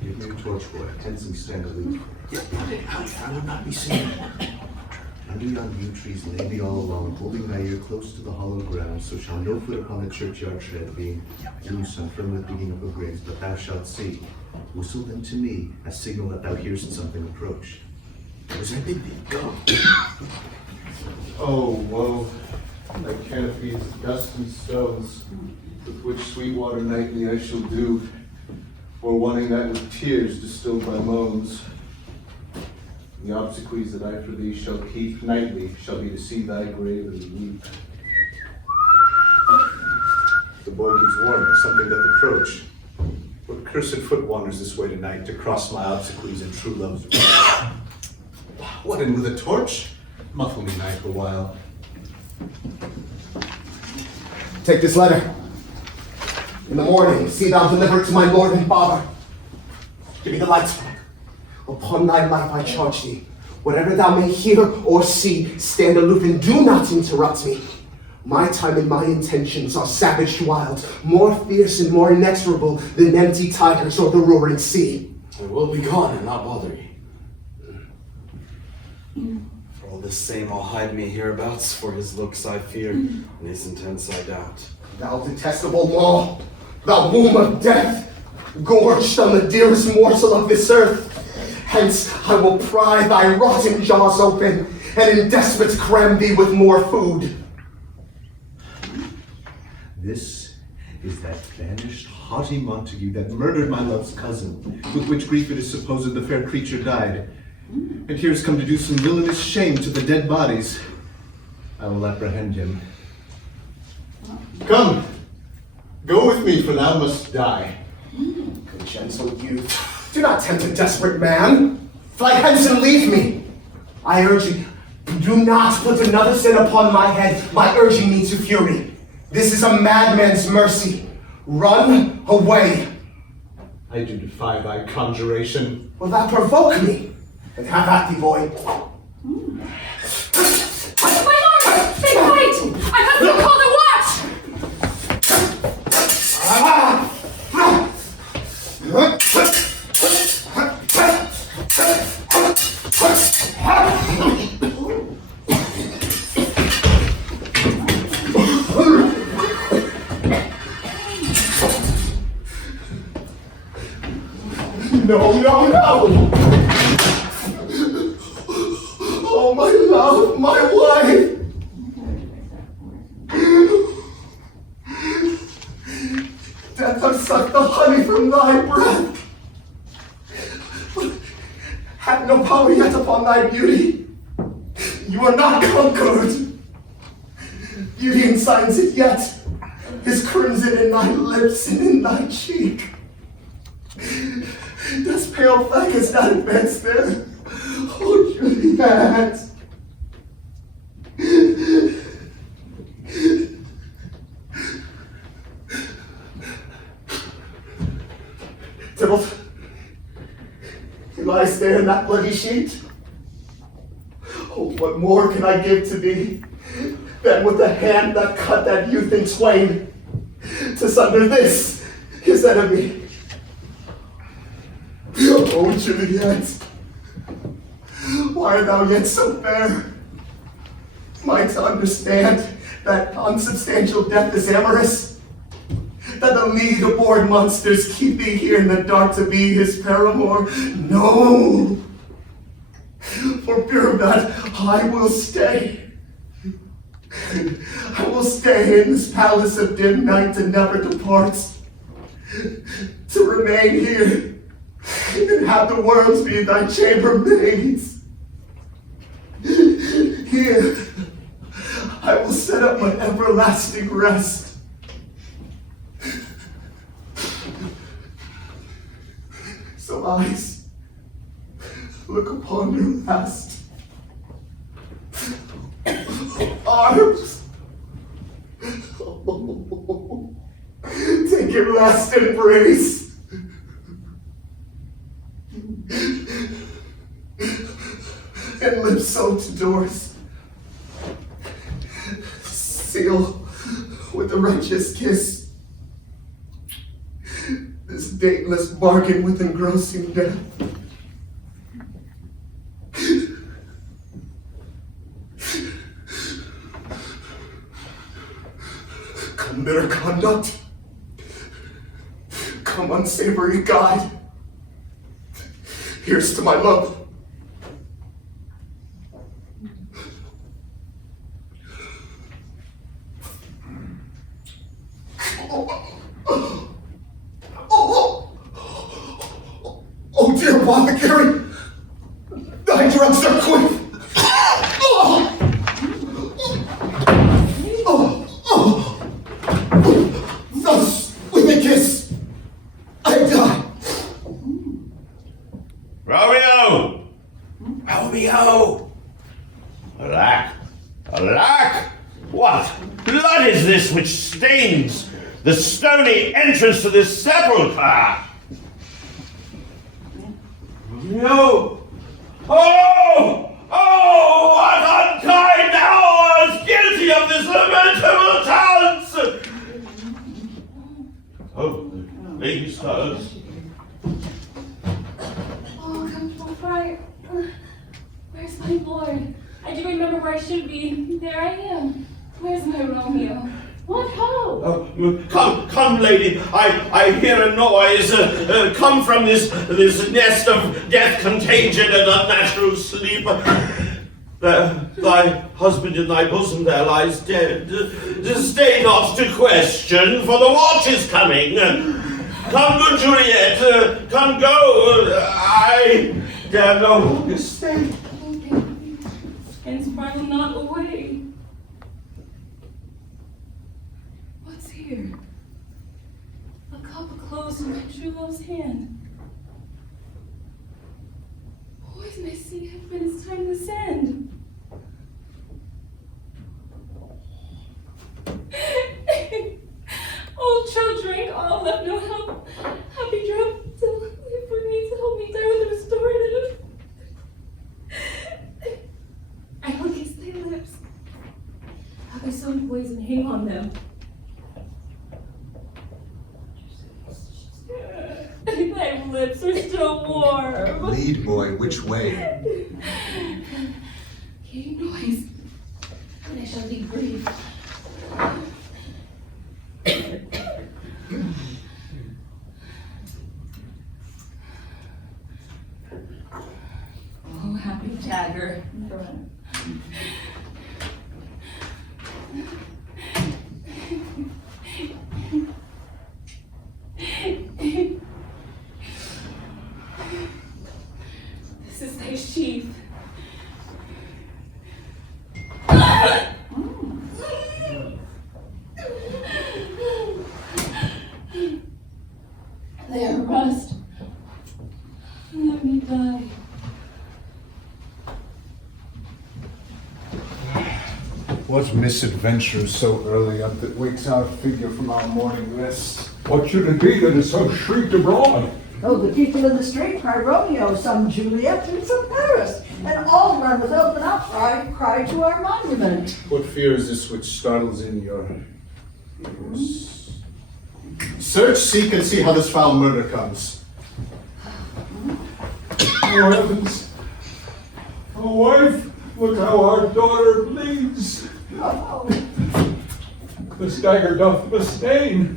Give me a torch, boy, and some standard leaf. Put it out, I will not be seen. Under yon yew trees lay me all alone, holding thy ear close to the hollow ground, so shall no foot upon the churchyard tread, being loose and firm at beating up of graves, but thou shalt see. Whistle then to me, as signal that thou hearest something approach. As I bid thee, go. Oh, woe, thy canopies, dust and stones, with which Sweetwater nightly I shall do, or wanting that with tears distilled by moans. The obsequies that I for thee shall keep nightly shall be to see thy grave and weep. The boy gives warning of something doth approach. What cursed foot wanders this way tonight to cross my obsequies and true love's right? What, and with a torch? Muffle me night the while. Take this letter. In the morning, see thou deliver it to my lord and father. Give me the light. Upon thy life I charge thee. Whatever thou may hear or see, stand aloof and do not interrupt me. My time and my intentions are savage wild, more fierce and more inexorable than empty tigers or the roaring sea. I will be gone and not bother you. For all this same I'll hide me hereabouts, for his looks I fear, and his intents I doubt. Thou detestable maw, thou womb of death, gorged on the dearest morsel of this earth. Hence I will pry thy rotten jaws open, and in despite cram thee with more food. This is that banished, haughty Montague that murdered my love's cousin, with which grief it is supposed the fair creature died, and here is come to do some villainous shame to the dead bodies. I will apprehend him. Come, go with me, for thou must die. Good gentle youth, do not tempt a desperate man. Fly hence and leave me. I urge you, do not put another sin upon my head by urging me to fury. This is a madman's mercy. Run away. I do defy thy conjuration. Will thou provoke me? And have at thee, boy. My lord! Be quiet! I have been called a watch! No, no, no! Oh, my love, my wife! Death hath sucked the honey from thy breath. Have no power yet upon thy beauty. You are not conquered. Beauty ensigns it yet, is crimson in thy lips and in thy cheek. This pale flag has not advanced there. Oh, Juliet. Tybalt, he lies there in that bloody sheet. Oh, what more can I give to thee than with the hand that cut that youth in twain to sunder this, his enemy? Oh, Juliet, why art thou yet so fair? Am I to understand that unsubstantial death is amorous? That the league-aboard monsters keep thee here in the dark to be his paramour? No! For fear of that, I will stay. I will stay in this palace of dim night and never depart. To remain here and have the worlds be thy chambermaids. Here, I will set up my everlasting rest. So eyes, look upon your last. Arms, take your last embrace. And lips sewn to doors. Seal with a righteous kiss this dateless bargain with engrossing death. Come, bitter conduct. Come, unsavory guide. Here's to my love. Oh, dear apothecary, thy drugs are quick. Thus, with a kiss, I die. Romeo! Romeo! Alack! Alack! What blood is this which stains the stony entrance to this sepulchre? No! Oh! Oh! What unkind hours guilty of this lamentable chance! Oh, lady stirs. Oh, come right. Where's my lord? I do remember where I should be. There I am. Where's my Romeo? What ho? Come, lady. I hear a noise. Come from this nest of death, contagion, and unnatural sleep. Thy husband in thy bosom there lies dead. Stay not to question, for the watch is coming. Come, good Juliet, come go. I dare no longer stay. And sparkle not away. What's here? A cup closed in my true love's hand. Poison I see hath been its time to send. Old child drank all, left no help. Happy drop to live for me, to help me die with the restorative. I will kiss thy lips. Have I sown poison, hang on them. Thy lips are still warm. Lead, boy, which way? Hearing noise, and I shall be brief. Oh, happy dagger. This is thy sheath. They are rust. Let me die. What misadventure so early up that wakes our figure from our morning rest? What should it be that is so shrieked abroad? Oh, the people in the street cry Romeo, some Juliet, and some Paris. And all run with open outcry, cry to our monument. What fear is this which startles in your ears? Search, seek, and see how this foul murder comes. Oh heavens! Oh wife, look how our daughter bleeds. This dagger doth mistain.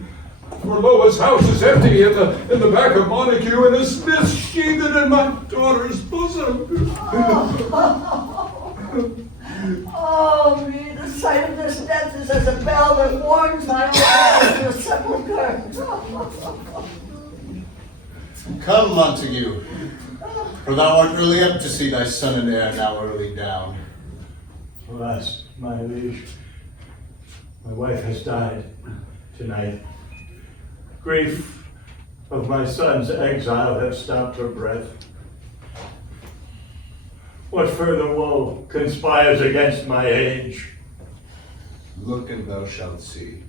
For Loa's house is empty in the back of Montague, and is missheathed in my daughter's bosom. Oh, me, the sight of this death is as a bell that warns my own heart to a sepulchre. Come, Montague, for thou art early up to see thy son and heir now early down. Alas, my liege, my wife has died tonight. Grief of my son's exile has stopped her breath. What further woe conspires against my age? Look and thou shalt see.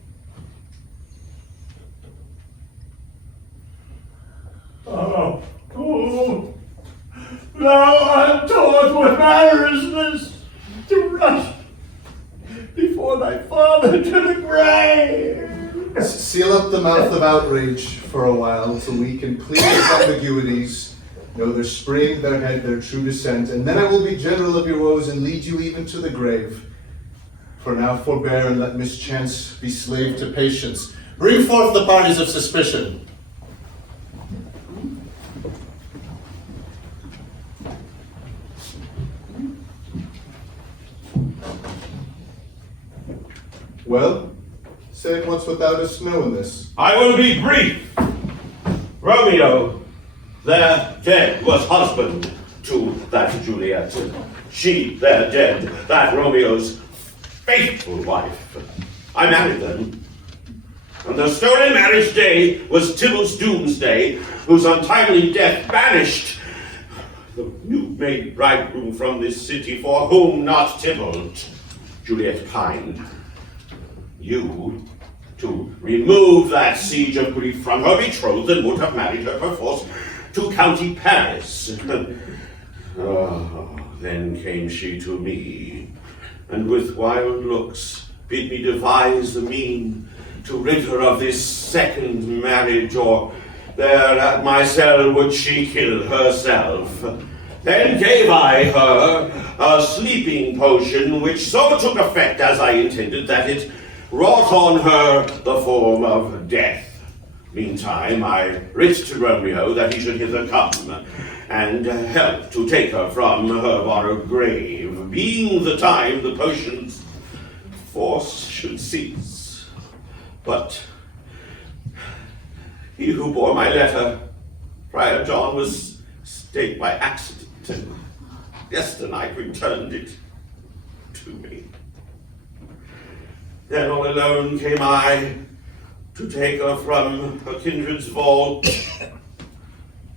Oh, thou art taught what matter is this, to rush before thy father to the grave. Seal up the mouth of outrage for a while till we can clear its ambiguities, know their spring, their head, their true descent, and then I will be general of your woes and lead you even to the grave. For now forbear and let mischance be slave to patience. Bring forth the parties of suspicion. Well, say it once without us knowing this. I will be brief. Romeo, there dead, was husband to that Juliet. She, there dead, that Romeo's faithful wife. I married them. And the stolen marriage day was Tybalt's doomsday, whose untimely death banished the new-made bridegroom from this city, for whom not Tybalt, Juliet kind. You, to remove that siege of grief from her betrothed, and would have married her perforce to County Paris. Then came she to me, and with wild looks bid me devise the mean to rid her of this second marriage, or there at my cell would she kill herself. Then gave I her a sleeping potion, which so took effect as I intended, that it wrought on her the form of death. Meantime, I writ to Romeo that he should hither come, and help to take her from her borrowed grave, being the time the potion's force should cease. But he who bore my letter, Friar John, was stayed by accident, and yesternight returned it to me. Then all alone came I to take her from her kindred's vault.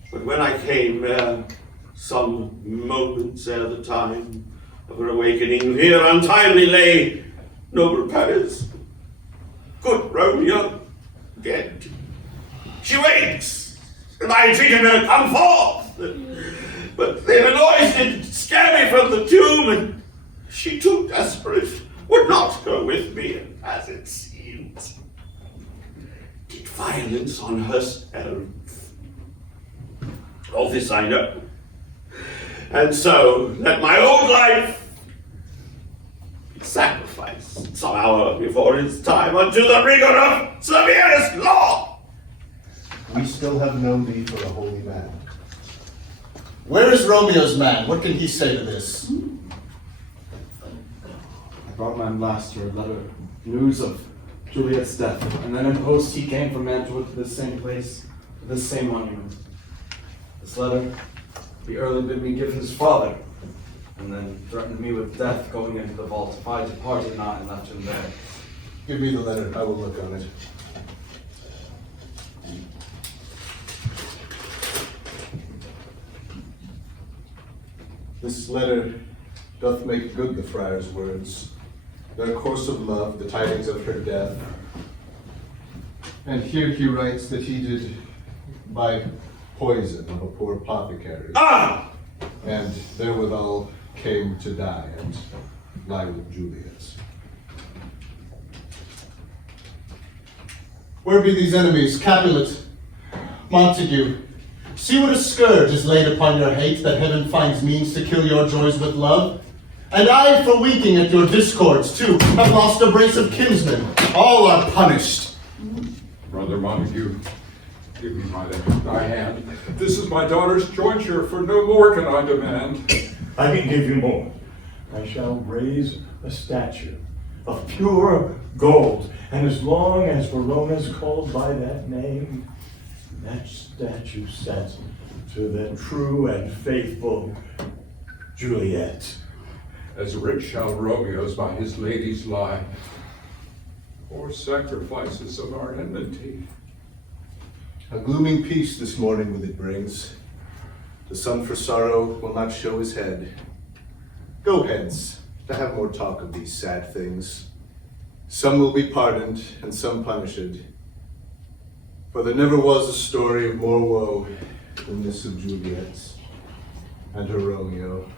But when I came there, some moments ere the time of her awakening, here untimely lay noble Paris, good Romeo, dead. She wakes, and I entreated her to come forth. But the noise did scare me from the tomb, and she, too desperate, would not go with me, and as it seems, did violence on herself. All this I know. And so let my old life be sacrificed some hour before its time unto the rigor of severest law. We still have no need for a holy man. Where is Romeo's man? What can he say to this? I brought my master a letter, news of Juliet's death, and then in post he came from Mantua to this same place, to this same monument. This letter, he early bid me give his father, and then threatened me with death going into the vault if I departed not and left him there. Give me the letter, I will look on it. This letter doth make good the friar's words, their course of love, the tidings of her death. And here he writes that he did buy poison of a poor apothecary. Ah! And therewithal came to die and lie with Juliet. Where be these enemies, Capulet, Montague? See what a scourge is laid upon your hate, that heaven finds means to kill your joys with love. And I, for winking at your discords, too, have lost a brace of kinsmen. All are punished. Brother Montague, give me thy hand. This is my daughter's jointure, for no more can I demand. I can give you more. I shall raise a statue of pure gold, and as long as Verona's called by that name, that statue set to the true and faithful Juliet. As rich shall Romeo's by his ladies lie, or sacrifices of our enmity. A glooming peace this morning with it brings. The sun for sorrow will not show his head. Go hence, to have more talk of these sad things. Some will be pardoned, and some punished. For there never was a story of more woe than this of Juliet and her Romeo.